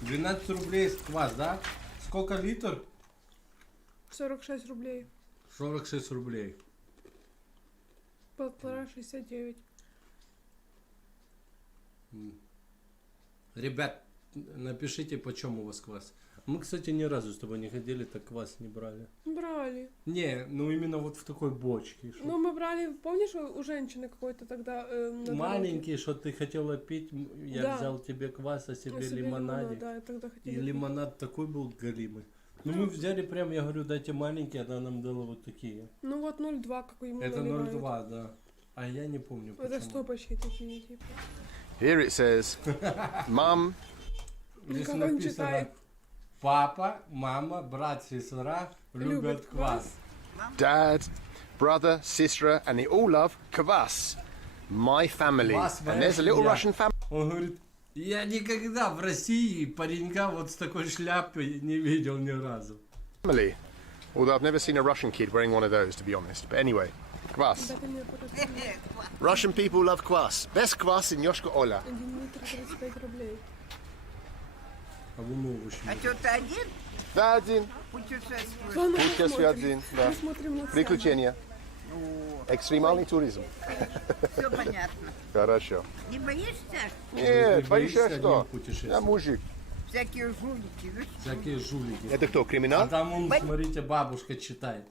12 рублей квас, да? Сколько литр? 46 рублей. 46 рублей. 1,569. Ребят, напишите, почем у вас квас. Мы, кстати, ни разу с тобой не ходили, так квас не брали. Брали. Не, ну именно вот в такой бочке. Что... Ну, мы брали, помнишь, у женщины какой-то тогда... на маленький, что ты хотела пить, я Да. взял тебе квас, а себе себе лимонадик. да, я тогда хотела И пить. лимонад такой был галимый. Ну, мы взяли прям, я говорю, дайте маленькие, она нам дала вот такие. Ну, вот 0,2, какой ему Это наливают. 0,2, да. А я не помню, Это почему. стопочки такие, типа. Here it says, Mum, Здесь Как он написано, читает. папа, мама, брат, сестра любят квас. Dad, brother, sister, and they all love kvass. My family. Квас, And there's a little я. Russian family. Он говорит, я никогда в России паренька вот с такой шляпой не видел ни разу. Although I've never seen a Russian kid wearing one of those, to be honest. But anyway, kvass. Russian people love kvass. Best kvass in Yoshka Ola. 1 литр 35 рублей. А Луну очень А что, ты один Да, один. путешествуешь? Путешествие один, да. Мы смотрим на Приключения. Экстремальный туризм. Все понятно. Хорошо. Не боишься? Нет, боишься одним что? путешествием. Я мужик. Всякие жулики, видишь? Всякие жулики. Это кто, А криминал? там, смотрите, бабушка читает.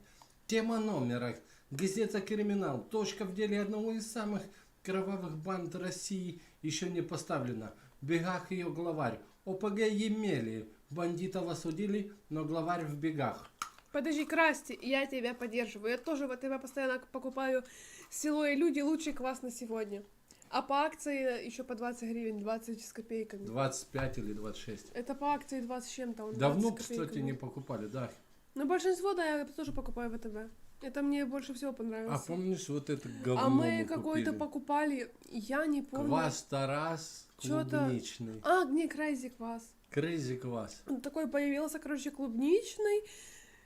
Тема номера. Газета «Криминал». Точка в деле одного из самых кровавых банд России еще не поставлена. В бегах ее главарь. ОПГ Емели. Бандитов осудили, но главарь в бегах. Подожди, Красти, я тебя поддерживаю. Я тоже в ВТБ постоянно покупаю «Село и люди» лучший квас на сегодня. А по акции еще по 20 гривен, 20 с копейками. 25 или 26. Это по акции 20 с чем-то. он 20 Давно, с копейками. кстати, не покупали, да. Но большинство, да, я тоже покупаю в ВТБ. Это мне больше всего А понравилось. помнишь, вот это говно А мы какой-то купили? покупали, я не помню. Квас Тарас Чё-то- клубничный. А, не, Крейзи квас. Крейзи квас. Он такой появился, короче, клубничный.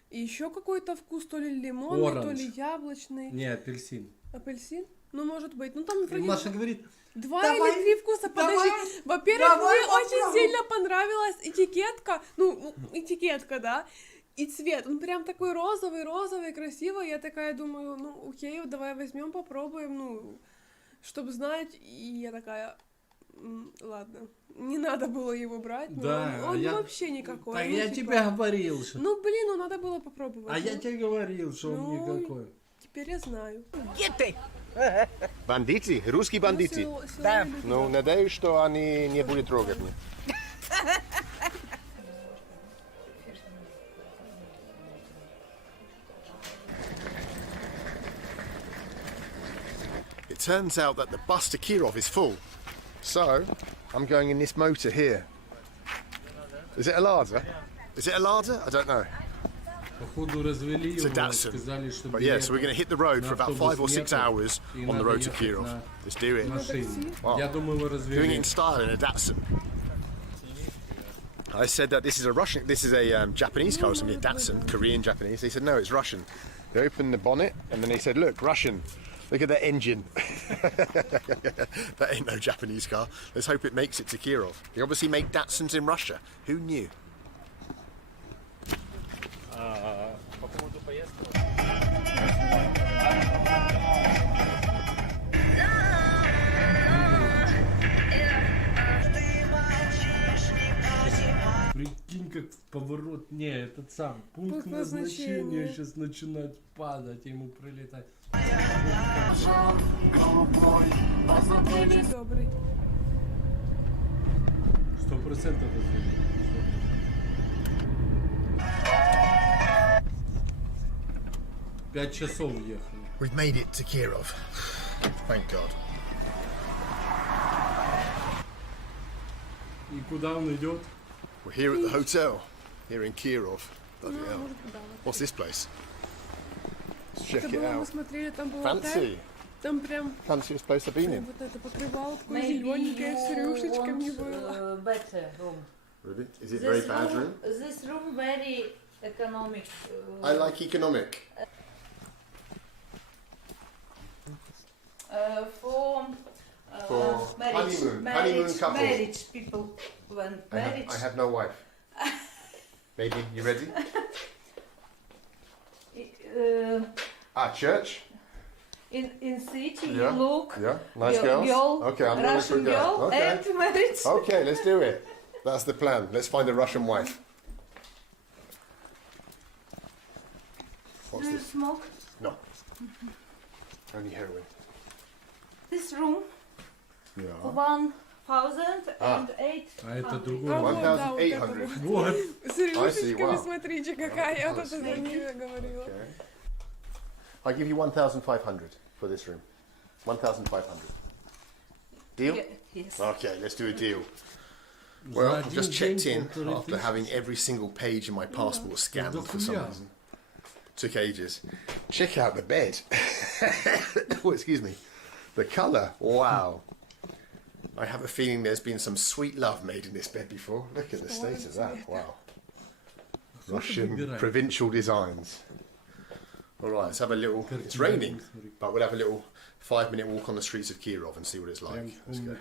И еще какой-то вкус, то ли лимонный, то ли яблочный. Не, апельсин. Апельсин? Ну, может быть. Ну, там И вроде Маша говорит, 2 давай, или 3 вкуса. Подожди. Во-первых, давай мне очень попробуем. сильно понравилась этикетка. Ну, этикетка, да. И цвет. Он прям такой розовый, красивый. Я такая думаю, ну, окей, давай возьмем, попробуем, ну, чтобы знать. И я такая, ладно. Не надо было его брать. но да, он я... вообще никакой. Так ну, я типа, тебе говорил, что... Ну, блин, ну надо было попробовать. А я ну. тебе говорил, что Ну, он никакой. Теперь я знаю. Где ты? Бандиты, русские бандиты. Да. Ну, надеюсь, что они не будут трогать меня. It turns out that the bus to Kirov is full. So, I'm going in this motor here. Is it a Lada? Is it a Lada? I don't know. Походу развели It's a его, Datsun. сказали, что But yeah, so we're going to hit the road на for about автобус 5 or 6 нету, hours и on the надо road to ехать Kirov. на Let's do it. машине. Wow. Я думаю, его Doing it развели. in style in a Datsun. I said that this is a Japanese car or something, a Datsun, Korean Japanese. They said no, it's Russian. They opened the bonnet and then they said, look, Russian. Look at that engine. That ain't no Japanese car. Let's hope it makes it to Kirov. They obviously make Datsuns in Russia. Who knew? По поводу поездки. Прикинь, как в поворот. Не, этот сам. Пункт назначения сейчас начинает падать, ему прилетать. Добрый. 100% развели. 5 часов ехали. We've made it to Kirov. Thank God. И куда он идет? We're here at the hotel, here in Kirov. Bloody hell. What's this place? Let's check Это it было, мы out. смотрели, там был Fancy. отель. Там прям Fanciest place I've been in. вот это покрывало такое зелененькое с рюшечками было. Better room. Really? Is it very bad room? This room very economic. I like economic. For honeymoon couples. marriage people when marriage. I have no wife. Baby, you ready? Church. In city Yeah. you look Yeah, nice girls. Okay, I'm gonna look for a Russian girl. girl Okay. and marriage. Okay, let's do it. That's the plan. Let's find a Russian wife. What's Do you this? smoke? No. Only heroin. This room, Yeah. 1,008. А это другой. А вот, да, вот это 1,800. Вот. С рюшечками, wow. смотрите, какая. Я вот это за нее говорила. Okay. I give you 1,500 for this room. 1,500. Deal? Yes. Okay, let's do a deal. Well, I've just checked in after having every single page in my passport scanned for some reason. Took ages. Check out the bed. Oh, excuse me. The colour. Wow. I have a feeling there's been some sweet love made in this bed before. Look at the state of that. Wow. Russian provincial designs. All right, let's have a little... It's raining, but we'll have a little 5-minute walk on the streets of Kirov and see what it's like. Let's go.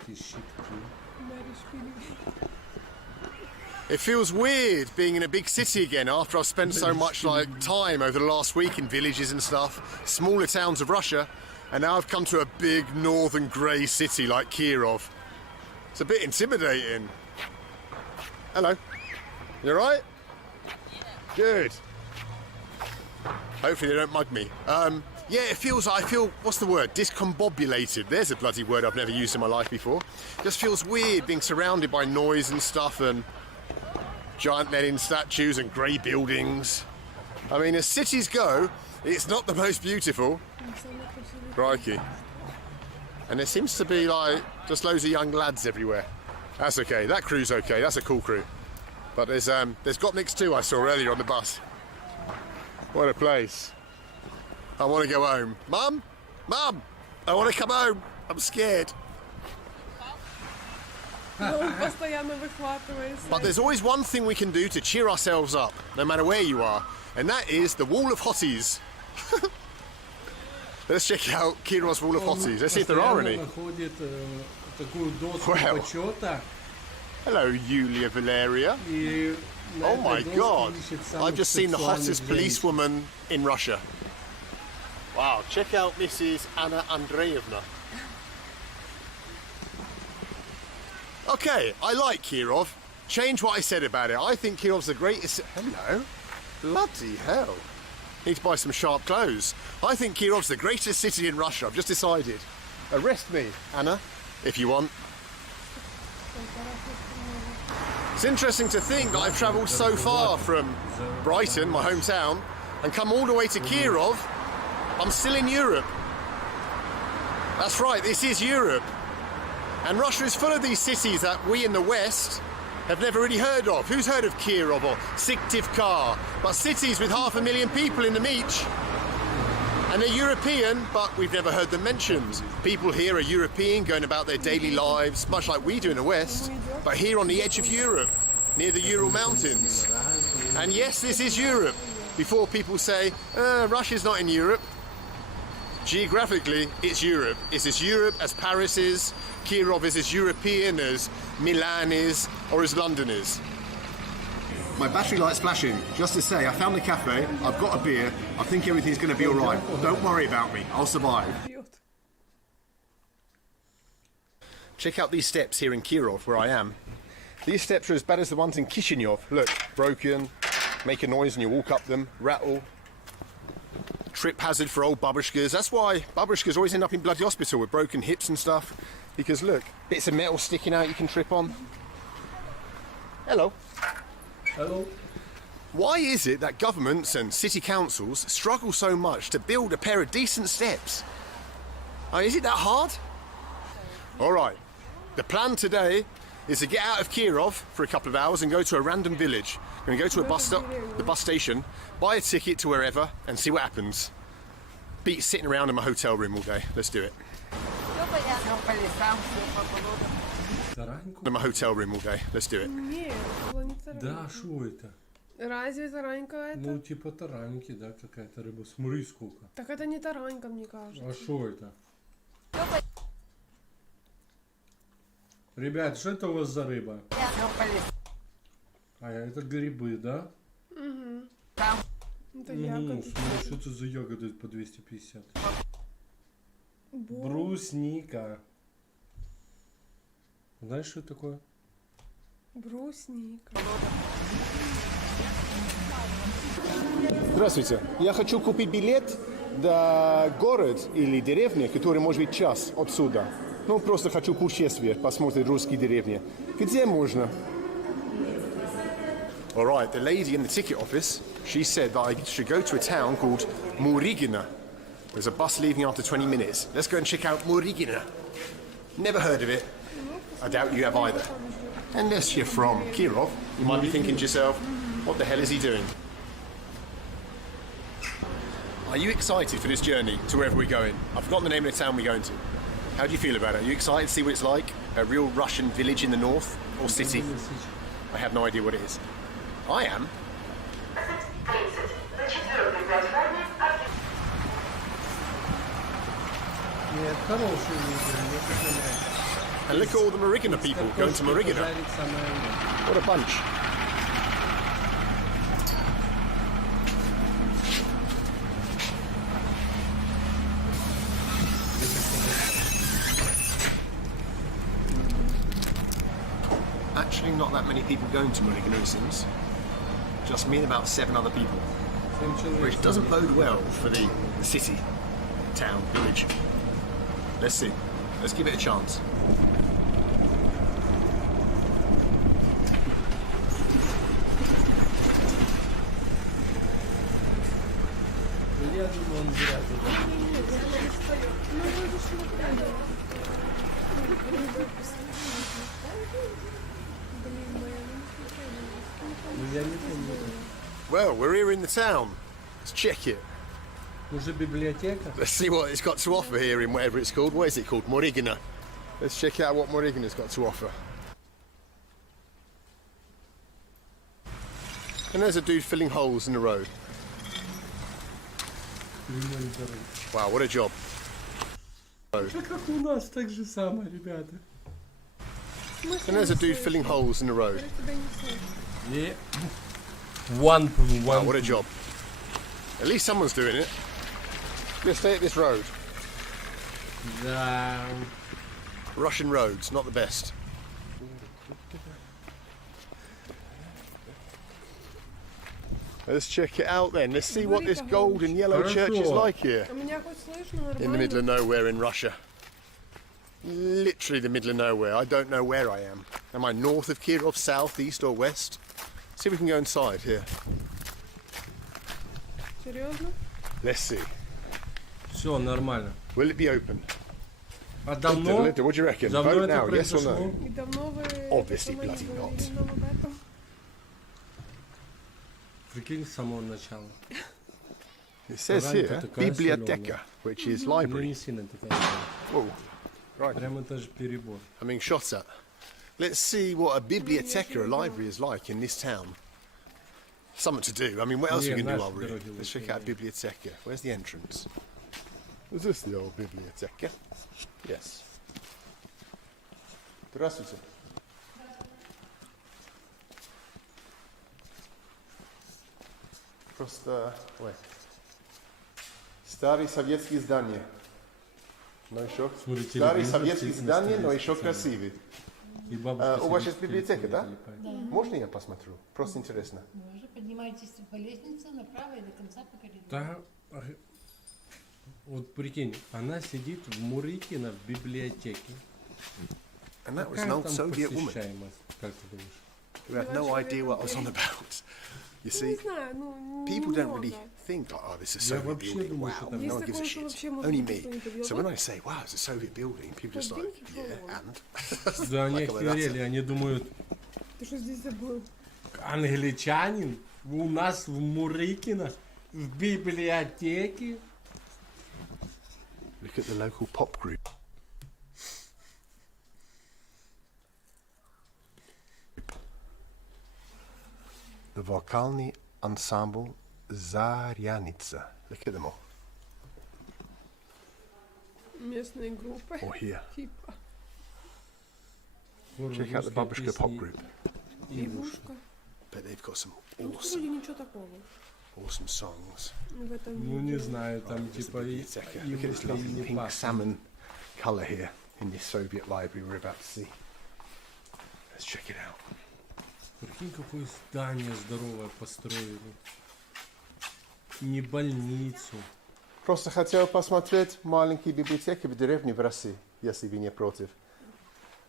It feels weird being in a big city again after I've spent so much time over the last week in villages and stuff, smaller towns of Russia, and now I've come to a big northern grey city like Kirov. It's a bit intimidating. Hello. You alright? Good. Hopefully they don't mug me. Yeah, I feel, what's the word? Discombobulated. There's a bloody word I've never used in my life before. Just feels weird being surrounded by noise and stuff and giant Lenin statues and grey buildings. I mean, as cities go, it's not the most beautiful. Crikey. And there seems to be just loads of young lads everywhere. That's okay, that crew's okay, that's a cool crew. But there's Gopniks too I saw earlier on the bus. What a place. I want to go home. Mum? Mum! I want to come home. I'm scared. But there's always one thing we can do to cheer ourselves up, no matter where you are, and that is the Wall of Hotties. Let's check out Kirov's Wall of Hotties. Let's see if there are any. Well, hello, Yulia Valeria. Oh my God! I've just seen the hottest policewoman in Russia. Wow, check out Mrs. Anna Andreevna. Okay, I like Kirov. Change what I said about it. I think Kirov's the greatest... Hello? Bloody hell. Need to buy some sharp clothes. I think Kirov's the greatest city in Russia. I've just decided. Arrest me, Anna, if you want. It's interesting to think that I've travelled so far from Brighton, my hometown, and come all the way to Kirov. I'm still in Europe. That's right, this is Europe. And Russia is full of these cities that we in the West have never really heard of. Who's heard of Kirov or Syktyvkar? But cities with 500,000 people in them each. And they're European, but we've never heard them mentioned. People here are European, going about their daily lives, much like we do in the West, but here on the edge of Europe, near the Ural Mountains. And yes, this is Europe. Before people say, Russia's not in Europe. Geographically, it's Europe. It's as Europe as Paris is. Kirov is as European as Milan is, or as London is. My battery light's flashing. Just to say, I found the cafe, I've got a beer, I think everything's going to be alright. Don't worry about me, I'll survive. Check out these steps here in Kirov, where I am. These steps are as bad as the ones in Kishinev. Look, broken, make a noise and you walk up them, rattle. Trip hazard for old babushkas. That's why babushkas always end up in bloody hospital with broken hips and stuff. Because look, bits of metal sticking out you can trip on. Hello. Hello. Why is it that governments and city councils struggle so much to build a pair of decent steps? Is it that hard? All right. The plan today is to get out of Kirov for a couple of hours and go to a random village. We're going to go to a bus stop, the bus station, buy a ticket to wherever and see what happens. Beat sitting around in my hotel room all day. Let's do it. In my hotel room all day. Let's do it. Да, шо это? Разве таранька это? Ну, типа тараньки, да, какая-то рыба. Смотри, сколько. Так это не таранька, мне кажется. А шо это? Ребят, что это у вас за рыба? А это грибы, да? Угу. Это ягоды. Что это за ягоды по 250? Брусника. Знаешь, что это такое? Брусника. Здравствуйте. Я хочу купить билет до города или деревни, который может быть час отсюда. Ну, просто хочу путешествие, посмотреть русские деревни. Где можно? All right, the lady in the ticket office, she said that I should go to a town called Murigina. There's a bus leaving after 20 minutes. Let's go and check out Murigina. Never heard of it. I doubt you have either. Unless you're from Kirov, you might be thinking to yourself, what the hell is he doing? Are you excited for this journey to wherever we're going? I've forgotten the name of the town we're going to. How do you feel about it? Are you excited to see what it's like? A real Russian village in the north or city? I have no idea what it is. I am. And look at all the Marigina people going to Marigina. What a bunch. Actually, not that many people going to Marigina, it seems. Just me and about 7 other people. Which doesn't bode well for the city, town, village. Let's see. Let's give it a chance. Well, we're here in the town. Let's check it. Let's see what it's got to offer here in whatever it's called. What is it called? Morigina. Let's check out what Morigina's got to offer. And there's a dude filling holes in the road. Wow, what a job. And there's a dude filling holes in the road. Wow, what a job. At least someone's doing it. Let's stay at this road. Russian roads, not the best. Let's check it out then. Let's see what this gold and yellow church is like here. In the middle of nowhere in Russia. Literally the middle of nowhere. I don't know where I am. Am I north of Kirov, south, east or west? See if we can go inside here. Let's see. Все нормально. Will it be open? А давно? What do you reckon? Vote now, yes or no? Obviously bloody not. Прикинь, с самого начала. It says here, Biblioteca, which is library. Oh, right. Прямо это же перебор. I'm being shot at. Let's see what a biblioteca, a library, is like in this town. Something to do. I mean, what else are we going to do while we're here? Let's check out biblioteca. Where's the entrance? Is this the old biblioteca? Yes. Здравствуйте. Просто... Ой. Старые советские здания. Но еще... Старые советские здания, но еще красивые. У вас есть библиотека, да? Да. Можно я посмотрю? Просто интересно. Вы поднимаетесь по лестнице направо и до конца по коридору. Да, вот прикинь, она сидит в Мурикино в библиотеке. And that was an old Soviet woman как ты думаешь? who had no idea what I was on about. You see, people don't really think, like, oh, this is a Soviet building, wow, no one gives a shit. Only me. So when I say, wow, it's a Soviet building, people just like, yeah, and? Да, они охерели, они думают, Ты что здесь забыл? англичанин у нас в Мурикино, в библиотеке. Look at the local pop group. The Vokalny ensemble Zaryanica. Look at them all. Местные группы. Or here. Типа. Check out the Babushka pop group. Ивушка. But they've got some Ну, вроде awesome, ничего такого. awesome songs. В этом Ну не знаю, там типа Look at this lovely pink salmon colour here in this Soviet library we're about to see. Let's check it out. Прикинь, какое здание здоровое построили. Не больницу. Просто хотел посмотреть маленькие библиотеки в деревне в России, если вы не против.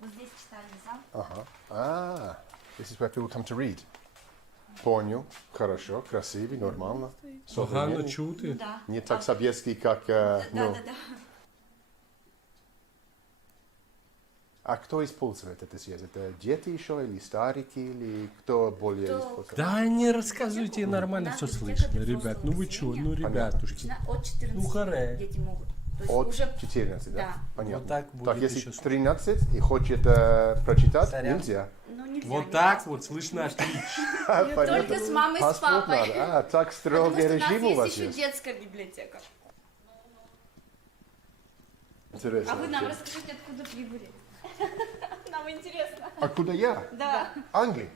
Вот здесь читальный зал. Ага. This is where people come to read. Понял. Хорошо, красивый, нормально. Погано чути. Да. Не так советский, как... Да. А кто использует это связь? Это дети еще или старики, или кто более использует? Да не рассказывайте, нормально все слышно, ребят. Ну вы чё, ну ребятушки. От 14 Ну харе. дети могут. То есть От уже 14, да? Да. Понятно. Вот так будет Так, если еще. 13 и хочет прочитать, Сорян. нельзя. ну, нельзя. Вот не так паспорт. вот слышно отлично. Только с мамой, с Паспорт папой. надо. А, так Потому строгий что у режим у нас вас есть еще есть? детская библиотека. Интересно. А вы нам вообще. расскажите, откуда прибыли. Нам интересно. А куда я? Да. Англия.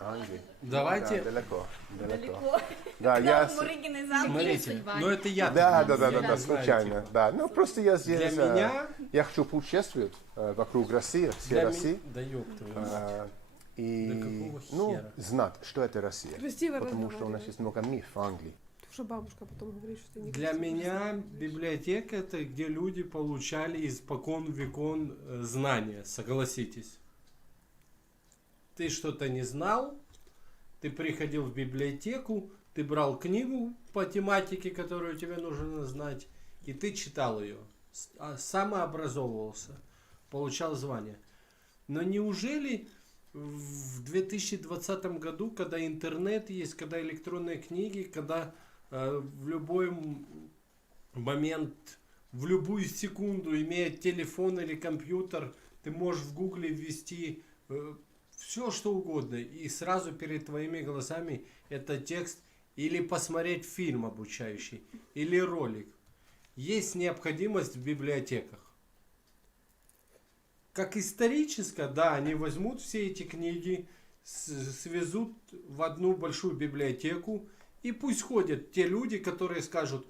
Англия. Давайте. Да, далеко. Далеко. Да, я... Мурыгиной замки. Смотрите, ну это я. Да, случайно. Да, ну просто я здесь... Для меня... Я хочу путешествовать вокруг России, всей России. Да ёпта. И, какого ну, хера? знать, что это Россия. Красиво Потому что у нас разговаривать. есть много миф в Англии. Потому что бабушка потом говорит, что ты не Для красивый. меня библиотека это где люди получали испокон векон знания, согласитесь. Ты что-то не знал, ты приходил в библиотеку, ты брал книгу по тематике, которую тебе нужно знать, и ты читал ее, самообразовывался, получал звание. Но неужели в 2020 году, когда интернет есть, когда электронные книги, когда в любой момент, в любую секунду, имея телефон или компьютер, ты можешь в гугле ввести все, что угодно, и сразу перед твоими глазами это текст, или посмотреть фильм обучающий, или ролик. Есть необходимость в библиотеках. Как исторически, да, они возьмут все эти книги, свезут в одну большую библиотеку, и пусть ходят те люди, которые скажут: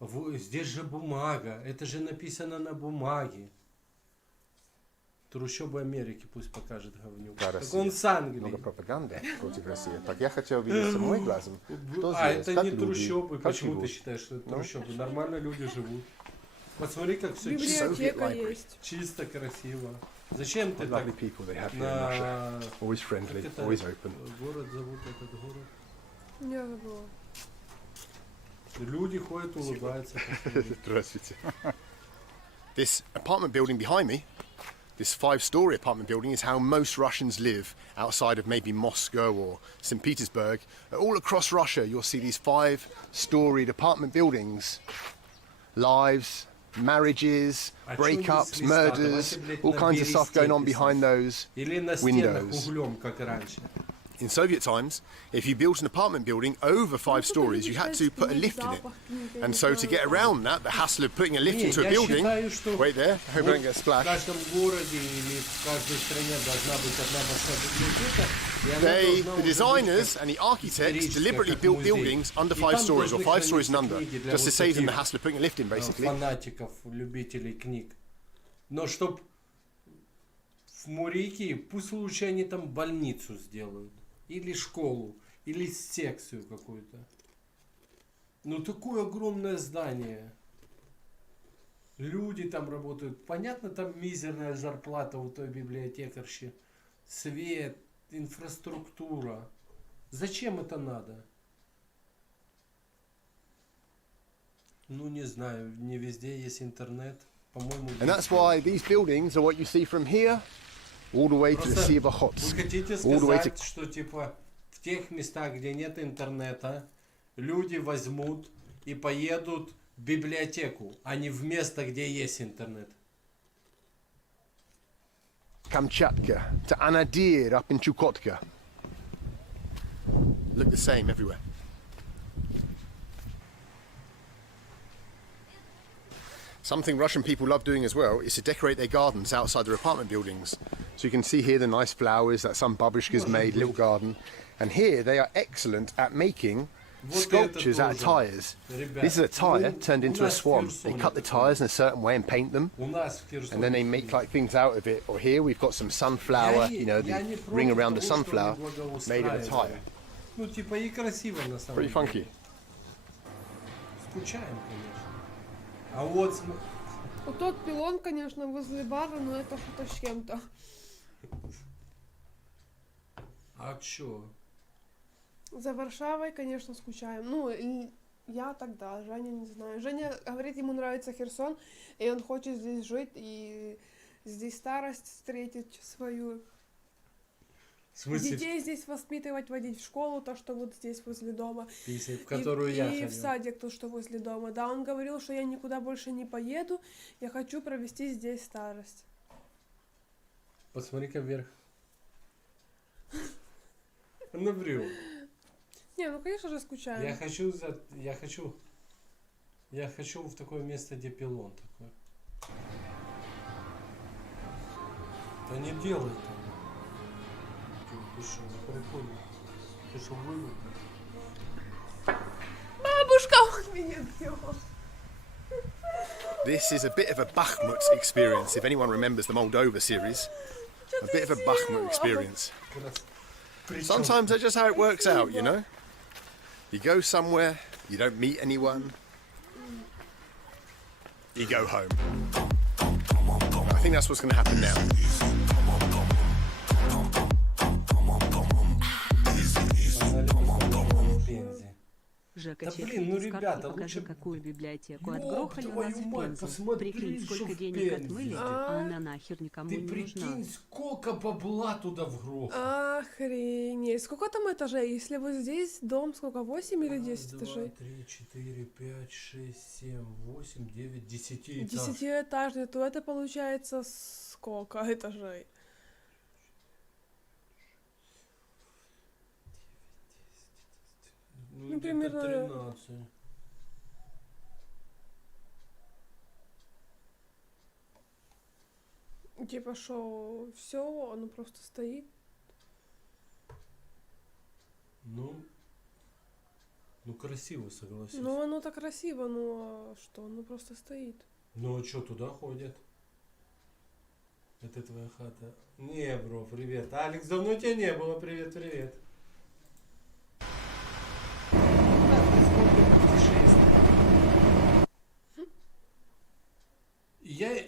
здесь же бумага, это же написано на бумаге. Трущобы Америки пусть покажет говнюк. Да, так Россия. он с Англии. Много пропаганды против России. Так я хотел видеть самой глазом, что А здесь, это как не люди, трущобы. как Почему живут. ты считаешь, что это Ну? трущобы? Нормально люди живут. Посмотри, как все чисто, Библиотека есть. чисто, красиво. Зачем ты What так lovely people they have here in Russia. на... Always friendly, Как это always open. город зовут, этот город? Я забыла. Люди ходят, улыбаются. Здравствуйте. This apartment building behind me, this 5-story apartment building, is how most Russians live outside of maybe Moscow or St. Petersburg. All across Russia, you'll see these 5-storied apartment buildings. Lives, marriages, breakups, murders, all kinds of stuff going on behind those Или на стенах windows. углем, как раньше. In Soviet times, if you built an apartment building over 5 stories, you had to put a lift in it. And so to get around that, the hassle of putting a lift into a building... Wait there, I hope I don't get В splashed. каждом городе или в каждой стране должна быть одна большая библиотека. И она They, должна the уже быть designers как and the architects историческая, deliberately как built музей. buildings under И 5 там stories or должны 5 stories and храниться under, книги для just to вот save them the таких, hassle of putting a lift in, basically. фанатиков, любителей книг. Но чтоб в Мурике, пусть лучше они там больницу сделают. Или школу. Или секцию какую-то. Ну такое огромное здание. Люди там работают. Понятно, там мизерная зарплата у той библиотекарши. Свет, инфраструктура. Зачем это надо? Ну не знаю, не везде есть интернет. По-моему, And that's why these buildings are what you see from here all the way to the Sea of Okhotsk. Вы хотите All the way to... сказать, что типа в тех местах, где нет интернета, люди возьмут и поедут в библиотеку, а не в место, где есть интернет? Kamchatka, to Anadyr up in Chukotka. Look the same everywhere. Something Russian people love doing as well is to decorate their gardens outside their apartment buildings. So you can see here the nice flowers that some babushkas made, little garden. And here they are excellent at making sculptures out of tyres. This is a tyre turned into a swan. They cut the tyres in a certain way and paint them, and then they make like things out of it. Or here we've got some sunflower, you know, the ring around the sunflower made of a tyre. Ну, типа, и красиво на самом Pretty деле. funky. Скучаем, конечно. А вот... Вот тот пилон, конечно, возле бара, но это что-то с чем-то. А чё? За Варшавой, конечно, скучаем. Ну, и я тогда, Женя не знаю. Женя говорит, ему нравится Херсон, и он хочет здесь жить, и здесь старость встретить свою. В смысле? Детей здесь воспитывать, водить в школу, то, что вот здесь возле дома. В которую я ходил. И в садик, то, что возле дома. Да, он говорил, что я никуда больше не поеду, я хочу провести здесь старость. Посмотри-ка вверх. Набрел. Не, ну конечно же скучаем. Я хочу в такое место, где пилон такой. Да не делай так. Ты что, не прикольно? Ты что, вывел? Бабушка, он меня бьет. This is a bit of a Bakhmut experience, if anyone remembers the Moldova series. A bit of a Bakhmut experience. Sometimes that's just how it works out, you know? You go somewhere, you don't meet anyone, you go home. I think that's what's going to happen now. Да блин, ну ребята, покажи, лучше... какую библиотеку Ёб отгрохали у твою нас в мать, Пензе. посмотри, Прикинь, что сколько в денег Пензе. отмыли, а она нахер никому Ты не нужна. прикинь, сколько бабла туда вгрохали. Охренеть. Сколько там этажей? Если вот здесь дом, сколько, 8 или 10 этажей? 2, 3, 4, 5, 6, 7, 8, 9, 10 этажей. 10-этажный, то это получается сколько этажей? Ну, примерно 13. Типа, что все, оно просто стоит. Ну красиво, согласись. Ну, оно так красиво, но что, оно просто стоит. Ну, а что, туда ходят? Это твоя хата? Не, бро, привет. Алекс, давно тебя не было, привет, привет.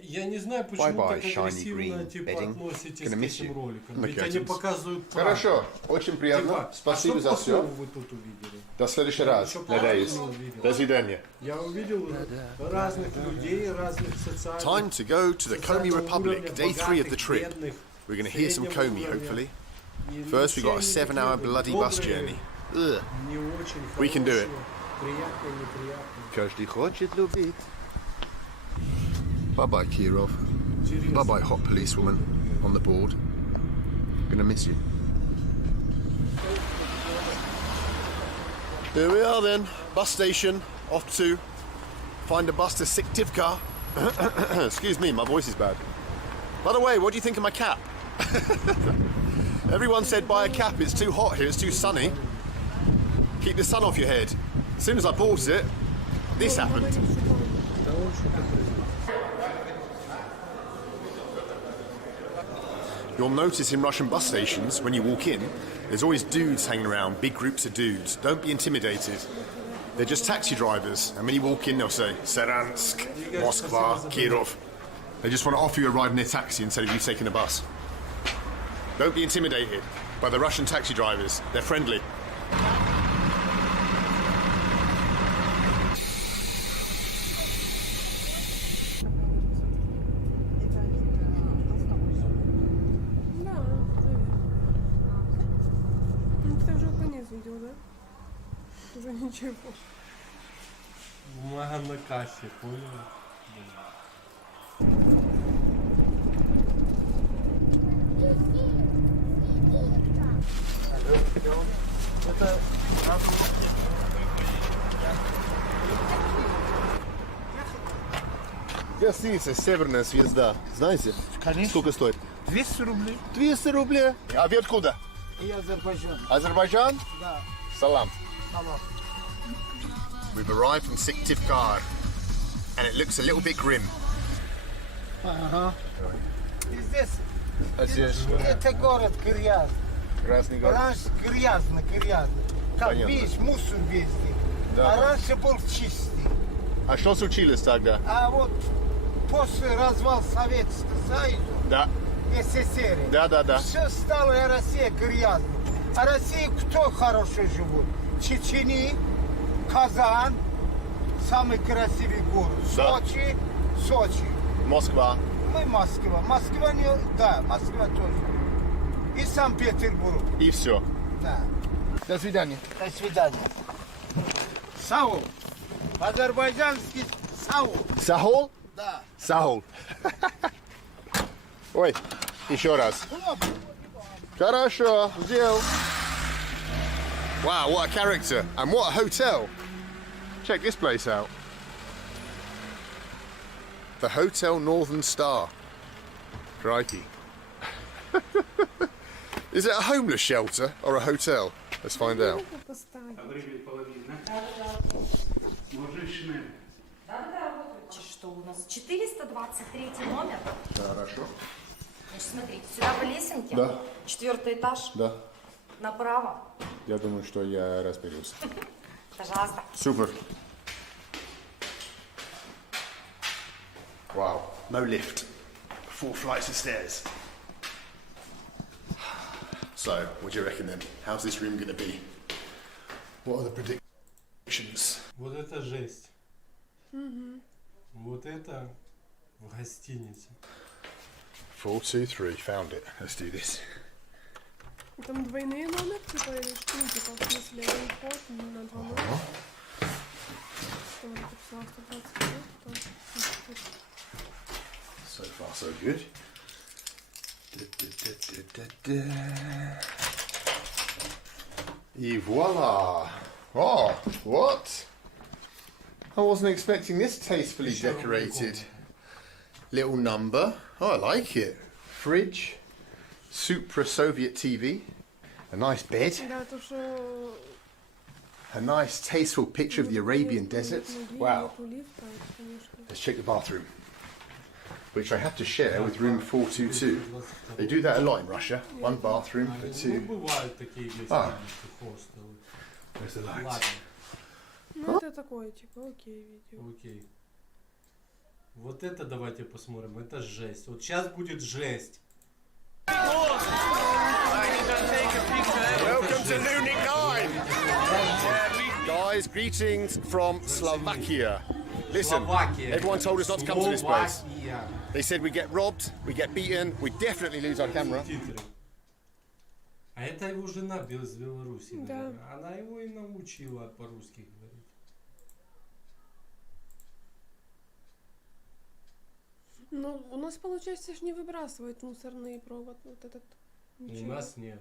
Я не знаю, почему так агрессивно типа относитесь к этим роликам. Ведь они показывают правду. Хорошо, очень приятно. Спасибо за все. Вы тут увидели? До следующего раза. Надеюсь. До свидания. Я увидел разных людей, разных социальных. Time to go to the Komi Republic, day 3 of the trip. We're going to hear some Komi, hopefully. First, we've got a 7-hour bloody bus journey. Ugh. We can do it. Каждый хочет любить. Bye-bye, Kirov. Bye-bye, hot policewoman on the board. Gonna miss you. Here we are then, bus station, off to find a bus to Syktyvkar. Excuse me, my voice is bad. By the way, what do you think of my cap? Everyone said buy a cap, it's too hot here, it's too sunny. Keep the sun off your head. As soon as I bought it, this happened. You'll notice in Russian bus stations, when you walk in, there's always dudes hanging around, big groups of dudes. Don't be intimidated. They're just taxi drivers, and when you walk in, they'll say, Saransk, Moskva, Kirov. They just want to offer you a ride in their taxi instead of you taking a bus. Don't be intimidated by the Russian taxi drivers. They're friendly. Ничего. Бумага на кассе, понял? Это... Гостиница «Северная звезда». Знаете? Конечно. Сколько стоит? 200 рублей. 200 рублей. А вы откуда? И Азербайджан. Азербайджан? Да. Салам. Салам. We've arrived from Syktyvkar, and it looks a little bit grim. Ага. И здесь, А здесь это город грязный. грязный город. Раньше грязно. Как Понятно. видишь, мусор везде. Да, А да. раньше был чистый. А что случилось тогда? А вот после развала Советского Союза, Да, СССР, да. все стало Россия грязной. А Россия кто хорошо живут? Чечни, Казань, самый красивый город. Да. Сочи. Москва. Мы Москва. Москва не... Да, Москва тоже. И Санкт-Петербург. И все. Да. До свидания. До свидания. Саул. Азербайджанский Саул. Сахол? Да. Сахол. Ой, еще раз. Хорошо, сделал. Wow, what a character. And what a hotel. Check this place out. The Hotel Northern Star. Crikey. Is it a homeless shelter or a hotel? Let's find out. Что у нас? 423 номер. Хорошо. Значит, смотрите, сюда по лесенке. Да. 4-й этаж. Да. Направо. Я думаю, что я разберусь. Пожалуйста. Super. Wow. No lift. 4 flights of stairs. So, what do you reckon then? How's this room going to be? What are the predictions? Вот это жесть. Вот это в гостинице. 4, 2, 3. Found it. Let's do this. Там двойные номер, типа, или что, ну, типа, в смысле, один вход на 2 номера. Что вот это написала 125, потом... So far, so good. Et voila! Oh, what? I wasn't expecting this tastefully decorated little number. Oh, I like it. Fridge, Supra Soviet TV, a nice bed, Да, то, что... a nice tasteful picture of the Arabian desert. Wow. Лифта, это, конечно. Let's check the bathroom, which I have to share with room 422. They do that a lot in Russia. One bathroom for Ну, two. бывают такие А. гостиницы, хостелы. Where's the light? Ладно, Ну, это такое, типа, окей, видео. окей. Вот это давайте посмотрим. Это жесть. Вот сейчас будет жесть. Welcome to Lunik 9! Guys, greetings from Slovakia. Listen, Slovakia. everyone told us not to come to this place. Словакия. They said we get robbed, we get beaten, we definitely lose our camera. Титры. А это его жена из Беларуси, Да. наверное. Она его и научила по-русски говорить. Ну, у нас, получается, ж не выбрасывает мусорный провод, вот этот. У Ничего. нас нет.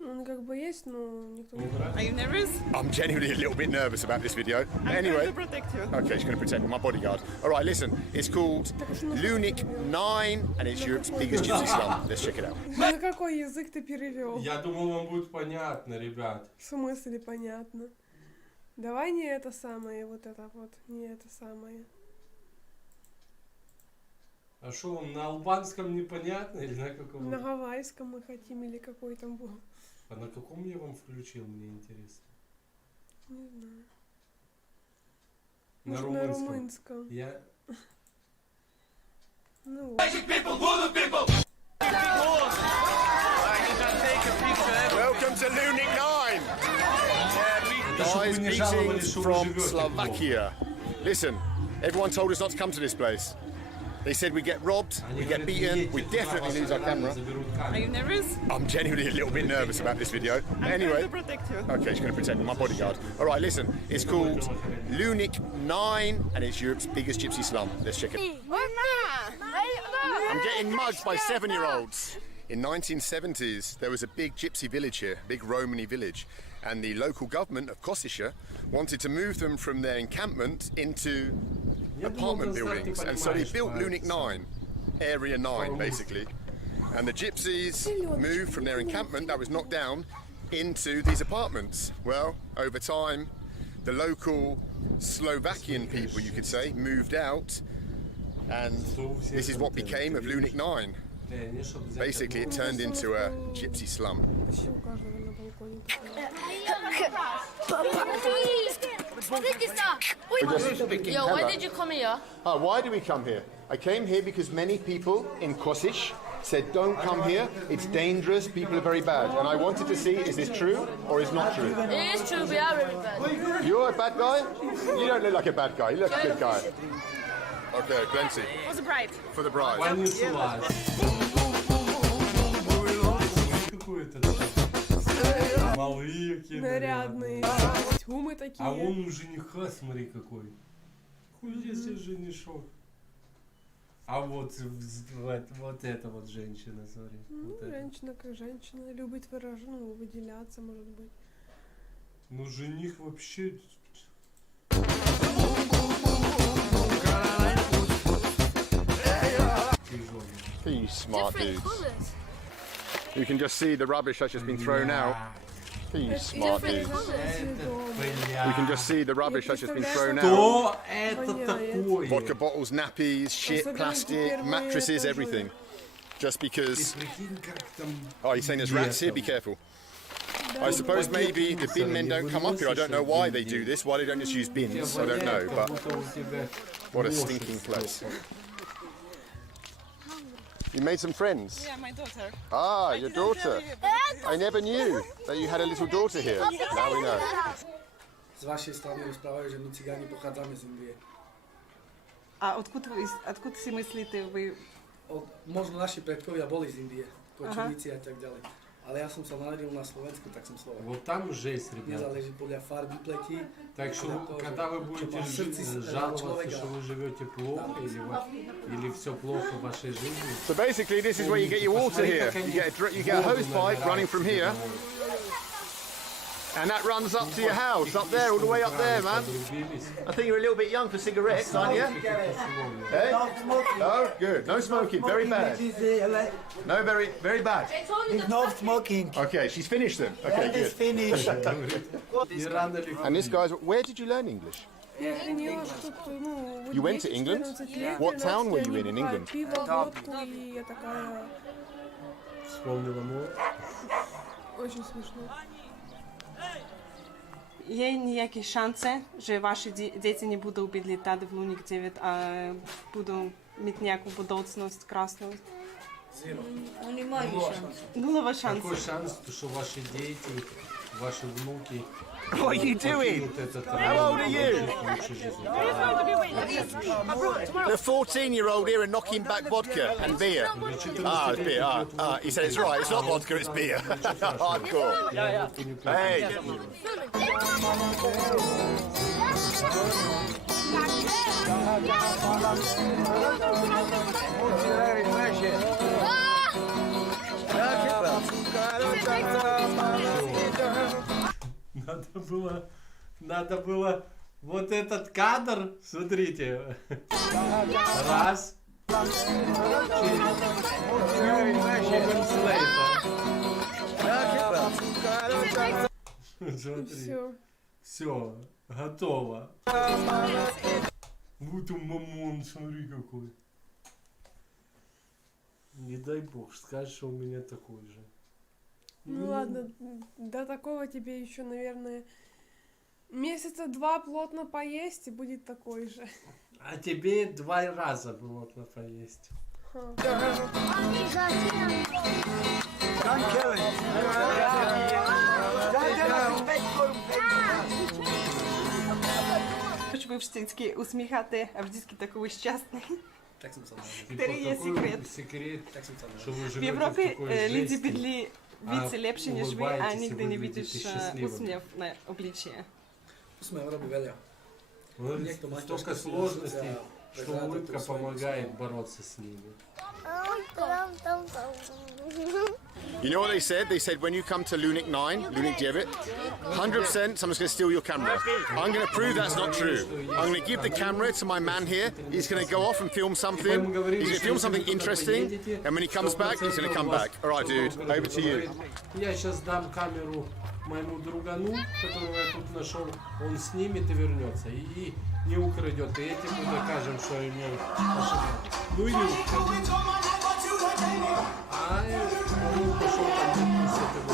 Он как бы есть, но никто не... Are you nervous? I'm genuinely a little bit nervous about this video. Anyway, To protect you. okay, she's going to protect me, my bodyguard. All right, listen, it's called Lunik 9, and it's Europe's biggest gypsy slum. Let's check it out. На какой язык ты перевел? Я думал, вам будет понятно, ребят. В смысле понятно? Давай не это самое, вот это вот, не это самое. А что, вам на албанском непонятно или на каком? На гавайском мы хотим или какой там был? А на каком я вам включил, мне интересно? Не знаю. На Может, на румынском. румынском. Я... Ну, Welcome to Lunik 9! Guys, не жаловались, greetings что вы from живете Slovakia. Listen, everyone told us not to come to this place. They said we get robbed, we get beaten, we definitely lose our camera. Are you nervous? I'm genuinely a little bit nervous about this video. Anyway, To protect you. okay, she's going to protect me, my bodyguard. All right, listen, it's called Lunik 9, and it's Europe's biggest gypsy slum. Let's check it. I'm getting mugged by 7-year-olds. In 1970s, there was a big gypsy village here, big Romany village, and the local government of Kosticha wanted to move them from their encampment into apartment buildings, and so they built Lunik 9, Area 9 basically, and the gypsies moved from their encampment that was knocked down into these apartments. Well, over time, the local Slovakian people, you could say, moved out, and this is what became of Lunik 9. Basically, it turned into a gypsy slum. Почти у каждого на балконе такое. Yo, why did you come here? Oh, why did we come here? I came here because many people in Kosice said, don't come here, it's dangerous, people are very bad. And I wanted to see, is this true or is not true? It is true, we are very bad. You're a bad guy? You don't look like a bad guy, you look like a good guy. Okay, plenty. For the bride. For the bride. Нарядные. Тюмы такие. А он у жениха, смотри какой. Хуй себе женишок. А вот эта вот женщина, смотри. Ну, вот женщина как женщина. Любит выделяться, может быть. Ну, жених вообще... You smart dudes. You can just see the rubbish that's just been thrown out. You smart dudes. You can just see the rubbish that's just been thrown out. Vodka bottles, nappies, shit, plastic, mattresses, everything. Just because... Oh, you're saying there's rats here? Be careful. I suppose maybe the bin men don't come up here. I don't know why they do this, why they don't just use bins. I don't know, but what a stinking place. You made some friends? Yeah, my daughter. Ah, your daughter. I never knew that you had a little daughter here. Now we know. Z vašej strany rozprávajú, že my cigáni pochádzame z Indie. A odkud si myslíte vy? Možno naši predkovia boli z Indie, kočovníci a tak ďalej. Ale ja som sa narodil на Slovensku, так som Slovák. Вот там жесть, ребята. Nezáleží podľa farby pleti. Так что, когда вы будете жаловаться, что вы живете плохо или все плохо в вашей жизни. So basically, this is where you get your water here. You get a hose pipe running from here, and that runs up to your house, up there, all the way up there, man. I think you're a little bit young for cigarettes, aren't you? Hey? No, good. No smoking. Very bad. No, very, very bad. It's no smoking. Okay, she's finished them. Okay, good. Finished. And this guy's. Where did you learn English? You went to England? What town were you in England? Вспомнила мой. Очень смешно. Є ніякі шанси, що ваші діти не будуть підлітати в Lunik 9, а будуть мати ніяку будучність красну? Немає шансу. Нулова шанс. Какой шанс, что ваши дети, ваши внуки... What are you doing? How old are you? The 14-year-old here and knocking back vodka and beer. Ah, it's beer. He said it's right. It's not vodka, it's beer. Hardcore. Hey. Надо было вот этот кадр, смотрите, раз, все, готово. Вот он мамон, смотри какой. Не дай бог, скажешь, что у меня такой же. Ну ладно, до такого тебе еще, наверное, месяца 2 плотно поесть и будет такой же. А тебе 2 раза плотно поесть. Ви вжди усміхати, а вжди такий щасний. Tak som sa Ktorý je sekret? V Európe ľudí bydlí více lepšie než vy a nikdy nevidíš úsmev na obličie. Úsmev robí veľa. Столько сложностей, что улыбка помогает бороться с ними. You know what they said? They said when you come to Lunik 9, Lunik 9, 100% someone's going to steal your camera. I'm going to prove that's not true. I'm going to give the camera to my man here. He's going to go off and film something. He's going to film something interesting. And when he comes back, he's going to come back. All right, dude, over to you. Я сейчас дам камеру моему другану, которого я тут нашел, он снимет и вернется. И не украдет. И этим мы докажем, что ему ошибался. Ну или украдет. А он пошел там с этого.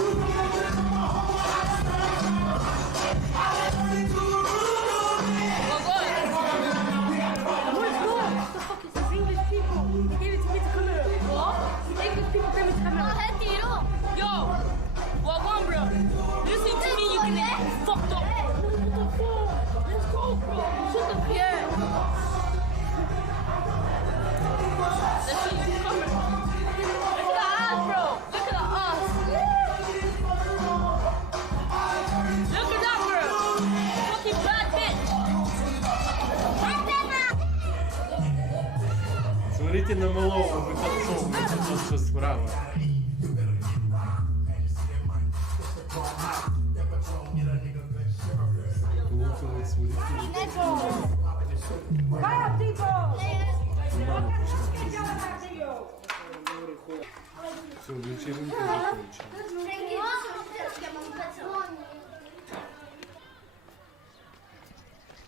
Смотрите на малого выходцового, тут все справа. Все, вечеринка закончена.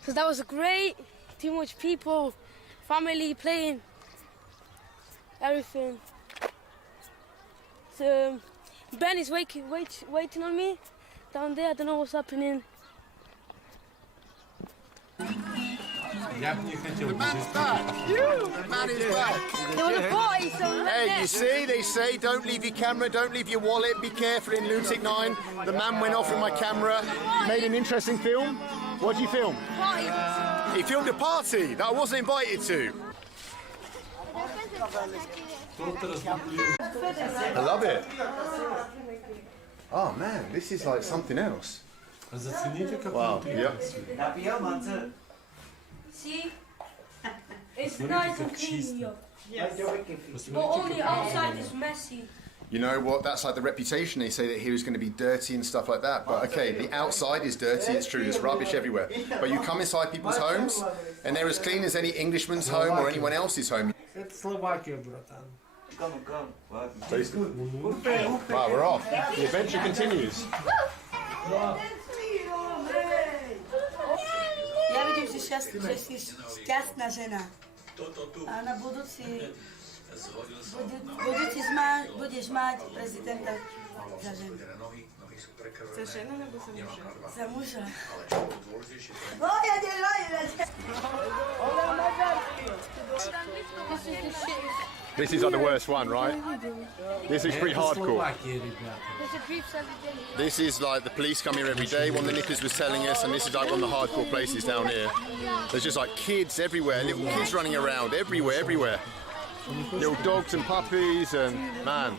So that was great. Too much people, family playing, everything. So Ben is waiting on me down there. I don't know what's happening. The man's back! The man is back! There was a party, so hey, you see, they say don't leave your camera, don't leave your wallet, be careful in Lunatic 9. The man went off with my camera, made an interesting film. What did you film? Party. He filmed a party that I wasn't invited to. I love it. Oh man, this is like something else. Wow, yeah. See? It's nice and clean here. But only outside is messy. You know what? That's like the reputation. They say that here is going to be dirty and stuff like that. But okay, the outside is dirty. It's true. There's rubbish everywhere. But you come inside people's homes, and they're as clean as any Englishman's home or anyone else's home. Это Словакия, братан. Right, we're off. The adventure continues. Я видим сейчас, что ты счастная жена. А на будущее будешь мать президента за жену. За жену або за мужа? За мужа. This is like the worst one, right? This is pretty hardcore. This is like the police come here every day. One of the nippers was telling us, and this is like one of the hardcore places down here. There's just like kids everywhere, little kids running around everywhere. Little dogs and puppies, and man.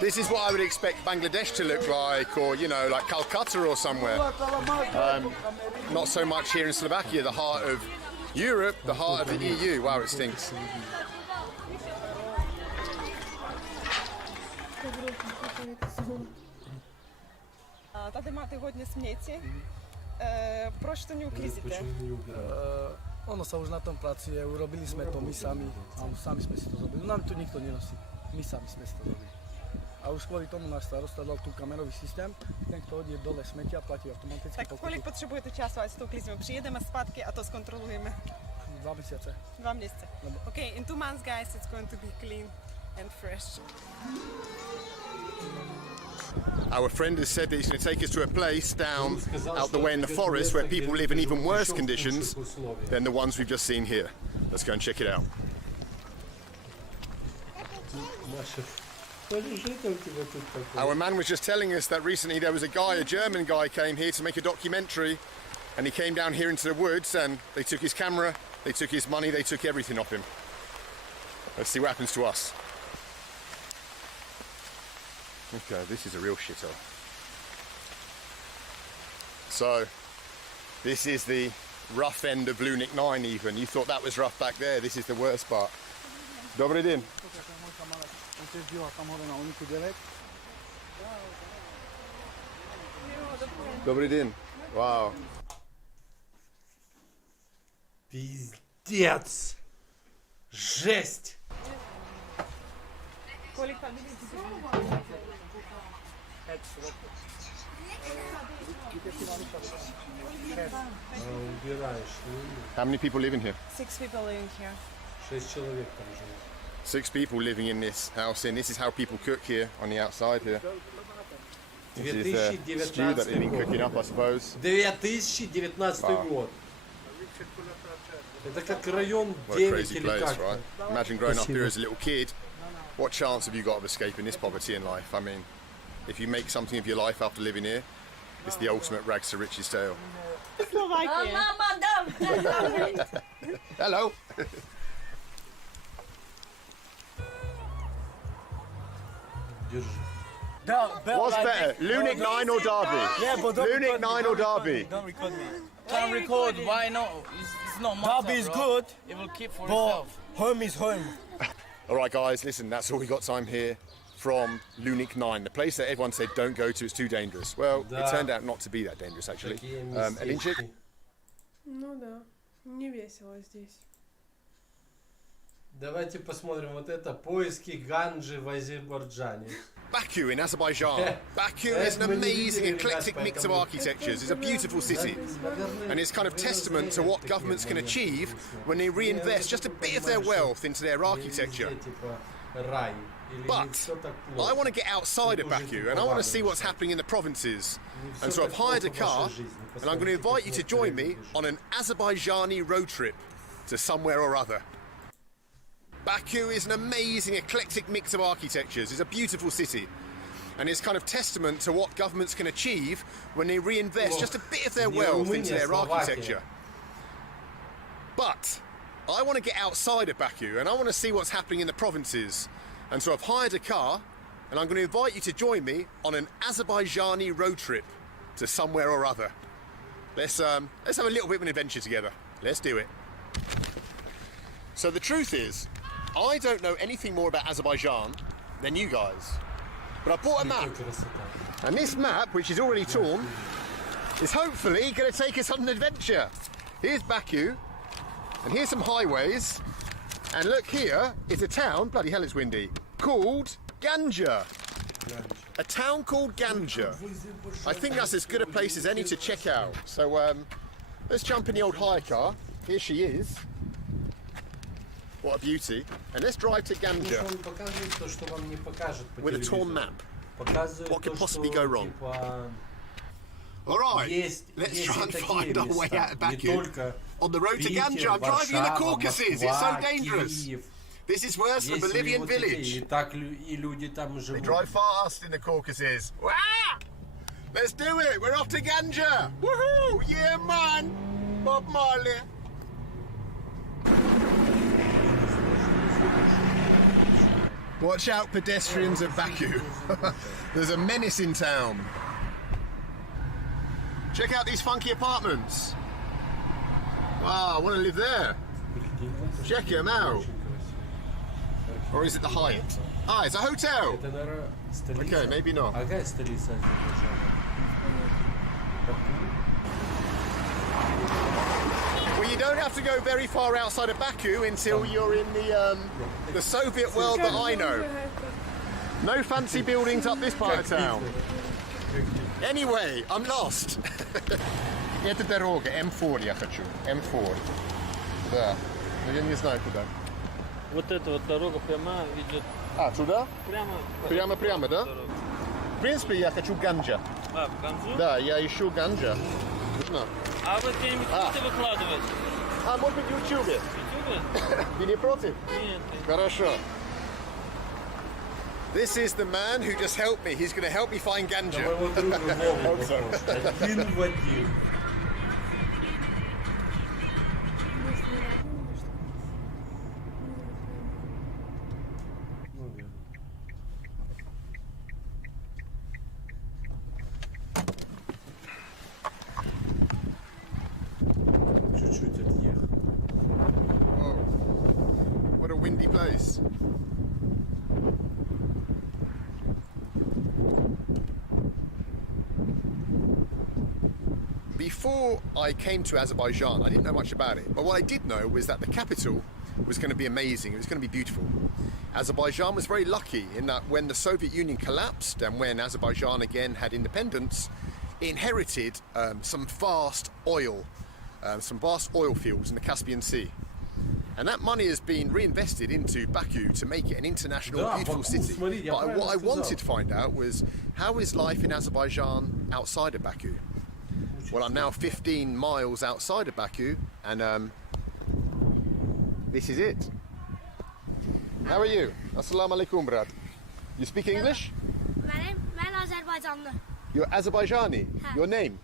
This is what I would expect Bangladesh to look like, or you know, like Calcutta or somewhere. Not so much here in Slovakia, the heart of Europe, the heart of the EU. Wow, it stinks. Tady máte hodně směti. Proč to neuklízíte? Ono sa už na tom pracuje, urobili sme to my sami, a sami sme si to zrobili. Nám tu nikto nenosí, my sami sme si to zrobili. A už kvôli tomu náš starosta dal tu kamerový systém, ten, kto hodí dole smetia, platí automaticky. Tak kolik potřebujete času, ať to uklízíme? Přijedeme zpátky a to zkontrolujeme. 2 měsíce. 2 měsíce. Okay, in 2 months, guys, it's going to be clean and fresh. Our friend has said that he's going to take us to a place down out the way in the forest where people live in even worse conditions than the ones we've just seen here. Let's go and check it out. Our man was just telling us that recently there was a German guy came here to make a documentary, and he came down here into the woods and they took his camera, they took his money, they took everything off him. Let's see what happens to us. Okay, this is a real shithole. So, this is the rough end of Lunatic 9 even. You thought that was rough back there, this is the worst part. Dobry din. Dobry din. Wow. Пиздец! Жесть! How many people live in here? 6 people living here. 6 человек там живет. 6 people living in this house, and this is how people cook here on the outside here. This is the stew that they've been cooking up, I suppose. 2019 год. Это как район 9 или как. Right? Imagine growing up here as a little kid. What chance have you got of escaping this poverty in life? I mean, if you make something of your life after living here, it's the ultimate rags to riches tale. Hello. What's better, Lunik 9 or Derby? Yeah, but don't Lunik record 9 me, or don't Derby? Don't record me. Can't record, why not? It's not matter, Derby is good. It will keep for itself. Home is home. Alright guys, listen, that's all we got time here from Lunik 9, the place that everyone said don't go to, it's too dangerous. Well, it turned out not to be that dangerous actually. Alinchik? Ну да, не весело здесь. Давайте посмотрим вот это. Поиски ганджи в Азербайджане. Baku in Azerbaijan. Baku is an amazing eclectic mix of architectures. It's a beautiful city. And it's kind of testament to what governments can achieve when they reinvest just a bit of their wealth into their architecture. But I want to get outside of Baku and I want to see what's happening in the provinces. And so I've hired a car and I'm going to invite you to join me on an Azerbaijani road trip to somewhere or other. Baku is an amazing eclectic mix of architectures. It's a beautiful city. And it's kind of testament to what governments can achieve when they reinvest just a bit of their wealth into their architecture. But I want to get outside of Baku and I want to see what's happening in the provinces. And so I've hired a car and I'm going to invite you to join me on an Azerbaijani road trip to somewhere or other. Let's have a little bit of an adventure together. Let's do it. So the truth is, I don't know anything more about Azerbaijan than you guys. But I bought a map. And this map, which is already torn, is hopefully going to take us on an adventure. Here's Baku, and here's some highways. And look, here is a town, bloody hell it's windy, called Ganja. A town called Ganja. I think that's as good a place as any to check out. So let's jump in the old hire car. Here she is. What a beauty. And let's drive to Ganja with a torn map. What could possibly go wrong? Alright, let's try and find our way out of Baku. On the road to Ganja, I'm driving in the Caucasus, it's so dangerous. This is worse than Bolivian village. They drive fast in the Caucasus. Wah! Let's do it, we're off to Ganja. Woohoo, yeah man, Bob Marley. Watch out, pedestrians of Baku. There's a menace in town. Check out these funky apartments. Wow, I want to live there. Check them out. Or is it the Hyatt? Ah, it's a hotel. Okay, maybe not. Well, you don't have to go very far outside of Baku until you're in the Soviet world that I know. No fancy buildings up this part of town. Anyway, I'm lost. Это дорога, М4 я хочу. М4. Да. Но я не знаю куда. Вот эта вот дорога прямо идет. А, туда? Прямо. Прямо, да? В принципе, я хочу Ганджа. А, Ганджу? Да, я ищу Ганджа. А вы где-нибудь будете выкладывать? А, может быть, в Ютубе. Ты не против? Нет. Хорошо. This is the man who just helped me. He's going to help me find Ganja. Hope so. Whoa. What a windy place. Before I came to Azerbaijan, I didn't know much about it, but what I did know was that the capital was going to be amazing. It was going to be beautiful. Azerbaijan was very lucky in that when the Soviet Union collapsed and when Azerbaijan again had independence, it inherited some vast oil fields in the Caspian Sea. And that money has been reinvested into Baku to make it an international beautiful city. But what I wanted to find out was, how is life in Azerbaijan outside of Baku? Well, I'm now 15 miles outside of Baku, and this is it. How are you? Assalamu alaikum, brad. You speak English? I'm Azerbaijanlı. You're Azerbaijani? Your name?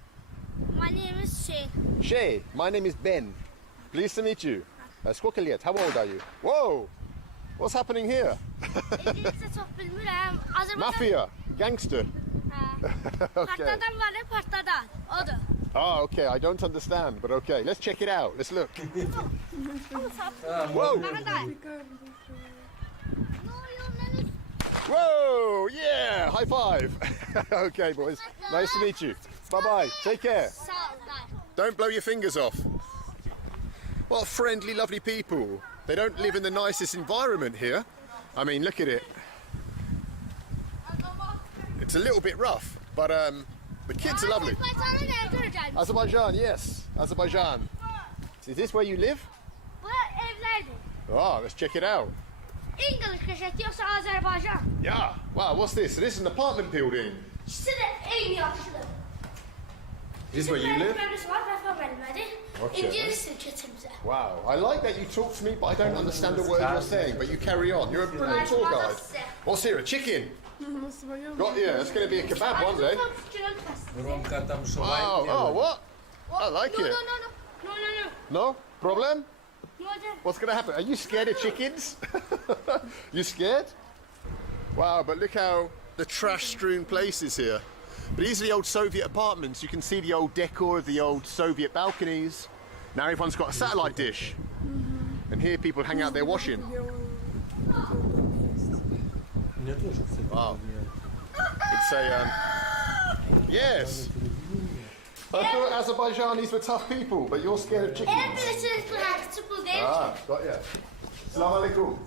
My name is Shay. Shay. My name is Ben. Pleased to meet you. Сколько лет? How old are you? Whoa! What's happening here? İngilizce çok bilmiyorum. Mafia, gangster. Okay. Partadan var ya partadan. Odur. Oh, okay. I don't understand, but okay. Let's check it out. Let's look. Whoa! Whoa! Yeah! High five. Okay, boys. Nice to meet you. Bye-bye. Take care. Don't blow your fingers off. What friendly, lovely people. They don't live in the nicest environment here. I mean, look at it. It's a little bit rough, but the kids are lovely. Azerbaijan, yes. Azerbaijan. Is this where you live? Oh, let's check it out. English köşesi yoksa Azerbaycan. Yeah. Wow, what's this? This is an apartment building. İkisi de en yaşlı. Is this where you live? Okay. Wow, I like that you talk to me, but I don't understand a word you're saying, but you carry on. You're a brilliant tour guide. What's here, a chicken? Got yeah, it's going to be a kebab one day. Oh, what? I like it. No? Problem? What's going to happen? Are you scared of chickens? You scared? Wow, but look how the trash-strewn place is here. But these are the old Soviet apartments. You can see the old decor of the old Soviet balconies. Now everyone's got a satellite dish. And here people hang out their washing. Wow. It's a, yes. I thought Azerbaijanis were tough people, but you're scared of chickens. Ah, got ya. Assalamu alaikum.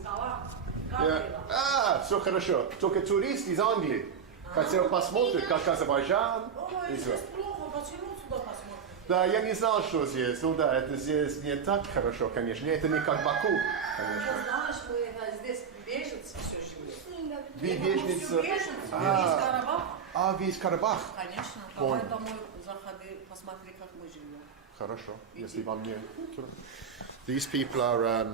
Yeah. Ah, все хорошо. Только турист из Англии. Хотел посмотреть, как Азербайджан. Да, я не знал, что здесь. Ну да, это здесь не так хорошо, конечно. Это не как Баку, конечно. Знаешь, что здесь беженцы все живут. Две беженцы. Весь Карабах. А, весь Карабах. Конечно. Давай домой заходи, посмотри, как мы живем. Хорошо, если вам не... These people are,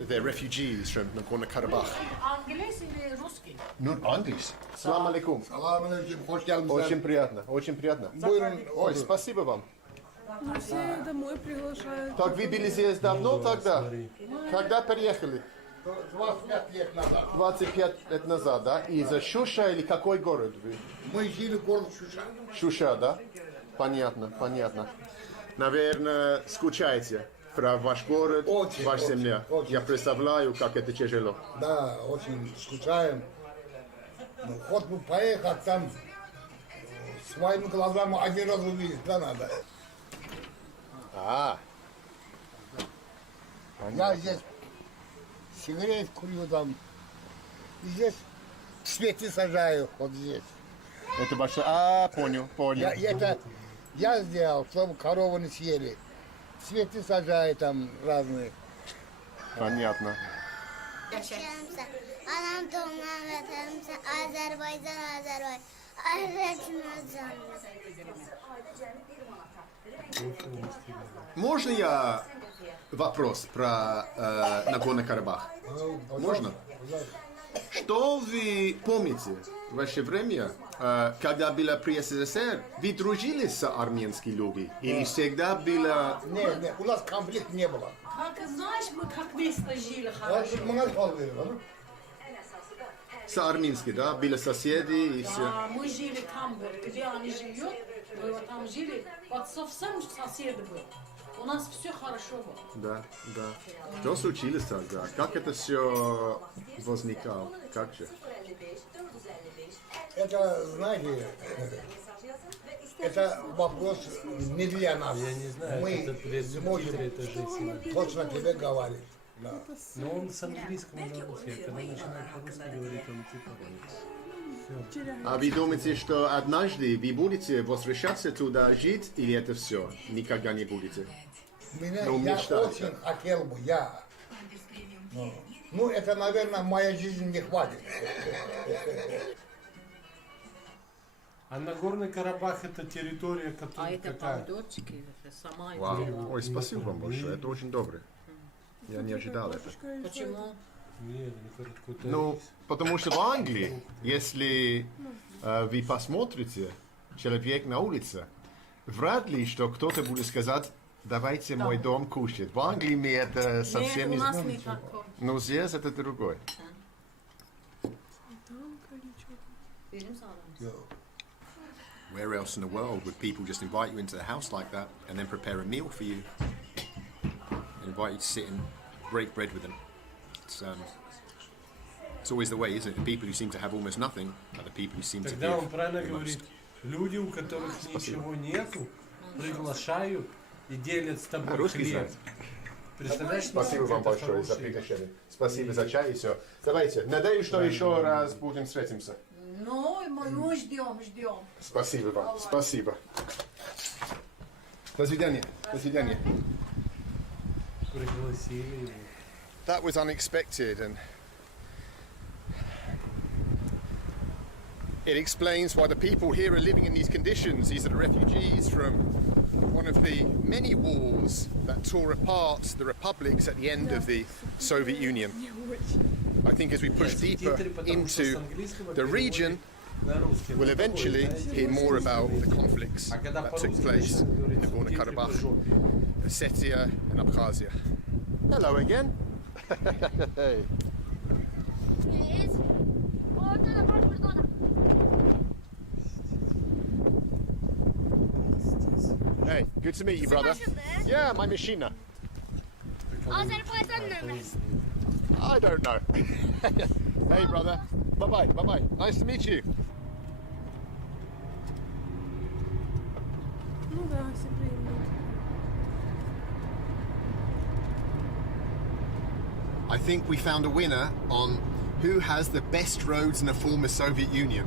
they're refugees from Nagorno-Karabakh. Английс или русский? Ну, английский. Салам алейкум. Салам алейкум. Очень приятно, очень приятно. Ой, спасибо вам. Ну, все домой приглашают. Так вы были здесь давно тогда? Когда переехали? 25 лет назад. 25 лет назад, да? Из Шуша или какой город вы? Мы жили в городе Шуша. Шуша, да? Понятно, понятно. Наверное, скучаете про ваш город, очень, ваша земля. Очень. Я представляю, как это тяжело. Да, очень скучаем. Ну, хоть бы поехать там, своими глазами один раз увидеть, да, надо. А. Я здесь сигарет курю там. И здесь цветы сажаю, вот здесь. Это ваше... А, понял, понял. Я сделал, чтобы коровы не съели. Цветы сажаю там разные. Понятно. Anam doğumdan vatanımsa Azerbaycan. Можно я вопрос про Нагорный Карабах? Можно? Что вы помните в ваше время, когда было при СССР, вы дружили с армянскими людьми? Или всегда было... Нет, у нас конфликт не было. Как знаешь, мы как вместе жили хорошо. С армянскими, да? Были соседи и все? Да, мы жили там, вот, где они живут, мы вот там жили, вот совсем сосед был. У нас все хорошо было. Да, да. Что случилось тогда? Как это все возникало? Как же? Это, знаете, это вопрос не для нас. Я не знаю, мы это сможем точно тебе говорить. Но он с английского на русский, а когда начинает по-русски говорить, он типа... А вы думаете, что однажды вы будете возвращаться туда жить, или это все? Никогда не будете? Меня, Ну, я мечтаете. очень хотел бы, Ну, это, наверное, моей жизни не хватит. А Нагорный Карабах это территория, которая... А это помидорчики, это сама Вау. делала. Ой, спасибо вам большое, это очень доброе. Я не ожидал это. Почему? Ну, потому что в Англии, если вы посмотрите человек на улице, вряд ли, что кто-то будет сказать, давайте мой дом кушать. В Англии мы это совсем Нет, не... у нас не такое. Но здесь это другое. Where else in the world would people just invite you into the house like that and then prepare a meal for you and invite you to sit and break bread with them? It's always the way, isn't it? The people who seem to have almost nothing are the people who seem to Тогда он give правильно the говорит, most. люди, у которых ничего нету, приглашают и делят с тобой Русский хлеб. знает. Представляешь, Спасибо вам большое за приглашение. Спасибо за чай и все. Давайте, надеюсь, что еще раз будем встретимся. Ну, мы ждем. Спасибо вам. Спасибо. До свидания. До свидания. Пригласили его. That was unexpected, and it explains why the people here are living in these conditions. These are the refugees from one of the many wars that tore apart the republics at the end of the Soviet Union. I think as we push deeper into the region, we'll eventually hear more about the conflicts that took place in Nagorno-Karabakh, Ossetia and Abkhazia. Hello again. Hey, good to meet you, brother. Yeah, my machine. I don't know. Hey, brother. Bye-bye, bye-bye. Nice to meet you. Ну да, все приемлют. I think we found a winner on who has the best roads in the former Soviet Union.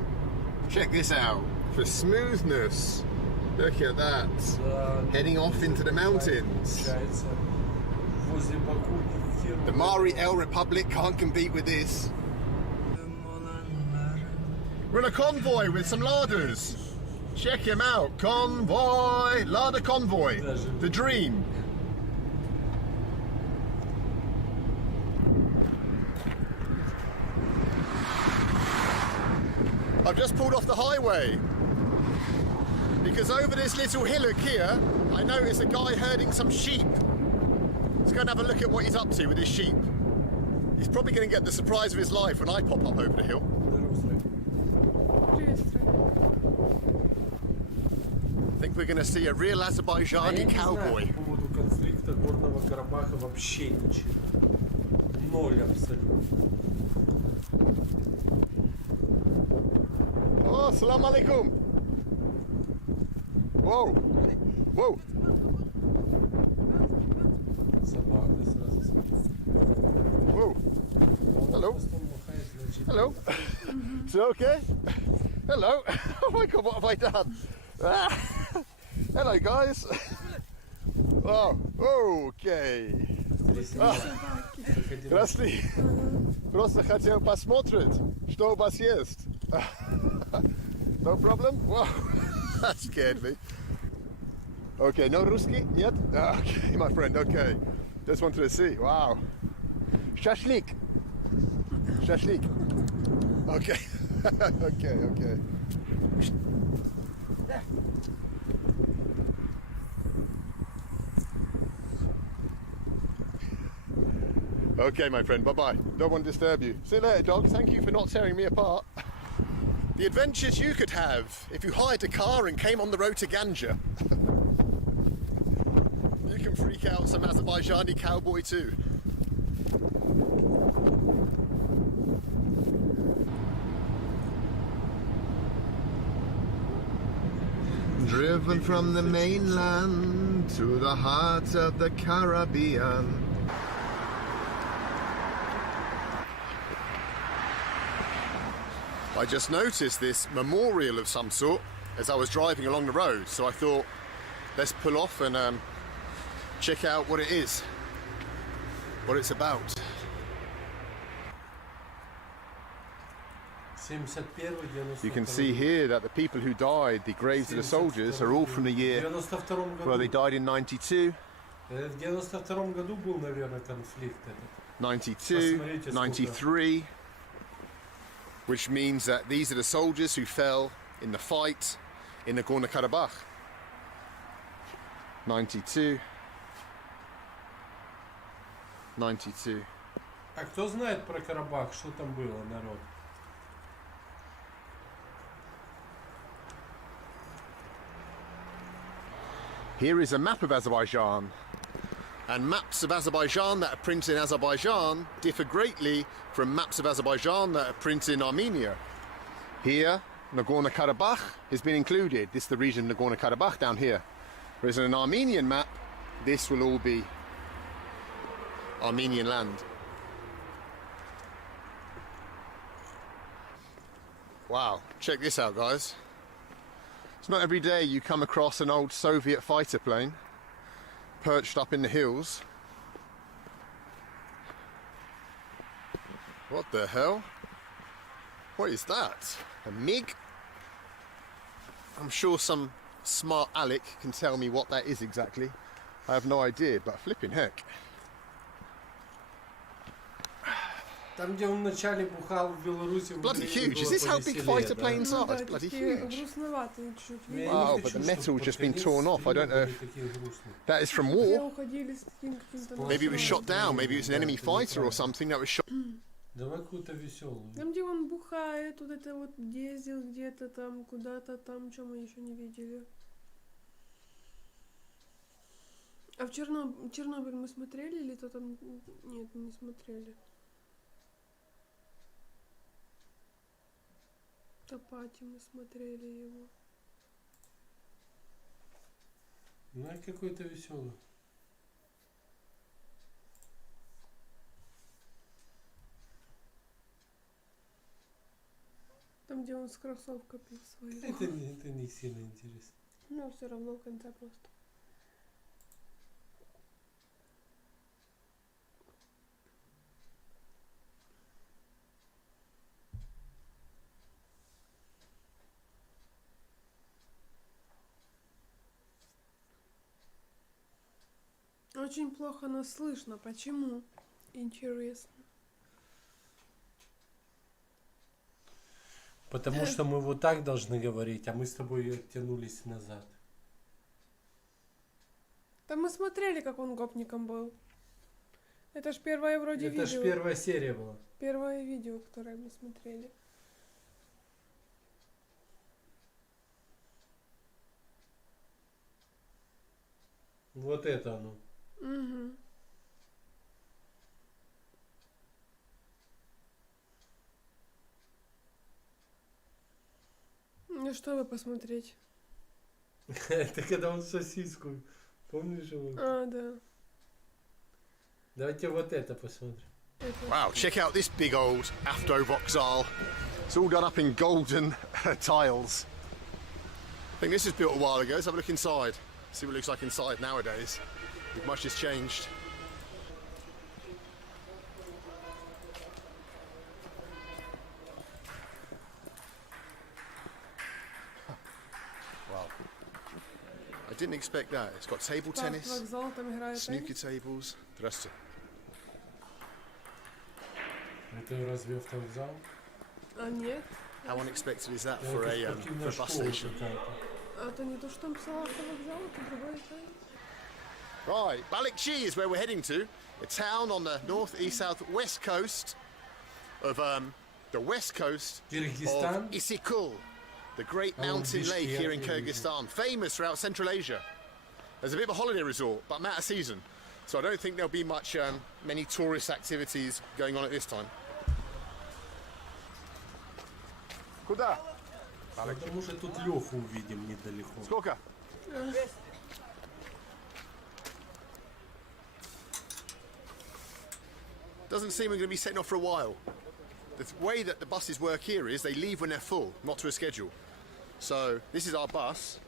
Check this out. For smoothness. Look at that. Heading off into the mountains. The Mari El Republic can't compete with this. We're in a convoy with some larders. Check him out. Convoy. Larder convoy. The dream. I've just pulled off the highway because over this little hillock here I noticed a guy herding some sheep. Let's go and have a look at what he's up to with his sheep. He's probably going to get the surprise of his life when I pop up over the hill. I think we're going to see a real Azerbaijani cowboy. По поводу конфликта Горного Карабаха вообще ничего. Ноль абсолютно. Oh, salam alaikum. Whoa. Whoa. Whoa. Hello. Hello. Is it okay? Hello. Oh my God, what have I done? Ah. Hello, guys. Oh, okay. Здравствуйте. Просто хотел посмотреть, что у вас есть. No problem? Wow, that scared me. Okay, no Ruski yet? Okay, my friend, okay. Just wanted to see. Wow. Shashlik. Shashlik. Okay. Okay. Okay, my friend, bye-bye. Don't want to disturb you. See you later, dog. Thank you for not tearing me apart. The adventures you could have if you hired a car and came on the road to Ganja. You can freak out some Azerbaijani cowboy too. Driven from the mainland to the heart of the Caribbean. I just noticed this memorial of some sort as I was driving along the road, so I thought, let's pull off and check out what it is, what it's about. You can see here that the people who died, the graves of the soldiers, are all from the year, well, they died in 92, 92, 93, which means that these are the soldiers who fell in the fight in Nagorno-Karabakh. 92, 92. А кто знает про Карабах, что там было, народ? Here is a map of Azerbaijan, and maps of Azerbaijan that are printed in Azerbaijan differ greatly from maps of Azerbaijan that are printed in Armenia. Here, Nagorno-Karabakh has been included. This is the region of Nagorno-Karabakh down here. Whereas in an Armenian map, this will all be Armenian land. Wow, check this out, guys. It's not every day you come across an old Soviet fighter plane perched up in the hills. What the hell? What is that? A MiG? I'm sure some smart Alec can tell me what that is exactly. I have no idea, but flipping heck. Там, где он вначале бухал в Беларуси, bloody huge. Is this how big fighter planes are? It's bloody huge. Wow, but the metal's just been torn off. I don't know if that is from war. Maybe it was shot down. Maybe it was an enemy fighter or something that was shot. Давай какую-то веселую. Там, где он бухает, вот это вот ездил где-то там, куда-то там, что мы еще не видели. А в Чернобыль мы смотрели или то там... Нет, не смотрели. Топати мы смотрели его. Ну и какой-то веселый. Там, где он с кроссовкой пил свою. Это не сильно интересно. Но все равно в конце просто. Очень плохо нас слышно. Почему? Интересно. Потому что мы вот так должны говорить, а мы с тобой оттянулись назад. Там мы смотрели, как он гопником был. Это ж первое вроде видео. Это ж первая серия была. Первое видео, которое мы смотрели. Вот это оно. Угу. Ну что вы посмотреть? Это когда он сосиску. Помнишь его? А, да. Давайте вот это посмотрим. Wow, check out this big old Avtovokzal. It's all done up in golden tiles. I think this was built a while ago. Let's have a look inside. See what it looks like inside nowadays. If much has changed. Wow. I didn't expect that. It's got table tennis, snooker tables. Здрасте. Это разве автовокзал? А нет. How unexpected is that for a bus station? А это не то, что там писал автовокзал, это другое. Right, Balikchi is where we're heading to, a town on the north-east-south-west coast of the west coast of Issyk-Kul, the great mountain lake here in Kyrgyzstan, famous throughout Central Asia. There's a bit of a holiday resort, but I'm out of season, so I don't think there'll be many tourist activities going on at this time. Куда? Потому что тут Леху увидим недалеко. Сколько? Doesn't seem we're going to be setting off for a while. the way that the buses work here is they leave when they're full, not to a schedule. So this is our bus,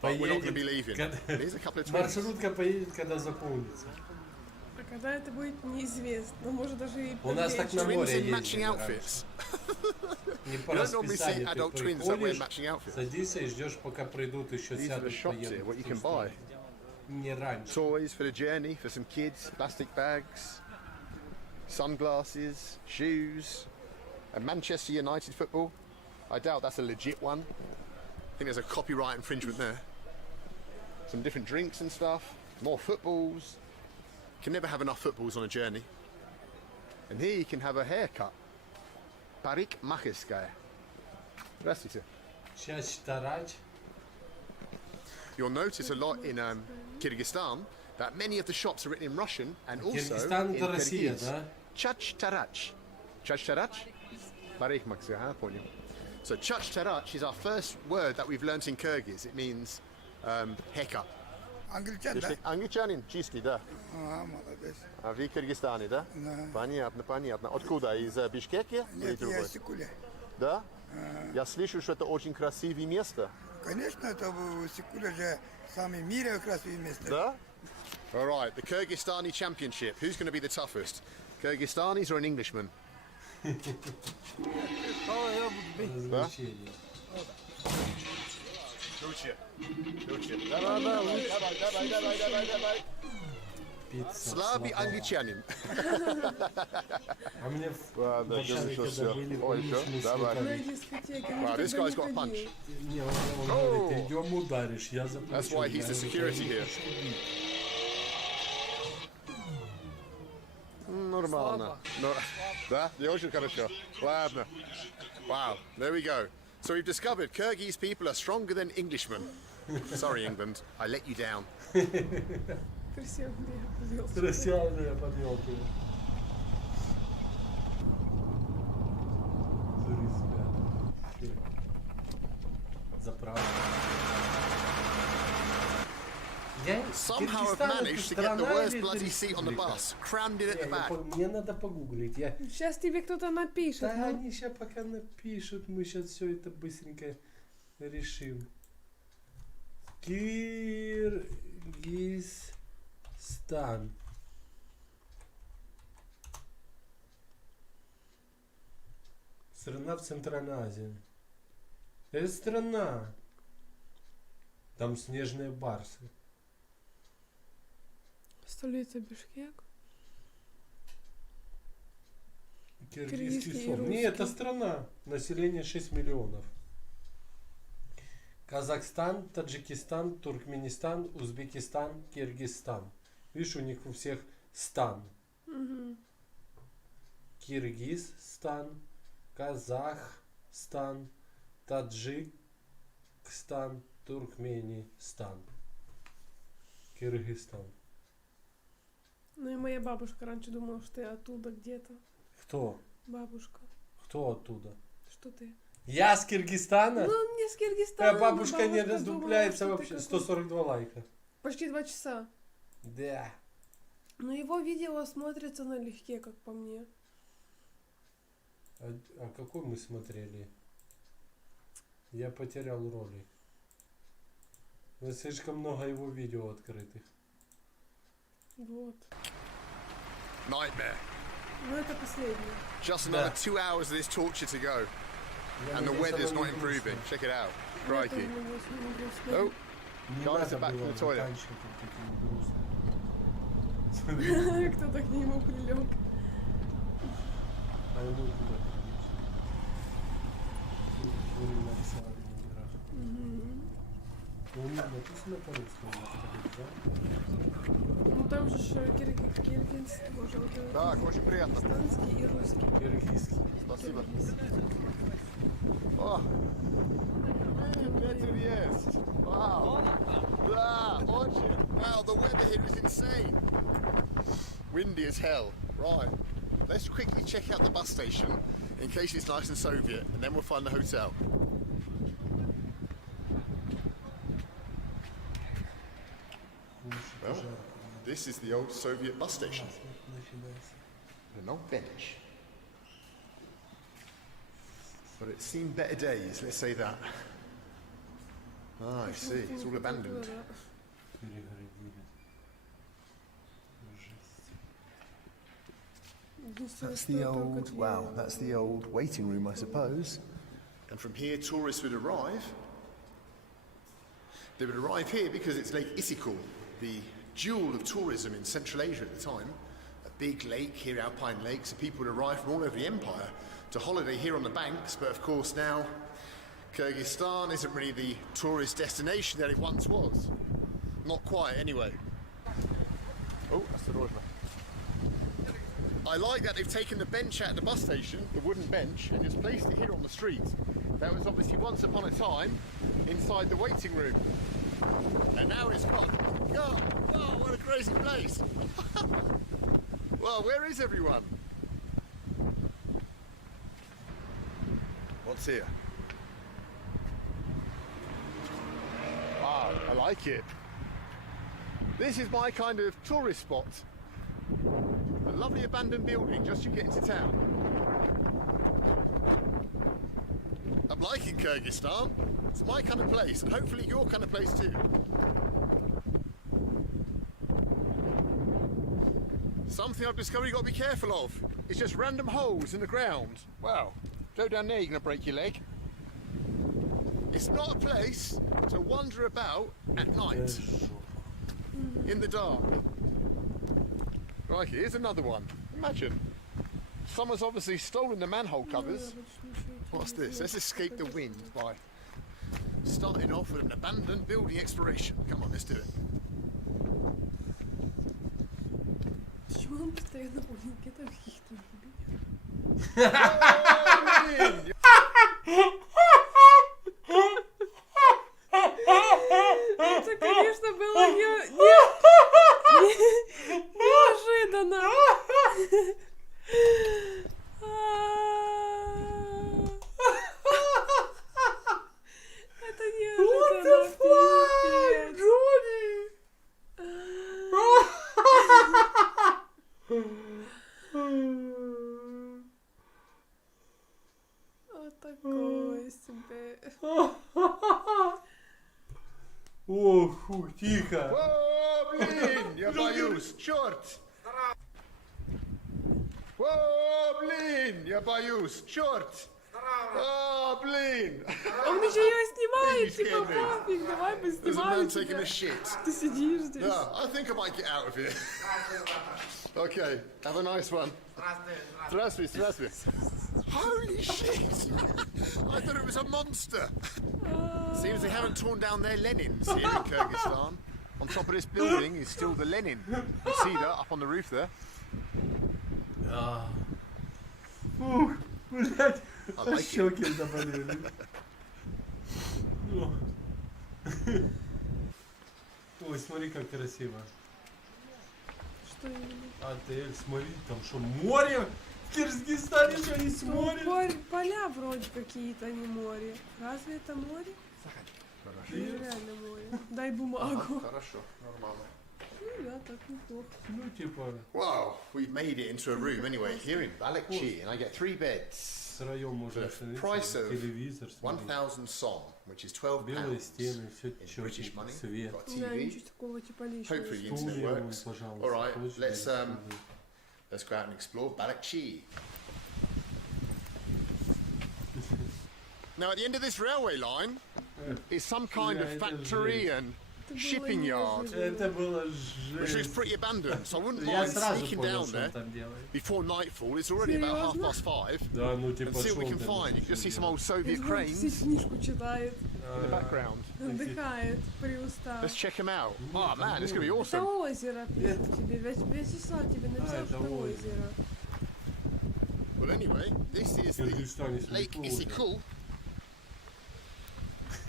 but we're not going to be leaving. Here's a couple of twins. Маршрутка поедет, когда заполнится. А когда это будет, неизвестно. Ну, может, даже и У нас так на Twins море in matching ездили outfits. Не по You don't normally see расписанию. Ты adult twins that wear приходишь, matching outfits. садишься и ждешь, пока придут еще These are the сядут, shops here, поедут what you в ту can сторону. buy. Не раньше. Toys for the journey, for some kids, plastic bags, sunglasses, shoes, and Manchester United football. I doubt that's a legit one. I think there's a copyright infringement there. Some different drinks and stuff, more footballs. You can never have enough footballs on a journey. And here you can have a haircut. Parikmacheskaya. Здравствуйте. Чач-тарач. You'll notice a lot in Kyrgyzstan that many of the shops are written in Russian and also Киргизстан in это Россия, Kyrgyz. да? Chach-tarach. Chach-tarach? Parikmacheskaya, понял. So chach-tarach is our first word that we've learnt in Kyrgyz. It means haircut. Англичан, да? Англичанин, чистый, да. Молодец. А вы Кыргызстане, да? Да. Понятно, понятно. Откуда? Из Бишкека? или Нет, другой? я Сикуле. Да? Я слышу, что это очень красивое место. Конечно, это в Сикуле же самое в мире красивое место. Да? All right, the Kyrgyzstani Championship. Who's going to be the toughest? Kyrgyzstanis or an Englishman? Да? Лучше. Давай. Слабый англичанин. А мне Ладно, в Варшаве, когда были, мы давай. На дискотеке. Wow, this guy's got a punch. Не, он говорит, ты идем ударишь, я заплачу. That's why he's the security here. Нормально. Да? Не очень хорошо. Ладно. Wow, there we go. So we've discovered Kyrgyz people are stronger than Englishmen. Sorry, England, I let you down. Красиво, где я подвел. Красиво, я подвел тебя. Заправка. Somehow have managed to get the worst bloody seat on the bus, crammed in at the back. Мне надо погуглить. Сейчас тебе кто-то напишет. Да, ну. они сейчас пока напишут, мы сейчас все это быстренько решим. Киргизстан. Страна в Центральной Азии. Это страна. Там снежные барсы. Столица Бишкек. Киргизский сон. Не, это страна. Население 6 миллионов. Казахстан, Таджикистан, Туркменистан, Узбекистан, Киргизстан. Видишь, у них у всех стан. Угу. Киргизстан, Казахстан, Таджикистан, Туркменистан. Кыргызстан. Ну и моя бабушка раньше думала, что я оттуда где-то. Кто? Бабушка. Кто оттуда? Что ты? Я с Киргизстана? Ну, не с Киргизстана. Бабушка не думала, раздупляется что вообще. ты 142 лайка. Почти 2 часа. Да. Но его видео смотрится налегке, как по мне. А какой мы смотрели? Я потерял ролик. Но слишком много его видео открытых. Вот. Nightmare. Ну это последнее. Just another 2 hours of this torture to go. And the weather's not improving. Check it out. Crikey. Oh, guys are back from the toilet. Кто-то к нему прилег. А ему куда? Ну, у меня написано по-русски. Ну там же киргиз, боже, вот это. Так, очень приятно. Киргизстанский и русский. Киргизский. Спасибо. О! Ветер есть! Вау! Да, очень! Wow, the weather here is insane! Windy as hell. Right. Let's quickly check out the bus station in case it's nice and Soviet, and then we'll find the hotel. Well, this is the old Soviet bus station. No bench. But it's seen better days, let's say that. Ah, I see, it's all abandoned. That's the old, wow, that's the old waiting room, I suppose. And from here, tourists would arrive. They would arrive here because it's Lake Isikul, the jewel of tourism in Central Asia at the time. A big lake here, Alpine Lake, so people would arrive from all over the empire to holiday here on the banks. But of course now, Kyrgyzstan isn't really the tourist destination that it once was. Not quite, anyway. Oh, that's the Rojna. I like that they've taken the bench out of the bus station, the wooden bench, and just placed it here on the street. That was obviously once upon a time inside the waiting room. And now it's gone. Oh, wow, what a crazy place. Well, where is everyone? What's here? Wow, I like it. This is my kind of tourist spot. A lovely abandoned building just as you get into town. I'm liking Kyrgyzstan. It's my kind of place, and hopefully your kind of place too. Something I've discovered you've got to be careful of. It's just random holes in the ground. Wow. Go down there, you're going to break your leg. It's not a place to wander about at night. In the dark. Right, here's another one. Imagine. Someone's obviously stolen the manhole covers. What's this? Let's escape the wind by starting off with an abandoned building exploration. Come on, let's do it. Почему он постоянно маленький, это каких-то Это, конечно, было неожиданно. Это неожиданно. Вот такое себе. О, фу, тихо. О, блин, я боюсь, черт. О, блин, я боюсь, черт. О, блин. Он еще ее снимает, типа, пофиг, давай There's a man taking a поснимаем. shit. Ты сидишь здесь. Yeah, I think I might get out of here. Okay, have a nice one. Здравствуй, здравствуй. Holy shit! I thought it was a monster. Seems they haven't torn down their Lenins here in Kyrgyzstan. On top of this building is still the Lenin. You see that up on the roof there? Фух, блядь, I like щеки заболели. Ой, смотри, как красиво. Что именно? Отель, смотри, там что, море? В Киргизстане что, есть море? Поля вроде какие-то, а не море. Разве это море? Хорошо. Реально море. Дай бумагу. Хорошо, нормально. Ну да, так неплохо. Ну, типа... Wow, we've made it into a room anyway, here in Bankrupt, and I get 3 beds. Сраем можно For the price of телевизор, 1,000 som, which is 12 белые pounds. стены, все In British четко, money, свет. got a Да, TV. ничего такого типа личного. Hopefully the internet Стулья, works. пожалуйста, All right, хочешь, let's go out and explore Bankrupt. Now, at the end of this railway line is some kind of factory and shipping yard, Это было which looks жесть. pretty abandoned. So I wouldn't Я mind сразу sneaking понял, down что there он там делает. before nightfall. It's already about 5:30. Да, ну типа And see what we шел can там, find. You can just see some old Я Soviet думала, cranes сидит, книжку читает, in the background. отдыхает при устах. Let's check them out. Oh man, it's gonna be Это awesome. озеро пишет тебе. Вячеслав тебе написал, это что озеро. Well, anyway, this is the Lake Isikul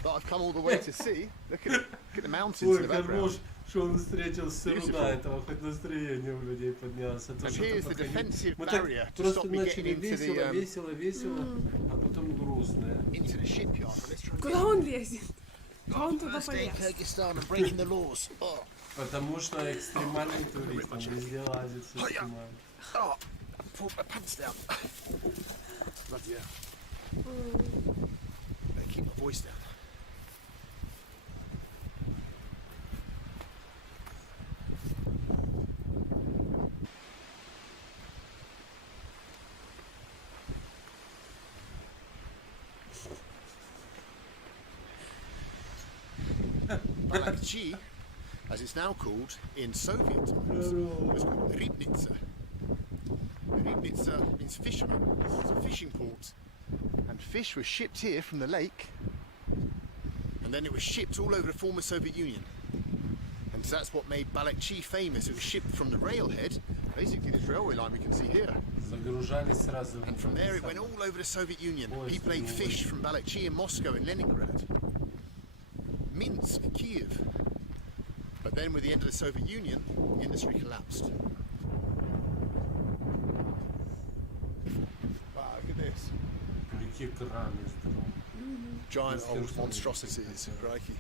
that I've come all the way to see. Look at the mountains in Ой, the background. хорош, что он встретил все равно Beautiful. этого, хоть настроение у людей поднялось. А то, And что here's там the походили. defensive Мы так barrier to просто stop me начали getting into весело, the весело, весело, а потом грустно. into the shipyard. Let's try and Куда он лезет? А он туда First day in полез. Kyrgyzstan and breaking the laws. Oh, Потому что экстремальный турист, он везде лазит с экстремальным. oh, I pulled my pants down. Bloody hell. Better keep my voice down. Bankrupt, as it's now called in Soviet times, was called Ribnitsa. Ribnitsa means fisherman. It's a fishing port. And fish was shipped here from the lake, and then it was shipped all over the former Soviet Union. And that's what made Bankrupt famous. It was shipped from the railhead, basically this railway line we can see here. And from there it went all over the Soviet Union. People ate fish from Bankrupt in Moscow and Leningrad. Minsk, Kiev. But then with the end of the Soviet Union, the industry collapsed. Wow, look at this. Giant old monstrosities, crikey.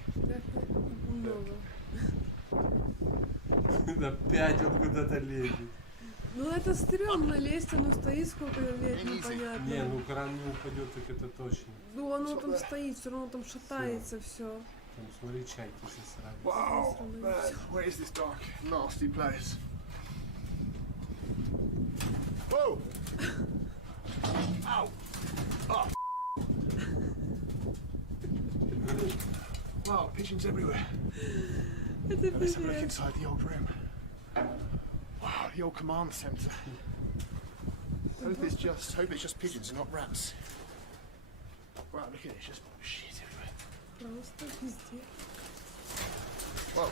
Опять он куда-то лезет. Ну это стрёмно лезть, оно стоит сколько лет, непонятно. Не, ну кран не упадет, так это точно. Ну оно там стоит, все равно там шатается все. Там смотри, чайки сейчас сразу. Wow, man, where is this dark, nasty place? Whoa! Ow! Oh! Wow, pigeons everywhere. Let's have a look inside the old room. Wow, the old command centre. Hope it's just pigeons and not rats. Wow, look at it, it's just shit everywhere. Просто везде. Whoa.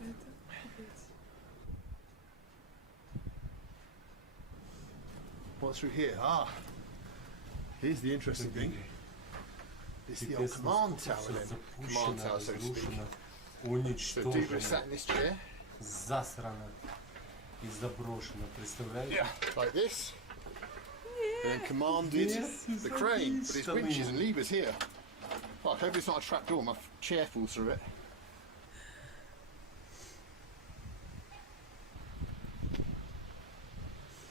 Это капец. What's through here? Ah, here's the interesting thing. It's the old command tower then. Command tower, so to speak. So Diva sat in this chair. Засрано и заброшено, представляешь? Yeah, like this. And then commanded the crane. But it's winches and levers here. Oh, I hope it's not a trap door. My chair falls through it.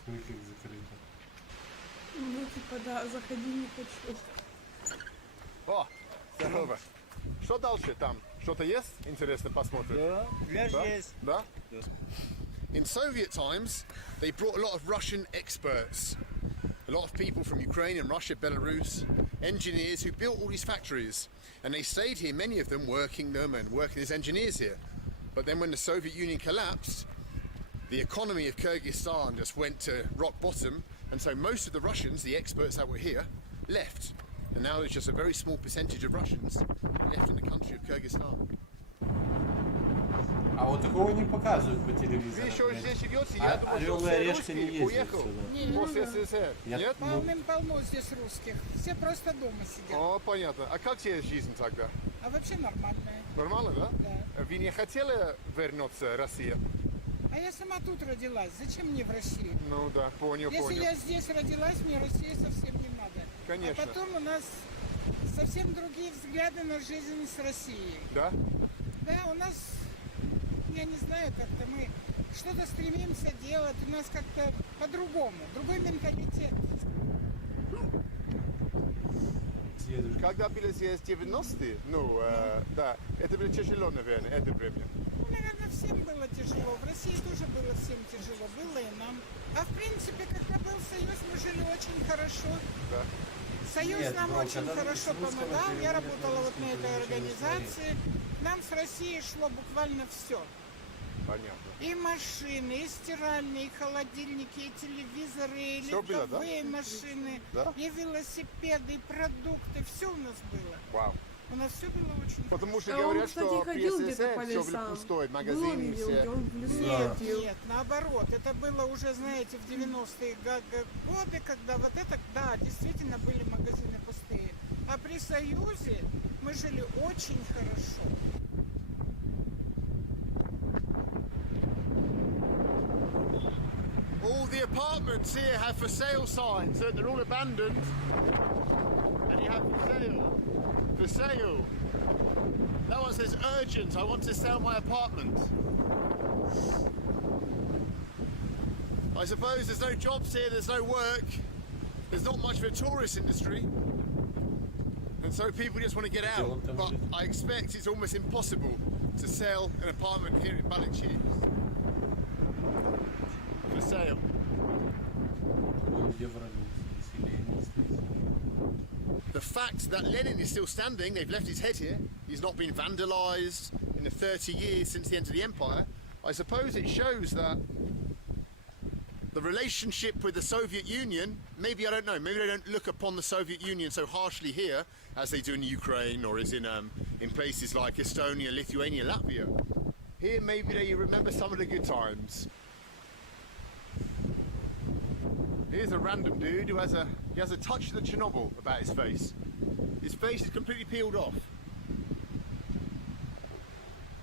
Смотри, как закрыто. Ну типа да, заходи не хочу. О, здорово. Что дальше там? Что-то есть? Интересно посмотрим. Да, пляж есть. Да? In Soviet times, they brought a lot of Russian experts. A lot of people from Ukraine and Russia, Belarus, engineers who built all these factories. And they stayed here, many of them working as engineers here. But then when the Soviet Union collapsed, the economy of Kyrgyzstan just went to rock bottom. And so most of the Russians, the experts that were here, left. And now there's just a very small percentage of Russians left in the country of Kyrgyzstan. А вот такого не показывают по телевизору. Вы еще здесь живете? Я думал, что все русские уехал после СССР. Нет? Полным-полно здесь русских. Все просто дома сидят. О, понятно. А как тебе жизнь тогда? А вообще нормальная. Нормально, да? Да. Вы не хотели вернуться в Россию? А я сама тут родилась. Зачем мне в Россию? Ну да, понял. Если я здесь родилась, мне Россия совсем не надо. Конечно. А потом у нас совсем другие взгляды на жизнь с Россией. Да? Да, у нас, я не знаю, как-то мы что-то стремимся делать, у нас как-то по-другому, другой менталитет. Когда были здесь 90-е, да, это было тяжело, наверное, это время. Ну, наверное, всем было тяжело. В России тоже было всем тяжело, было и нам. А в принципе, когда был Союз, мы жили очень хорошо. Да. Союз нам очень хорошо помогал. Я работала вот на этой организации. Нам с Россией шло буквально все. Понятно. И машины, и стиральные, и холодильники, и телевизоры, и легковые машины, да? И велосипеды, и продукты. Все у нас было. Вау. У нас все было очень Потому что хорошо. говорят, что ПССР все было пустое, магазины все. Нет, наоборот. Это было уже, знаете, в 90-е годы, когда вот это, да, действительно были магазины пустые. А при Союзе мы жили очень хорошо. All the apartments here have for sale signs, so they're all abandoned. And you have for sale. For sale. That one says urgent, I want to sell my apartment. I suppose there's no jobs here, there's no work. There's not much of a tourist industry. And so people just want to get out. But I expect it's almost impossible to sell an apartment here in Bankrupt for sale. The fact that Lenin is still standing, they've left his head here, he's not been vandalised in the 30 years since the end of the empire, I suppose it shows that the relationship with the Soviet Union, maybe, I don't know, maybe they don't look upon the Soviet Union so harshly here as they do in Ukraine or as in places like Estonia, Lithuania, Latvia. Here maybe they remember some of the good times. Here's a random dude who has a touch of the Chernobyl about his face. His face is completely peeled off.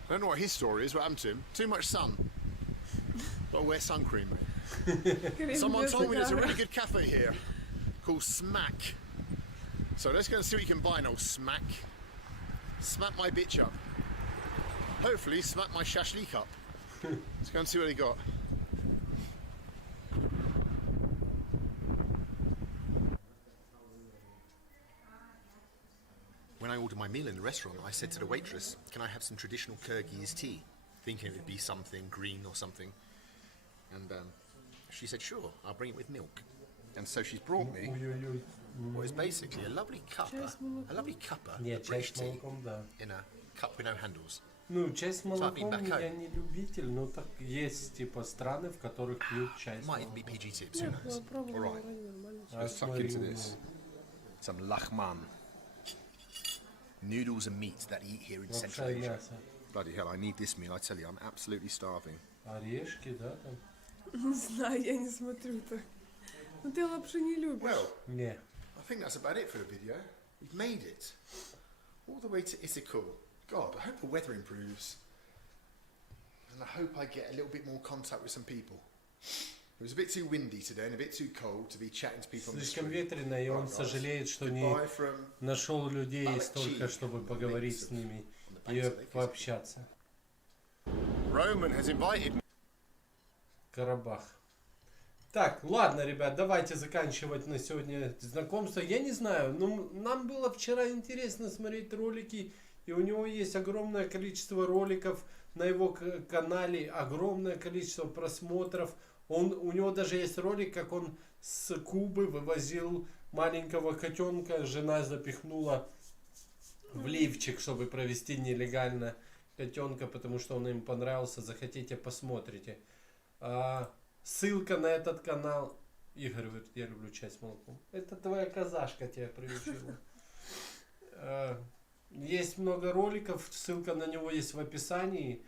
I don't know what his story is, what happened to him. Too much sun. Gotta wear sun cream, mate. Someone told me there's a really good cafe here called Smack. So let's go and see what you can buy, an old Smack. Smack my bitch up. Hopefully smack my shashlik up. Let's go and see what they got. When I ordered my meal in the restaurant, I said to the waitress, "Can I have some traditional Kyrgyz tea?" Thinking it would be something green or something. And she said, "Sure, I'll bring it with milk." And so she's brought me what is basically a lovely cuppa of British tea in a cup with no handles. Ну, чай с молоком я не любитель, но так есть типа страны, в которых пьют чай с молоком. Might be PG tips, who knows? Alright, let's tuck into this. Some lahman. Noodles and meat that eat here in Central Asia. Bloody hell, I need this meal, I tell you, I'm absolutely starving. Орешки, да, там? Не знаю, я не смотрю так. Ну ты лапшу не любишь. Well, Не. I think that's about it for the video. We've made it. All the way to Issyk. God, I hope the weather improves. And I hope I get a little bit more contact with some people. It was a bit too windy today and a bit too cold to be chatting to people on the street. Слишком ветрено, и он сожалеет, что не нашел людей столько, чтобы поговорить с ними и пообщаться. Roman has invited me. Карабах. Так, ладно, ребят, давайте заканчивать на сегодня знакомство. Я не знаю, но нам было вчера интересно смотреть ролики, и у него есть огромное количество роликов на его канале, огромное количество просмотров. У него даже есть ролик, как он с Кубы вывозил маленького котенка, жена запихнула в лифчик, чтобы провести нелегально котенка, потому что он им понравился. Захотите, посмотрите. Ссылка на этот канал. Игорь говорит, я люблю чай с молоком. Это твоя казашка тебя приучила. Есть много роликов, ссылка на него есть в описании.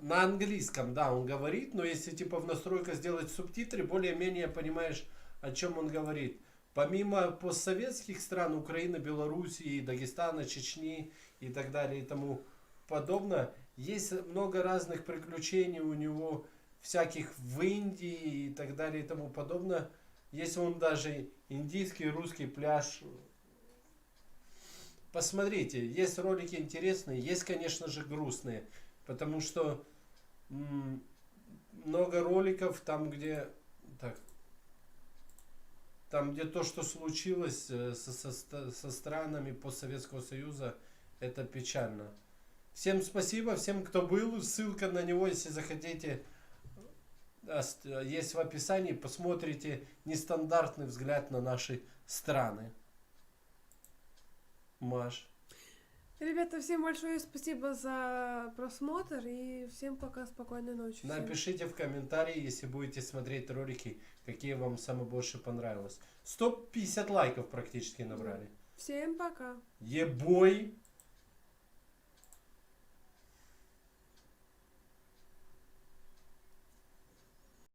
На английском, да, он говорит, но если типа в настройках сделать субтитры, более-менее понимаешь, о чем он говорит. Помимо постсоветских стран, Украины, Белоруссии, Дагестана, Чечни и так далее и тому подобное, есть много разных приключений у него, всяких в Индии и так далее и тому подобное. Есть он даже индийский, русский пляж. Посмотрите, есть ролики интересные, есть, конечно же, грустные. Потому что много роликов там, где то, что случилось со странами постсоветского союза, это печально. Всем спасибо, всем, кто был. Ссылка на него, если захотите, есть в описании. Посмотрите нестандартный взгляд на наши страны. Маш. Ребята, всем большое спасибо за просмотр и всем пока, спокойной ночи. Напишите в комментарии, если будете смотреть ролики, какие вам самое больше понравилось. 150 лайков практически набрали. Всем пока. Ебой!